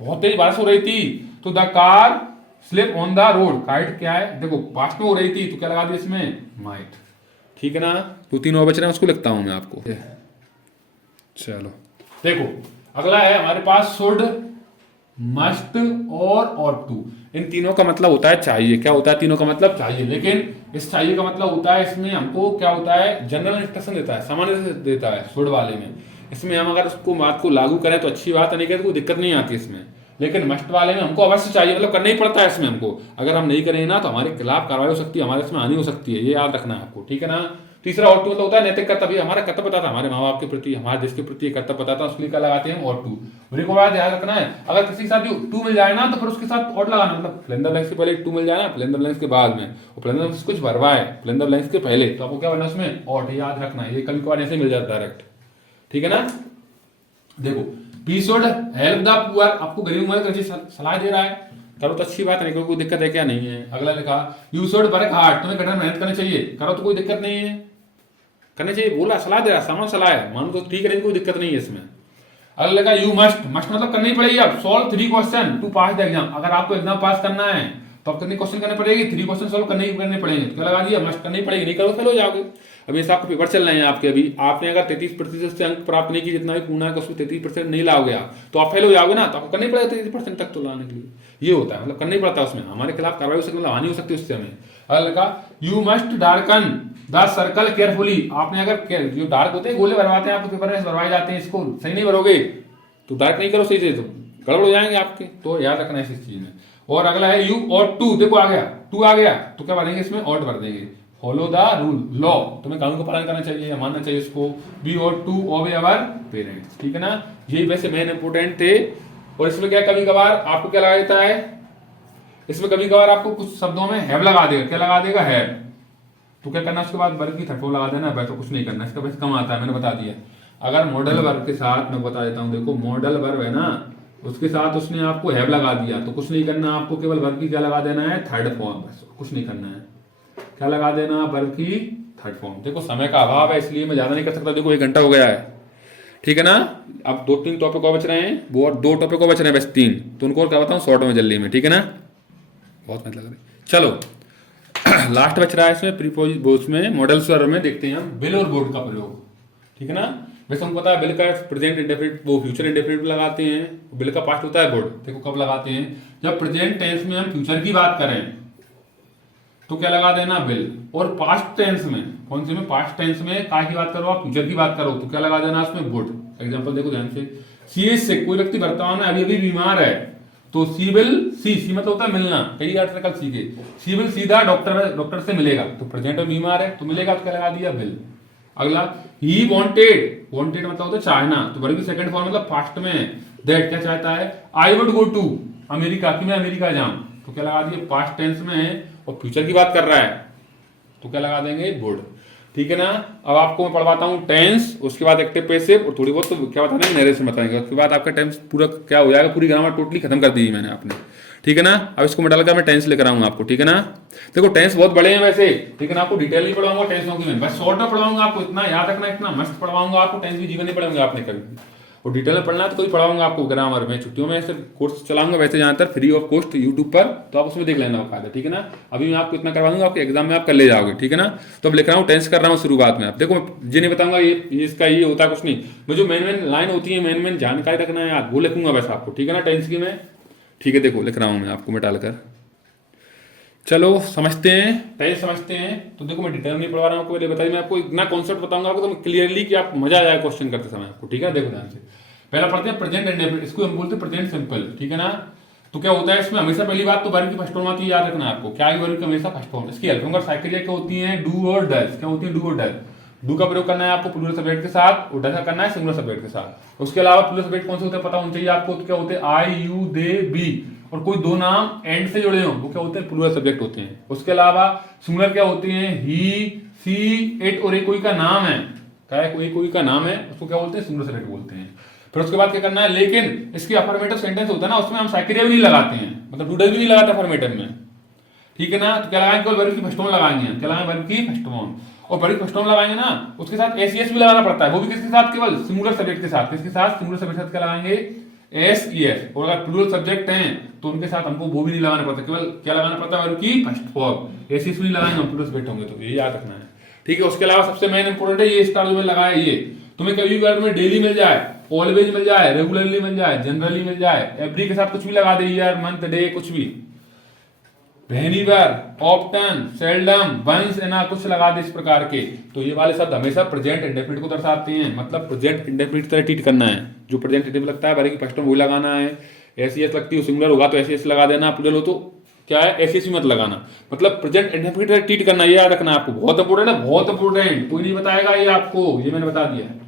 बहुत तेज बारिश हो रही थी, तो the car slip on the road, kite क्या है देखो पास्ट में हो रही थी, तो क्या लगा दिया इसमें माइट, ठीक है ना। 2-3 और बच रहे हैं, उसको लिखता हूं मैं आपको। चलो देखो अगला है हमारे पास शुड, मस्ट और ऑट टू, इन तीनों का मतलब होता है चाहिए, क्या होता है तीनों का मतलब चाहिए, लेकिन इस चाहिए का मतलब होता है इसमें हमको क्या होता है जनरल इंस्ट्रक्शन देता है, सामान्य देता है शुड वाले में। इसमें हम अगर उसको बात को लागू करें तो अच्छी बात है, नहीं करें तो कोई दिक्कत नहीं आती इसमें, लेकिन मस्ट वाले में हमको अवश्य चाहिए, मतलब करना ही पड़ता है इसमें हमको, अगर हम नहीं करें ना तो हमारे खिलाफ कार्रवाई हो सकती है, हमारे इसमें हानि हो सकती है, ये याद रखना है आपको, ठीक है ना। तीसरा और टू मतलब होता है नैतिक कर्तव्य, हमारा कर्तव्य बताता है, हमारे माँ बाप के प्रति, हमारे देश के प्रति कर्तव्य बताता है, उसके लिए क्या लगाते हैं और टू। और एक बात ध्यान रखना है, अगर किसी के साथ टू मिल जाए ना तो फिर उसके साथ और लगाना, मतलब फिल इन द ब्लैंक्स के पहले टू मिल जाए ना, फिल इन द ब्लैंक्स के बाद में, और फिल इन द ब्लैंक्स कुछ भरवा है फिल इन द ब्लैंक्स के पहले, तो आपको क्या बनना उसमें और, याद रखना है, ये कभी कभार ऐसे मिल जाता है डायरेक्ट, ठीक है ना। देखो we should help the poor, आपको गरीब मदद करने की सलाह दे रहा है, करो तो अच्छी बात है, कोई दिक्कत है क्या, नहीं है। अगला लिखा यू शुड वर्क हार्ड, तुम्हें कठिन मेहनत करनी चाहिए, करो तो कोई दिक्कत नहीं है, करनी चाहिए, बोला सलाह दे रहा, सामान सलाह है, मानो तो ठीक है, कोई दिक्कत नहीं है इसमें। अगला लगा यू मस्ट, मस्ट मतलब करनी पड़ेगी, अब solve 3 question to pass the exam, अगर आपको एग्जाम पास करना है तो आप कितने क्वेश्चन करने पड़ेगी, 3 क्वेश्चन सॉल्व करने पड़ेंगे, तो क्या लगा दिया मस्ट करनी पड़ेगी, नहीं करो फेल हो जाओगे। अभी ऐसा आपको पेपर चल रहे हैं आपके, अभी आपने अगर 33% से अंक प्राप्त नहीं की, जितना भी पूर्ण है उसमें 33% नहीं लाओगे आप, तो आप फेल हो जाओगे ना, तो आपको करनी पड़ेगा 33% तक तो लाने के लिए, ये होता है, मतलब करना ही पड़ता है उसमें, हमारे खिलाफ कार्रवाई हो सकती है, मतलब हानि हो सकती है उससे हमें। अगर लगा you must darken the circle carefully, आपने अगर जो डार्क होते हैं गोले भरवाते हैं आपको पेपर में भरवाए जाते हैं, इसको सही नहीं भरोगे तो डार्क नहीं करो सही से तो गड़बड़ हो जाएंगे आपके, तो याद रखना है इस चीज में। और अगला है यू और टू, देखो आ गया टू आ गया तो क्या भरेंगे इसमें, ऑट भर देंगे। फॉलो द रूल लॉ, तुम्हें कानून का पालन करना चाहिए, मानना चाहिए इसको। बी और टू ओबे अवर पेरेंट्स, ठीक है ना, ये वैसे मेन इंपोर्टेंट थे। और इसमें क्या कभी कभार आपको क्या लगा देता है, इसमें कभी कभार आपको कुछ शब्दों में हैव लगा देगा, क्या लगा देगा हैव, तो क्या करना उसके बाद वर्ग की थर्ड फॉर्म लगा देना, वैसे कुछ नहीं करना, इसका वैसे कम आता है मैंने बता दिया। अगर मॉडल वर्ब के साथ मैं बता देता हूं, देखो मॉडल वर्ब है ना, उसके साथ उसने आपको हैव लगा दिया तो कुछ नहीं करना, आपको केवल वर्ब की क्या लगा देना है, थर्ड फॉर्म, बस कुछ नहीं करना है, क्या लगा देना, वर्ब की थर्ड फॉर्म। देखो समय का अभाव है इसलिए मैं ज्यादा नहीं कर सकता, देखो 1 घंटा हो गया है, ठीक है ना। अब 2-3 टॉपिक और बच रहे हैं, वो और 2 टॉपिक और बच रहे हैं बस 3, तो उनको और क्या बताऊं शॉर्ट में जल्दी में, ठीक है ना, बहुत मेहनत लग रही है। चलो लास्ट बच रहा है इसमें प्रीपोज में मॉडल्स वर्ब में देखते हैं हम बिल और बोर्ड का प्रयोग, ठीक है ना। वैसे हमको पता है बिल का प्रेजेंट इंडेफिनिट वो फ्यूचर इंडेफिनिट लगाते हैं, बिल का पास्ट होता है बोर्ड, देखो कब लगाते हैं, जब प्रेजेंट टेंस में हम फ्यूचर की बात करें तो क्या लगा देना बिल, और पास्ट टेंस में, कौन से में, पास्ट टेंस में काय की बात करो आप, फ्यूचर की बात करो तो क्या लगा देना उसमें बोर्ड। एग्जांपल देखो ध्यान से, सीएस से कोई व्यक्ति वर्तमान में अभी अभी बीमार है तो सी विल सी मतलब होता है मिलना, कई अर्थ कल सीखे, सी विल सीधा डॉक्टर से मिलेगा, तो प्रेजेंट में बीमार है तो मिलेगा तो क्या लगा दिया बिल। अगला ही वांटेड मतलब होता है चाहना, तो वर्ब की सेकंड फॉर्म मतलब पास्ट में, दैट क्या चाहता है, I would go to America, कि मैं अमेरिका जाऊं, तो क्या लगा दिया पास्ट टेंस में है और फ्यूचर की बात कर रहा है तो क्या लगा देंगे बोर्ड, ठीक है ना। अब आपको मैं पढ़वाता हूँ टेंस, उसके बाद एक्टिव पैसिव और थोड़ी बहुत तो क्या बताना नरेशन बताएंगे, उसके बाद आपका टेंस पूरा क्या हो जाएगा, पूरी ग्रामर टोटली खत्म कर दी मैंने आपने, ठीक है ना। अब इसको मैं डालकर मैं टेंस लेकर आऊंगा आपको, ठीक है ना। देखो टेंस बहुत बड़े हैं वैसे, लेकिन आपको डिटेल नहीं पढ़ाऊंगा टेंसों की, मैं बस शॉर्ट में पढ़ाऊंगा आपको, इतना याद रखना, इतना मस्त पढ़वाऊंगा आपको, टेंस भी जीवन नहीं पढ़ेंगे आपने कभी, और डिटेल में पढ़ना है तो कोई पढ़ाऊंगा आपको ग्रामर में, छुट्टियों में सिर्फ कोर्स चलाऊंगा वैसे ज्यादातर फ्री ऑफ कॉस्ट यूट्यूब पर, तो आप उसमें देख लेना फायदा, ठीक है ना। अभी मैं आपको इतना करवा दूंगा, आपके एग्जाम में आप कर ले जाओगे, ठीक है ना। तो अब लिख रहा हूँ टेंस कर रहा हूँ शुरुआत में, आप देखो ये नहीं बताऊंगा ये इसका ये होता कुछ नहीं, मैं जो मेन लाइन होती है मेन जानकारी रखना है याद, वो लिखूंगा बस आपको, ठीक है ना, टेंस की मैं, ठीक है। देखो लिख रहा हूँ मैं आपको मैं डालकर, चलो समझते हैं, टेंस समझते हैं। तो देखो मैं डिटेल नहीं पढ़वा रहा हूँ आपको, बताइए मैं आपको इतना कॉन्सेप्ट बताऊंगा आपको तो क्लियरली कि आप मजा आ जाए क्वेश्चन करते समय आपको, ठीक है। देखो ध्यान से पहला पढ़ते हैं प्रेजेंट इंडेफिनिट, इसको हम बोलते हैं प्रेजेंट सिंपल, ठीक है ना। तो क्या होता है इसमें हमेशा पहली बात तो वर्ब की फर्स्ट फॉर्म आती है, याद रखना है आपको, क्या है वर्ब की हमेशा फर्स्ट फॉर्म, इसकी हेल्प होगा साइकिल क्या होती है, डू और डज, क्या होती है डू और डज, डू का प्रयोग करना है आपको प्लूरल सब्जेक्ट के साथ और डज का करना है सिंगुलर सब्जेक्ट के साथ। उसके अलावा प्लूरल सब्जेक्ट कौन से होते हैं पता होना चाहिए आपको, तो क्या होते हैं आई यू दे बी, और कोई दो नाम एंड से जुड़े हो वो क्या होते हैं प्लूरल सब्जेक्ट होते हैं। उसके अलावा सिंगुलर क्या होते हैं, ही सी इट, और एक कोई का नाम है, क्या है कोई का नाम है उसको क्या बोलते हैं सिंगुलर सब्जेक्ट बोलते हैं। फिर उसके बाद क्या करना है, लेकिन इसकी अफर्मेटिव सेंटेंस होता है ना उसमें हम साइक्रिया भी नहीं लगाते हैं, मतलब डू डज भी नहीं लगाते अफर्मेटिव में, ठीक है ना। तो क्या लगाएंगे, केवल वर्ब की फर्स्ट फॉर्म लगाएंगे, क्या लगाएंगे वर्ब की फर्स्ट फॉर्म, और वर्ब की फर्स्ट फॉर्म लगाएंगे ना उसके साथ एस ई एस भी लगाना पड़ता है, वो भी किसके साथ, केवल सिंगुलर सब्जेक्ट के साथ, किसके साथ, सिंगुलर सब्जेक्ट के साथ क्या लगाएंगे एस ई एस, और अगर प्लूरल सब्जेक्ट हैं तो उनके साथ हमको वो भी नहीं लगाना पड़ता, केवल क्या लगाना पड़ता है वर्ब की first form, S E S भी नहीं लगाएंगे हम प्लूरल सब्जेक्ट होंगे तो, ये याद रखना है, ठीक है। उसके अलावा सबसे मेन इंपोर्टेंट है ये स्टार जो मैंने लगाया, ये तुम्हें कभी भी वर्ब में डेली मिल जाए, ऑलवेज मिल जाए, रेगुलरली मिल जाए, जनरली मिल जाए, एवरी के साथ कुछ भी लगा दे, ईयर मंथ डे कुछ भी, वेरीवर ऑफ्टन सेल्डम वंस ना कुछ लगा दे इस प्रकार के, तो ये वाले शब्द हमेशा प्रेजेंट इंडेफिनिट को दर्शाते हैं, मतलब प्रेजेंट इंडेफिनिट तरह ट्रीट करना है, जो प्रेजेंट इंडेफिनिट लगता है वर्ब की फर्स्ट फॉर्म वही लगाना है, एस लगती है सिंगुलर होगा तो एस लगा देना, प्लूरल हो तो क्या है एस मत लगाना, मतलब प्रेजेंट इंडेफिनिट ट्रीट करना, ये याद रखना आपको, बहुत इंपोर्टेंट है, बहुत इंपोर्टेंट, कोई नहीं बताएगा ये आपको, ये मैंने बता दिया है,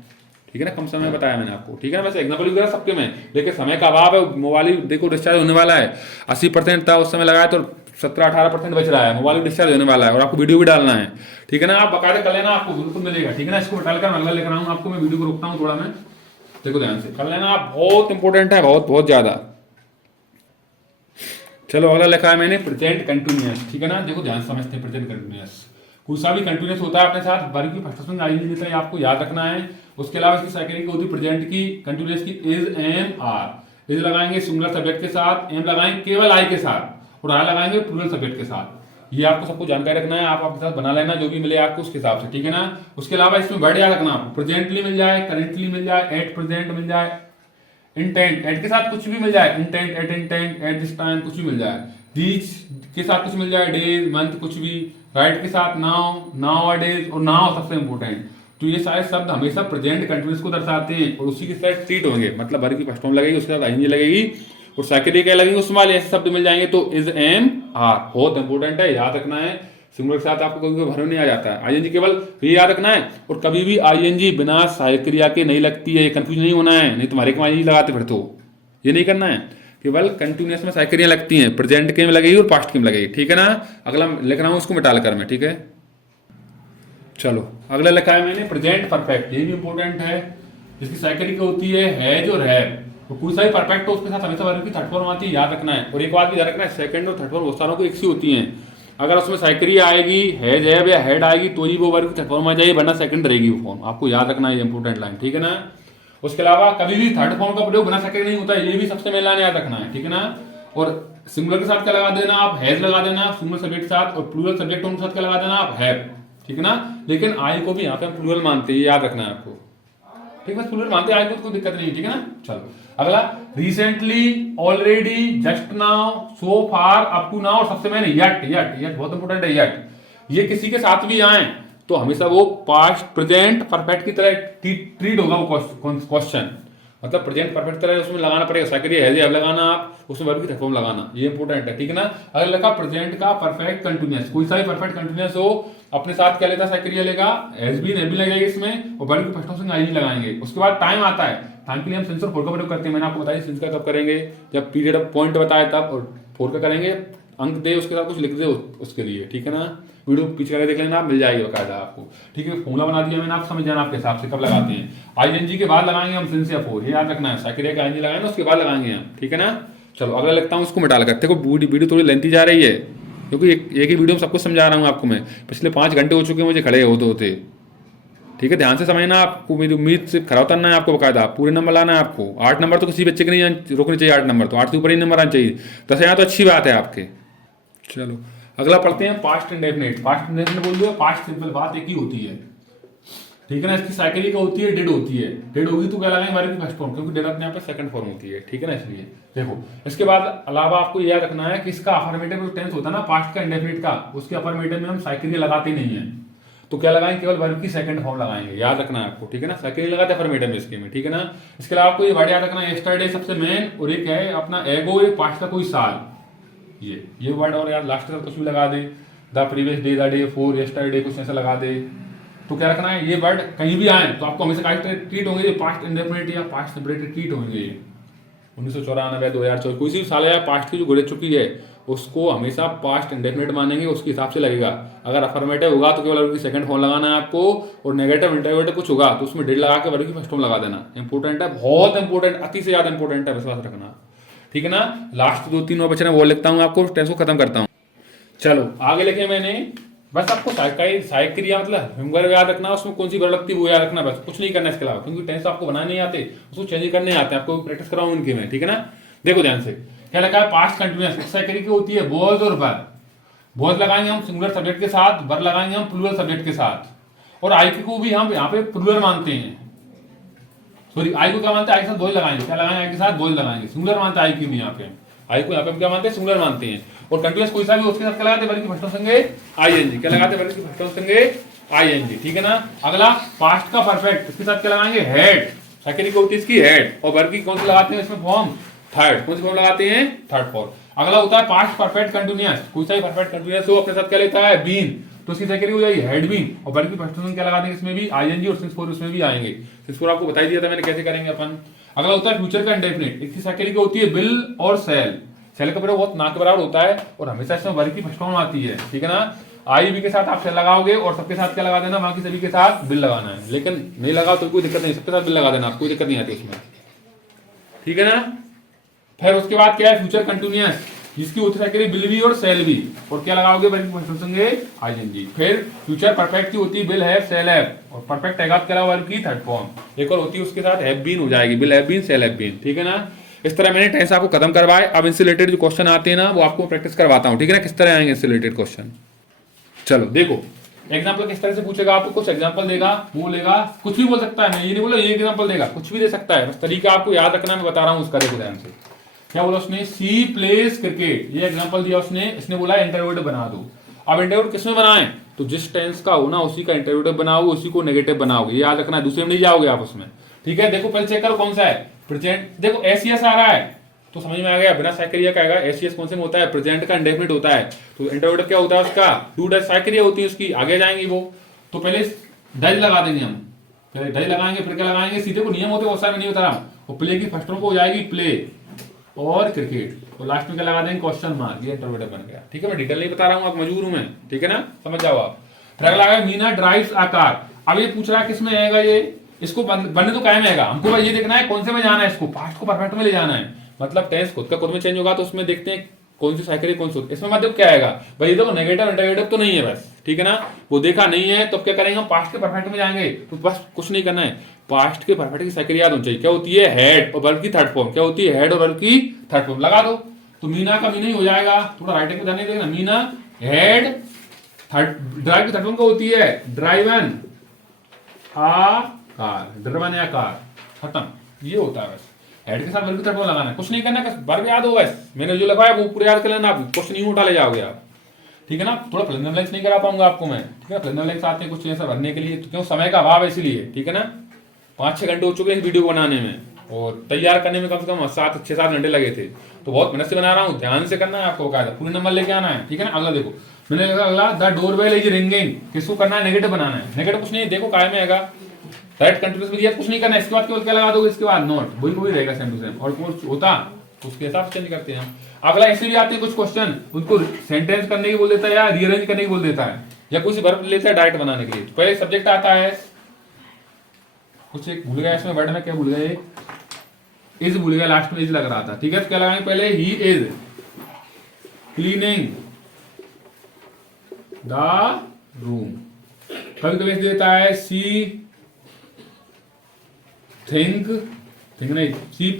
ठीक है ना, कम समय में बताया मैंने आपको, ठीक है ना। वैसे एग्जाम्पल वगैरह सबके में, लेकिन समय का अभाव है, मोबाइल देखो डिस्चार्ज होने वाला है, 80% था उस समय लगाया तो 17-18% बच रहा है, मोबाइल डिस्चार्ज होने वाला है और आपको वीडियो भी डालना है, ठीक है ना, आप बकायदा कर लेना, आपको बिल्कुल मिलेगा, ठीक है ना। इसको डालकर मैं अगला लिख रहा हूँ आपको, मैं वीडियो को रोकता हूँ थोड़ा, मैं देखो ध्यान से कर लेना आप, बहुत इंपॉर्टेंट है, बहुत बहुत ज्यादा। चलो अगला लिखा है मैंने प्रेजेंट कंटिन्यूअस, ठीक है ना, देखो ध्यान समझते हैं प्रेजेंट कंटिन्यूअस, कुछ सा भी कंटिन्यूअस होता है अपने साथ वर्ब की फर्स्ट पर्सन आई देता है, आपको याद रखना है। उसके अलावा इसकी सेकंड की होती है प्रेजेंट की कंटिन्यूअस की इज एम आर, इज लगाएंगे सिंगुलर सब्जेक्ट के साथ, एम लगाएंगे केवल आई के साथ, और आर लगाएंगे प्लूरल सब्जेक्ट के साथ, ये आपको सबको जानकारी रखना है, आप आपके साथ बना लेना जो भी मिले आपको उसके हिसाब से, ठीक है ना। उसके अलावा इसमें वर्ड याद रखना आपको, प्रेजेंटली मिल जाए, करेंटली मिल जाए, एट प्रेजेंट मिल जाए, इंटेंट, एट के साथ कुछ भी मिल जाए, intent, at intent, at this time, कुछ भी मिल जाए, दीज के साथ कुछ मिल जाए, डेज, मंथ, कुछ भी, राइट के साथ नाउ, नाउ अ डेज, और नाउ सबसे इंपॉर्टेंट। तो ये सारे शब्द हमेशा प्रेजेंट कंटिन्यूअस को दर्शाते हैं और उसी के साथ ट्रीट होंगे, मतलब वर्ब की फर्स्ट फॉर्म लगेगी, उसके साथ आईएनजी लगेगी और सेकेंडरी क्या लगेगी, उसमें वाले ऐसे शब्द मिल जाएंगे। तो इज, एम, आर बहुत इंपॉर्टेंट है, याद रखना है। सिंगुलर के साथ आपको कभी भर नहीं आ जाता है, आईएनजी केवल ये याद रखना है। और कभी भी आईएनजी बिना सहायक क्रिया के नहीं लगती है, कंफ्यूज नहीं होना है, नहीं तुम्हारे को आईएनजी लगाते फिर तो ये नहीं करना है। केवल कंटिन्यूअस में सहायक क्रिया लगती हैं, प्रेजेंट के में लगेगी और पास्ट के में लगेगी, ठीक है ना। अगला लिख रहा हूं उसको मिटा कर मैं, ठीक है। चलो अगला लिखा है मैंने प्रेजेंट परफेक्ट, ये भी इंपॉर्टेंट है, जिसकी सहायक क्रिया होती है हैज और हैव। तो कोई सा भी परफेक्ट हो उसके साथ हमेशा वर्ब की थर्ड फॉर्म आती है, याद रखना है। और एक बात भी याद रखना है, सेकंड और थर्ड फॉर्म बहुत सारों को एक सी होती हैं। अगर उसमें सहायक क्रिया आएगी, हैज, हैव या हैड आएगी तो ही वो वर्ब की थर्ड फॉर्म आ जाएगी, वरना सेकंड रहेगी वो फॉर्म। आपको याद रखना है, ये इंपॉर्टेंट लाइन, ठीक है ना। उसके अलावा कभी भी थर्ड फॉर्म का प्रयोग बिना सेकंड नहीं होता है, ये भी सबसे मेन लाइन याद रखना है, ठीक है ना। और सिंगुलर के साथ क्या लगा देना आप, हैज लगा देना सिंगुलर सब्जेक्ट के साथ, और प्लूरल सब्जेक्ट के साथ क्या लगा देना आप, हैव, ठीक है ना। लेकिन आई को भी यहाँ पे हम प्लूरल मानते हैं, याद रखना है आपको, ठीक है। प्लूरल मानते हैं आई को, तो कोई दिक्कत नहीं, ठीक है ना। चलो अगला, recently, already, just now, so far, up to now, और सबसे मैंने यट, यट, यट बहुत इंपॉर्टेंट है। यट ये किसी के साथ भी आए तो हमेशा वो पास्ट प्रेजेंट परफेक्ट की तरह ट्रीट होगा वो क्वेश्चन, मतलब प्रेजेंट परफेक्ट तरह उसमें लगाना पड़ेगा, सक्रिय है अब लगाना आप, उसमें वर्ब की थर्ड फॉर्म लगाना, ये इंपॉर्टेंट है, ठीक है ना। अगर लगा प्रेजेंट का परफेक्ट कंटिन्यूअस, कोई सा भी परफेक्ट कंटिन्यूअस हो अपने साथ क्या लेता, सक्रिय लेगा, एज बीन, एबी लगेगा इसमें, और वर्ब की फर्स्ट फॉर्म से आई लगाएंगे। उसके बाद टाइम आता है, टाइम के लिए हम सेंस और फोर का प्रयोग करते हैं, मैंने आपको बताया सेंस का कब करेंगे, जब पीरियड ऑफ पॉइंट बताया तब, और फोर का करेंगे अंक दे उसके साथ कुछ लिख दे उसके लिए, ठीक है ना। वीडियो पीछे करके देख लेना, आप मिल जाएगी बकायदा आपको, ठीक है। फॉर्मूला बना दिया मैंने, आप समझ जाना आपके हिसाब से कब लगाते हैं। आईएनजी के बाद लगाएंगे हम सिंस या फोर, ये याद रखना है, सक्रिय का आईएनजी लगाएंगे उसके बाद लगाएंगे हम, ठीक है ना। चलो अगला लिखता हूँ, उसको मिटा लगा, देखो वीडियो थोड़ी लेंथी जा रही है क्योंकि एक ही वीडियो में सब कुछ समझा रहा हूँ आपको मैं, पिछले 5 घंटे हो चुके हैं मुझे खड़े होते, ठीक है। ध्यान से समझना, आपको मेरी उम्मीद से खरा उतरना है आपको, बकायदा पूरे नंबर लाना है आपको। 8 नंबर तो किसी बच्चे के नहीं रोकने चाहिए, 8 नंबर तो 8 से ऊपर ही नंबर आना चाहिए, 10 यहाँ तो अच्छी बात है आपके। चलो अगला पढ़ते हैं, पास्ट इंडेफिनिट। पास्ट इंडेफिनिट बोल दो, पास्ट सिंपल, बात एक ही होती है, ठीक है ना। इसकी साइकिल का होती है, डेड होती है, डेड होगी तो क्या लगाएंगे वर्ब की फर्स्ट फॉर्म, क्योंकि डेड अपने यहाँ पे सेकंड फॉर्म होती है, ठीक है ना। इसलिए देखो इसके बाद अलावा आपको याद रखना है कि इसका अफर्मेटिव टेंस होता है ना पास्ट का इंडेफिनिट का, उसके अफर्मेटिव में हम साइकिल लगाते नहीं है, तो क्या लगाएंगे, केवल वर्ब की सेकंड फॉर्म लगाएंगे, याद रखना है आपको, ठीक है ना। साइकिल लगाते अफर्मेटिव में इसके में, ठीक है ना। इसके अलावा आपको ये वर्ड याद रखना है, यस्टरडे सबसे मेन, और एक है अपना एगो, ये पास्ट का कोई साल, ये वर्ड, और यार लास्ट तक कुछ भी लगा दे, the previous day, the day before, yesterday, कुछ ऐसा लगा दे। तो क्या रखना है, ये वर्ड कहीं भी आए तो आपको हमेशा ट्रीट होंगे, पास्ट इंडेफिनिट या पास्ट सिंपल ट्रीट होंगे। ये 1994, 2024 कोई सी साल या पास्ट की जो गुजर चुकी है उसको हमेशा पास्ट इंडेफिनिट मानेंगे, उसके हिसाब से लगेगा। अगर अफर्मेटिव होगा तो केवल वर्ब की सेकंड फॉर्म लगाना है आपको, और नेगेटिव इंटरवेटिव कुछ होगा तो उसमें डेड लगा के वर्ब की फर्स्ट फॉर्म लगा देना। इंपॉर्टेंट है, बहुत इंपॉर्टेंट, अति से ज्यादा इंपॉर्टेंट है, विश्वास रखना, ठीक है ना। लास्ट 2-3 और बचे वो लिखता हूँ आपको, टेंस को खत्म करता हूँ। चलो आगे लिखे मैंने, बस आपको सहायक क्रिया मतलब हिमगर याद रखना, उसमें कौन सी वर्ब लगती है वो याद रखना, बस कुछ नहीं करना इसके अलावा, क्योंकि टेंस आपको बनाने नहीं आते, उसको चेंज करने आते हैं, आपको प्रैक्टिस कराऊं उनके में, ठीक है ना। देखो ध्यान से, क्या लिखा है, पास्ट कंटिन्यूअस, सहायक क्रिया होती है वॉज और वर। वॉज लगाएंगे हम सिंगुलर सब्जेक्ट के साथ, वर लगाएंगे हम प्लूरल सब्जेक्ट के साथ, और आई को भी हम यहाँ पे प्लूरल मानते हैं, सॉरी आई को क्या मानते हैं, आई के साथ वॉज लगाएंगे, क्या लगाएंगे, आई के साथ वॉज लगाएंगे, सिंगुलर मानते हैं आई की भी, यहाँ पे आई को यहाँ पे हम क्या मानते हैं, सिंगुलर मानते हैं। और कंटिन्यूअस कोई सा भी उसके साथ क्या लगाते हैं, वर्ब की फर्स्ट फॉर्म संगे आईएनजी, क्या लगाते हैं, वर्ब की फर्स्ट फॉर्म संगे आईएनजी, ठीक है ना। अगला पास्ट का परफेक्ट, इसके साथ क्या लगाएंगे, हेड, सेकंड की होती है इसकी हेड, और वर्ब की कौन सी लगाते हैं इसमें फॉर्म, थर्ड, कौन सी फॉर्म लगाते हैं, थर्ड फॉर्म। अगला होता है पास्ट परफेक्ट कंटिन्यूअस, कोई सा भी परफेक्ट कंटिन्यूअस हो अपने साथ क्या लेता है, बीन, तो इसकी सेकंड हो जाएगी हेड बीन, और वर्ब की फर्स्ट फॉर्म क्या लगा देंगे इसमें भी आईएनजी, और सिंस फोर उसमें भी आएंगे, सिंस फोर आपको बता ही दिया था मैंने कैसे करेंगे अपन। अगला होता है फ्यूचर का इंडेफिनिट, इसकी सेकंड की होती है विल और सेल, सेल का प्रयोग बहुत ना के बराबर होता है, और हमेशा इसमें वर्ब की फर्स्ट फॉर्म आती है, ठीक है ना। आई बी के साथ आप सेल लगाओगे, और सबके साथ क्या लगा देना, बाकी सभी के साथ बिल लगाना है, लेकिन नहीं लगा तो कोई दिक्कत नहीं, सबके साथ बिल लगा देना, कोई दिक्कत नहीं आती उसमें, ठीक है ना। फिर उसके बाद क्या है, फ्यूचर कंटिन्यूअस, जिसकी होती है बिल भी और सेल भी, और क्या लगाओगे, वर्ब की फर्स्ट फॉर्म संगे आईएनजी। फिर फ्यूचर परफेक्ट की होती है बिल हैव सेल हैव, और परफेक्ट हैगा क्या वर्ब की थर्ड फॉर्म, एक और होती है उसके साथ हैव बीन हो जाएगी, will have been shall have been, ठीक है ना। इस तरह मैंने टेंस आपको खत्म करवाए। अब इनसे रिलेटेड जो क्वेश्चन आते हैं ना वो आपको प्रैक्टिस करवाता हूं, ठीक है ना, किस तरह आएंगे इससे रिलेटेड क्वेश्चन। चलो देखो, एग्जाम्पल किस तरह से पूछेगा आपको, कुछ एग्जाम्पल देगा, बोलेगा, कुछ भी बोल सकता है, मैं ये नहीं बोला ये एग्जाम्पल देगा, कुछ भी दे सकता है, बस तरीका आपको याद रखना, मैं बता रहा हूँ उसका, देखो ध्यान से। क्या बोला उसने, सी प्लेस क्रिकेट, ये एग्जाम्पल दिया उसने, इसने बोला इंटरव्यूटिव बना दो। अब इंटरव्यूटिव किसमें बनाएं, तो जिस टेंस का हो ना उसी का इंटरव्यूटिव बनाओगे, उसी को नेगेटिव बनाओगे, याद रखना, दूसरे में नहीं जाओगे आप उसमें, ठीक है। देखो पहले चेक करो कौन सा है प्रेजेंट, देखो एसीएस आ रहा है तो समझ में आ गया, बिना साइकिलिया का आएगा, एसीएस कौन से में होता है, प्रेजेंट का इंडेफिनिट होता है, तो इंटरव्यूटिव क्या होता है उसका, डू डज साइकिलिया होती है उसकी, आगे जाएंगी वो, तो पहले डज लगा देंगे हम, पहले डज लगाएंगे, फिर क्या लगाएंगे, सीधे को नियम होते हैं, बहुत सारे नहीं बता रहा हूं, और प्ले की फर्स्ट को हो जाएगी प्ले और क्रिकेट, और लास्ट में क्या लगा देंगे, क्वेश्चन मार्क, ये इंटरव्यूटिव बन गया, ठीक है। मैं डिटेल नहीं बता रहा हूँ, आप मजबूर हूं मैं, ठीक है ना, समझ जाओ आप। फिर अगला है मीना ड्राइव्स अ कार, अब ये पूछ रहा है किसमें आएगा ये, इसको बनने तो क्या में आएगा, हमको भाई ये देखना है कौन से में जाना है, इसको पास्ट को परफेक्ट में ले जाना है, मतलब टेंस खुद का खुद में चेंज होगा, तो उसमें देखते हैं कौन सी साइकिल है कौन सी, इसमें मतलब क्या आएगा भाई, देखो नेगेटिव इंटरगेटिव तो नहीं है बस, ठीक है ना, वो देखा नहीं है, तो क्या करेंगे हम, पास्ट के परफेक्ट में जाएंगे, तो बस कुछ नहीं करना है, पास्ट के परफेक्ट की साइकिल याद होनी चाहिए, क्या होती है, हेड और वर्ब की थर्ड फॉर्म, क्या होती है, हेड और वर्ब की थर्ड फॉर्म, लगा दो, तो मीना का मीना ही हो जाएगा, थोड़ा राइटिंग में ध्यान नहीं देना, मीना हेड थर्ड, ड्राइव की थर्ड फॉर्म क्या होती है, ड्राइवन आ कार, ड्रिवन या कार, खत्म, ये होता है बस, हेड के साथ वर्ब की थर्ड फॉर्म लगाना है, कुछ नहीं करना, वर्ब याद हो बस, मैंने जो लगाया वो पूरे याद कर लेना, आप क्वेश्चन नहीं उठा ले जाओगे आप, ठीक है ना। थोड़ा प्लेनर ब्लैंक्स नहीं करा पाऊंगा आपको मैं, ठीक है, प्लेनर ब्लैंक्स आते हैं कुछ ऐसा भरने के लिए, तो क्यों समय का अभाव है इसलिए, ठीक है ना, 5-6 घंटे हो चुके हैं इस वीडियो को बनाने में, और तैयार करने में कम से कम 6-7 घंटे लगे थे, तो बहुत मेहनत से बना रहा हूँ, ध्यान से करना है आपको, कायदा पूरे नंबर लेके आना है, ठीक है ना। अगला देखो, मैंने लिखा अगला, द डोरबेल इज रिंगिंग, किसको करना है, नेगेटिव बनाना है, नेगेटिव कुछ नहीं, देखो काय में आएगा, राइट कंटिन्यूअस में दिया, कुछ नहीं करना है, इसके बाद केवल क्या लगा दोगे, इसके बाद नॉट, वही रहेगा सेम टू सेम, और कुछ होता उसके हिसाब से चेंज करते हैं हम। अगला ऐसे भी आते हैं कुछ क्वेश्चन, उनको सेंटेंस करने की बोल देता है, या रीअरेंज करने की बोल देता है, या कुछ वर्ब लेता है डायरेक्ट बनाने के लिए, तो पहले सब्जेक्ट आता है, कुछ एक भूल गया इसमें वर्ड में, क्या भूल गए, इज भूल गया, लास्ट में इज लग रहा था, ठीक है, तो क्या लगाएंगे पहले, he is cleaning the room, कभी कभी देता है सी थिंक नहीं, सी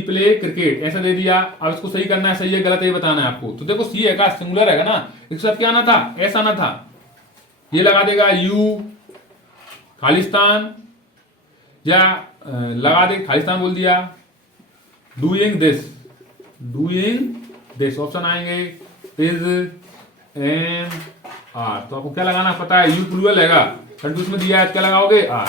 प्ले क्रिकेट, ऐसा दे दिया, अब इसको सही करना है, सही है गलत है बताना है आपको, तो देखो सी है का सिंगुलर है ना, इसके साथ क्या आना था, ऐसा ना था, ये लगा देगा यू खालिस्तान, या लगा दे खालिस्तान बोल दिया, डूइंग दिस ऑप्शन आएंगे, इज एम आर, तो आपको क्या लगाना पता है, यू प्लूरल हैगा, कंटिन्यूस में दिया है, क्या लगाओगे आर,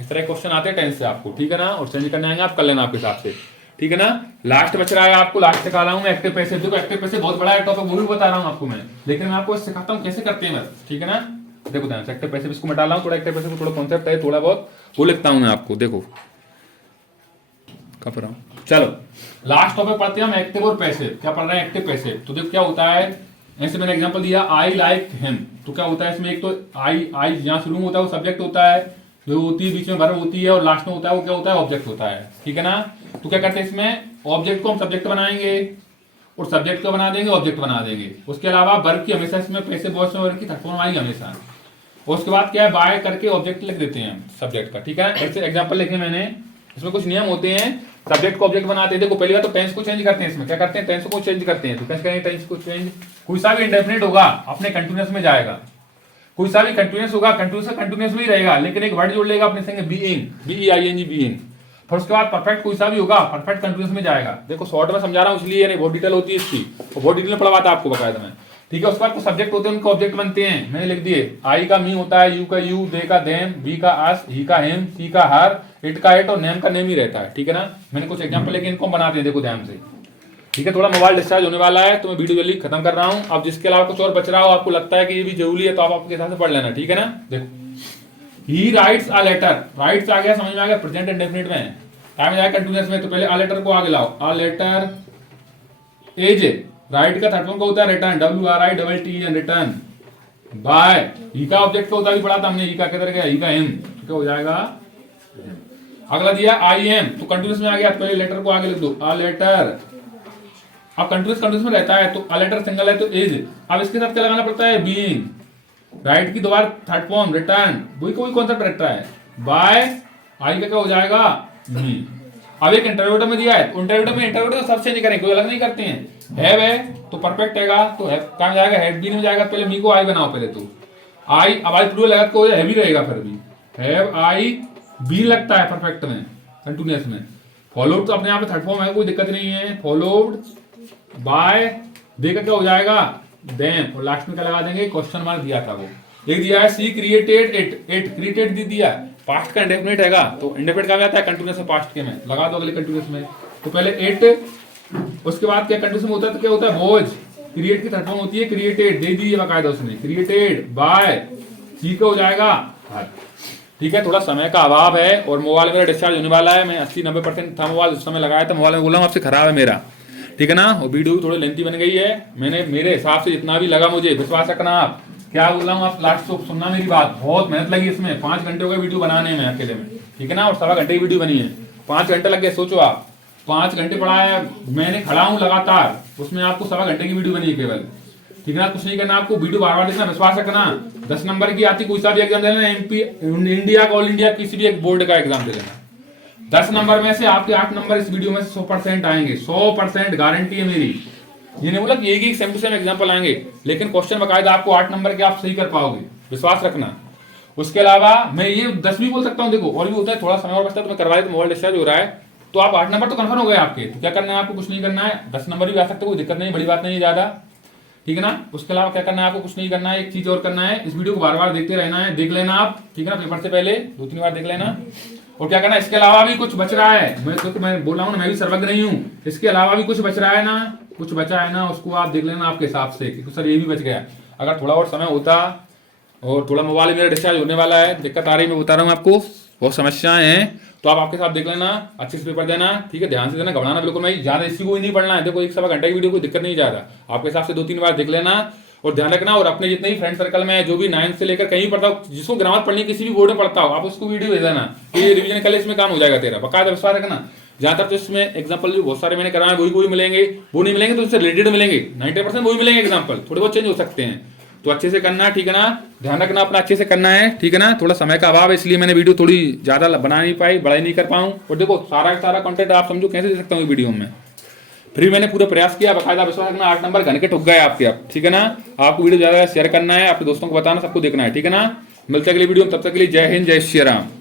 इस तरह क्वेश्चन आते हैं टेंस से आपको, ठीक है ना, और चेंज करने आएंगे आप कर लेना आपके हिसाब से, ठीक है ना। लास्ट बच रहा है आपको, लास्ट सिखा रहा हूं मैं एक्टिव पैसिव, देखो एक्टिव पैसिव बहुत बड़ा है टॉपिक, वो भी बता रहा हूं आपको मैं, लेकिन मैं आपको सिखाता हूं कैसे करते हैं बस, ठीक है ना। देखो ध्यान से, एक्टिव पैसिव इसको मैं डाला हूं, थोड़ा एक्टिव पैसिव थोड़ा कॉन्सेप्ट है, थोड़ा बहुत वो लिखता हूं मैं आपको, देखो कब रहा हूं, चलो लास्ट टॉपिक पढ़ते हैं हम, एक्टिव और पैसिव, क्या पढ़ रहे हैं, एक्टिव पैसिव, तो देखो क्या होता है, ऐसे मैंने एग्जांपल दिया, आई लाइक हिम, तो क्या होता है इसमें, एक तो आई जहां शुरू में होता है वो सब्जेक्ट होता है, जो होती है बीच में वर्ब होती है, और लास्ट में होता है वो क्या होता है, ऑब्जेक्ट होता है, ठीक है ना। तो क्या करते हैं इसमें, ऑब्जेक्ट को हम सब्जेक्ट बनाएंगे, और सब्जेक्ट को बना देंगे ऑब्जेक्ट बना देंगे, उसके अलावा वर्ब की हमेशा इसमें पैसिव वॉइस में वर्ब की थर्ड फॉर्म आएगी हमेशा, और उसके बाद क्या है, बाय करके ऑब्जेक्ट लिख देते हैं सब्जेक्ट का, ठीक है। ऐसे एग्जांपल लिखे मैंने, इसमें कुछ नियम होते हैं, सब्जेक्ट को ऑब्जेक्ट बनाते हैं, देखो पहली बात तो टेंस को चेंज करते हैं, इसमें क्या करते हैं, टेंस को चेंज करते हैं, तो कैसे करेंगे टेंस को चेंज, कोई सा भी इंडेफिनिट होगा अपने कंटिन्यूअस में जाएगा, कोई सा भी कंटिन्यूअस होगा, कंटिन्यूअस में ही रहेगा, लेकिन एक वर्ड जोड़ लेगा अपने संग बीइंग, बीईआईएनजी बीइंग, फिर उसके बाद परफेक्ट कोई सा भी होगा, परफेक्ट कंटिन्यूअस में जाएगा, देखो शॉर्ट में समझा रहा हूं इसलिए, नहीं बहुत डिटेल होती है इसकी, और बहुत डिटेल में पढ़वाता आपको बकायदा मैं, ठीक है। उसके बाद कुछ सब्जेक्ट होते हैं उनको ऑब्जेक्ट बनते हैं, मैंने लिख दिए, आई का मी होता है, यू का यू, दे का देम, बी का अस, ही का हिम, सी का हर, इट का इट, और नेम का नेम ही रहता है, ठीक है ना। मैंने कुछ एग्जांपल लेके इनको बनाते हैं, देखो ध्यान से, ठीक है। थोड़ा मोबाइल डिस्चार्ज होने वाला है तो मैं वीडियो जल्दी खत्म कर रहा हूं, अब जिसके अलावा कुछ और बच रहा हो, आपको लगता है कि ये भी जरूरी है, तो आप आपके हिसाब से पढ़ लेना, ठीक है ना। देखो ही राइट्स अ लेटर, राइट्स आ गया, समझ में आ गया, प्रेजेंट इंडेफिनिट में, टाइम जाएगा कंटीन्यूअस में, तो पहले अ लेटर को आगे लाओ, अ लेटर एज, राइट का थर्ड फॉर्म का होता है रिटर्न, WRITTEN, रिटर्न बाय, ही का ऑब्जेक्ट का होता है, पढ़ा था हमने, ही का किधर गया, ही का हिम, तो क्या हो जाएगा, अगला दिया आई एम, तो कंटीन्यूअस में आ गया, पहले लेटर को आगे लिख दो, अ लेटर, अब कंटीन्यूअस में रहता है, तो अ लेटर सिंगल है तो इज, अब इसके साथ क्या लगाना पड़ता है, बीइंग, राइट की दोबारा थर्ड फॉर्म रिटर्न, वही कोई कॉन्सेप्ट रहता है, बाय, आई का क्या हो जाएगा मी, अब एक इंटरव्यूटर में दिया है, इंटरव्यूटर में इंटरव्यूटर सब चेंज करें, कोई अलग नहीं करते हैं। है तो परफेक्ट हैगा, तो है कहाँ जाएगा, हेड बी में जाएगा। पहले मी को आई बनाओ पहले, तो आई, अब आई प्लूरल लगा को हैवी रहेगा, फिर भी हैव आई बी लगता है परफेक्ट में, कंटिन्यूअस में। फॉलोड तो अपने आप थर्ड फॉर्म है, कोई दिक्कत नहीं है। फॉलोड बाय देखा क्या हो जाएगा, देन, और लास्ट में क्या लगा देंगे, क्वेश्चन मार्क दिया था वो। एक दिया है सी क्रिएटेड इट क्रिएटेड दे दिया, पास्ट का इंडेफिनिट हैगा, तो इंडेफिनिट कहाँ आता है, कंटिन्यूअस में, पास्ट के में लगा दो अगले कंटिन्यूअस में। तो पहले इट, उसके बाद क्या कंटिन्यूअस में होता है, तो क्या होता है, वॉज, क्रिएट की थर्ड फॉर्म होती है क्रिएटेड, दे दी है बाकायदा उसने, क्रिएटेड बाय, सी का हो जाएगा। ठीक है, थोड़ा समय का अभाव है और मोबाइल मेरा डिस्चार्ज होने वाला है। मैं 80-90% था मोबाइल उस समय लगाया था, मोबाइल में बोल रहा हूँ आपसे खराब है मेरा, ठीक है ना। और वीडियो भी थोड़ी लेंथी बन गई है, मैंने मेरे हिसाब से जितना भी लगा, मुझे विश्वास रखना आप, क्या बोल रहा हूँ आप लास्ट से सुनना मेरी बात, बहुत मेहनत लगी इसमें, 5 घंटे हो गए वीडियो बनाने में अकेले में, ठीक है ना, और 1.25 घंटे की वीडियो बनी है, 5 घंटे लग गए, सोचो आप 5 घंटे पढ़ाया मैंने, खड़ा हूँ लगातार, उसमें आपको 1.25 घंटे की वीडियो बनी है केवल, ठीक है ना। कुछ नहीं करना आपको, वीडियो बार बार देखना, विश्वास रखना। 10 नंबर की आती, कोई सा भी एग्जाम दे लेना, एमपी, इंडिया का, ऑल इंडिया किसी भी एक बोर्ड का एग्जाम दे लेना, 10 नंबर में से आपके 8 नंबर इस वीडियो में से 100% आएंगे, 100% गारंटी है मेरी। ये नहीं बोला कि एक सेम टू सेम एग्जाम्पल आएंगे, लेकिन क्वेश्चन बकायदा आपको 8 नंबर के आप सही कर पाओगे, विश्वास रखना। उसके अलावा मैं ये 10 भी बोल सकता हूँ, देखो और भी होता है, थोड़ा समय और बचता है तो मैं करवा दे, तो मोबाइल डिस्चार्ज हो रहा है, तो आप 8 नंबर तो कन्फर्म हो गए आपके, तो क्या करना है आपको, कुछ नहीं करना है, 10 नंबर भी आ सकते, कोई दिक्कत नहीं, बड़ी बात नहीं है ज्यादा, ठीक है ना। उसके अलावा क्या करना है आपको, कुछ नहीं करना है, एक चीज और करना है, इस वीडियो को बार बार देखते रहना है, देख लेना आप, ठीक है ना, पेपर से पहले 2-3 बार देख लेना। और क्या करना है, इसके अलावा भी कुछ बच रहा है, मैं बोल रहा हूँ ना, मैं भी सर्वज्ञ नहीं हूँ, इसके अलावा भी कुछ बच रहा है ना, कुछ बचा है ना, उसको आप देख लेना आपके हिसाब से कि सर ये भी बच गया। अगर थोड़ा और समय होता, और थोड़ा मोबाइल मेरा डिस्चार्ज होने वाला है, दिक्कत आ रही है, मैं बता रहा हूँ आपको, बहुत समस्याएं हैं, तो आप आपके साथ देख लेना, अच्छे से पेपर देना, ठीक है, ध्यान से देना, घबराना बिल्कुल नहीं, ज्यादा इसी को ही नहीं पढ़ना है, देखो 1-1.25 घंटे की वीडियो कोई दिक्कत नहीं ज्यादा, आपके हिसाब से 2-3 बार देख लेना, और ध्यान रखना। और अपने जितने भी फ्रेंड सर्कल में जो भी 9th से लेकर कहीं पढ़ता हो, जिसको ग्रामर पढ़नी किसी भी बोर्ड में पढ़ता हो, आप उसको वीडियो भेज देना, ये रिवीजन कल इसमें काम हो जाएगा तेरा, बकायदा विश्वास रखना। जहां तक तो इसमें एग्जाम्पल जो बहुत सारे मैंने कराए वही मिलेंगे, वो नहीं मिलेंगे तो उससे रिलेटेड मिलेंगे, 90% वही मिलेंगे एग्जाम्पल, थोड़े बहुत चेंज हो सकते हैं, तो अच्छे से करना, ठीक है ना, ध्यान रखना अपना, अच्छे से करना है, ठीक है ना। थोड़ा समय का अभाव है, इसलिए मैंने वीडियो थोड़ी ज्यादा बना नहीं पाई, बड़ा नहीं कर पाऊँ, और देखो सारा का सारा कंटेंट आप समझो कैसे दे सकता हूँ वीडियो में, फिर भी मैंने पूरा प्रयास किया, बकायदा विश्वास रखना, 8 नंबर घन के ठुक गए आपके अब, ठीक है ना। आपको वीडियो ज्यादा शेयर करना है, अपने दोस्तों को बताना, सबको देखना है, ठीक है ना। मिलते अगली वीडियो में, तब तक के लिए जय हिंद, जय श्री राम।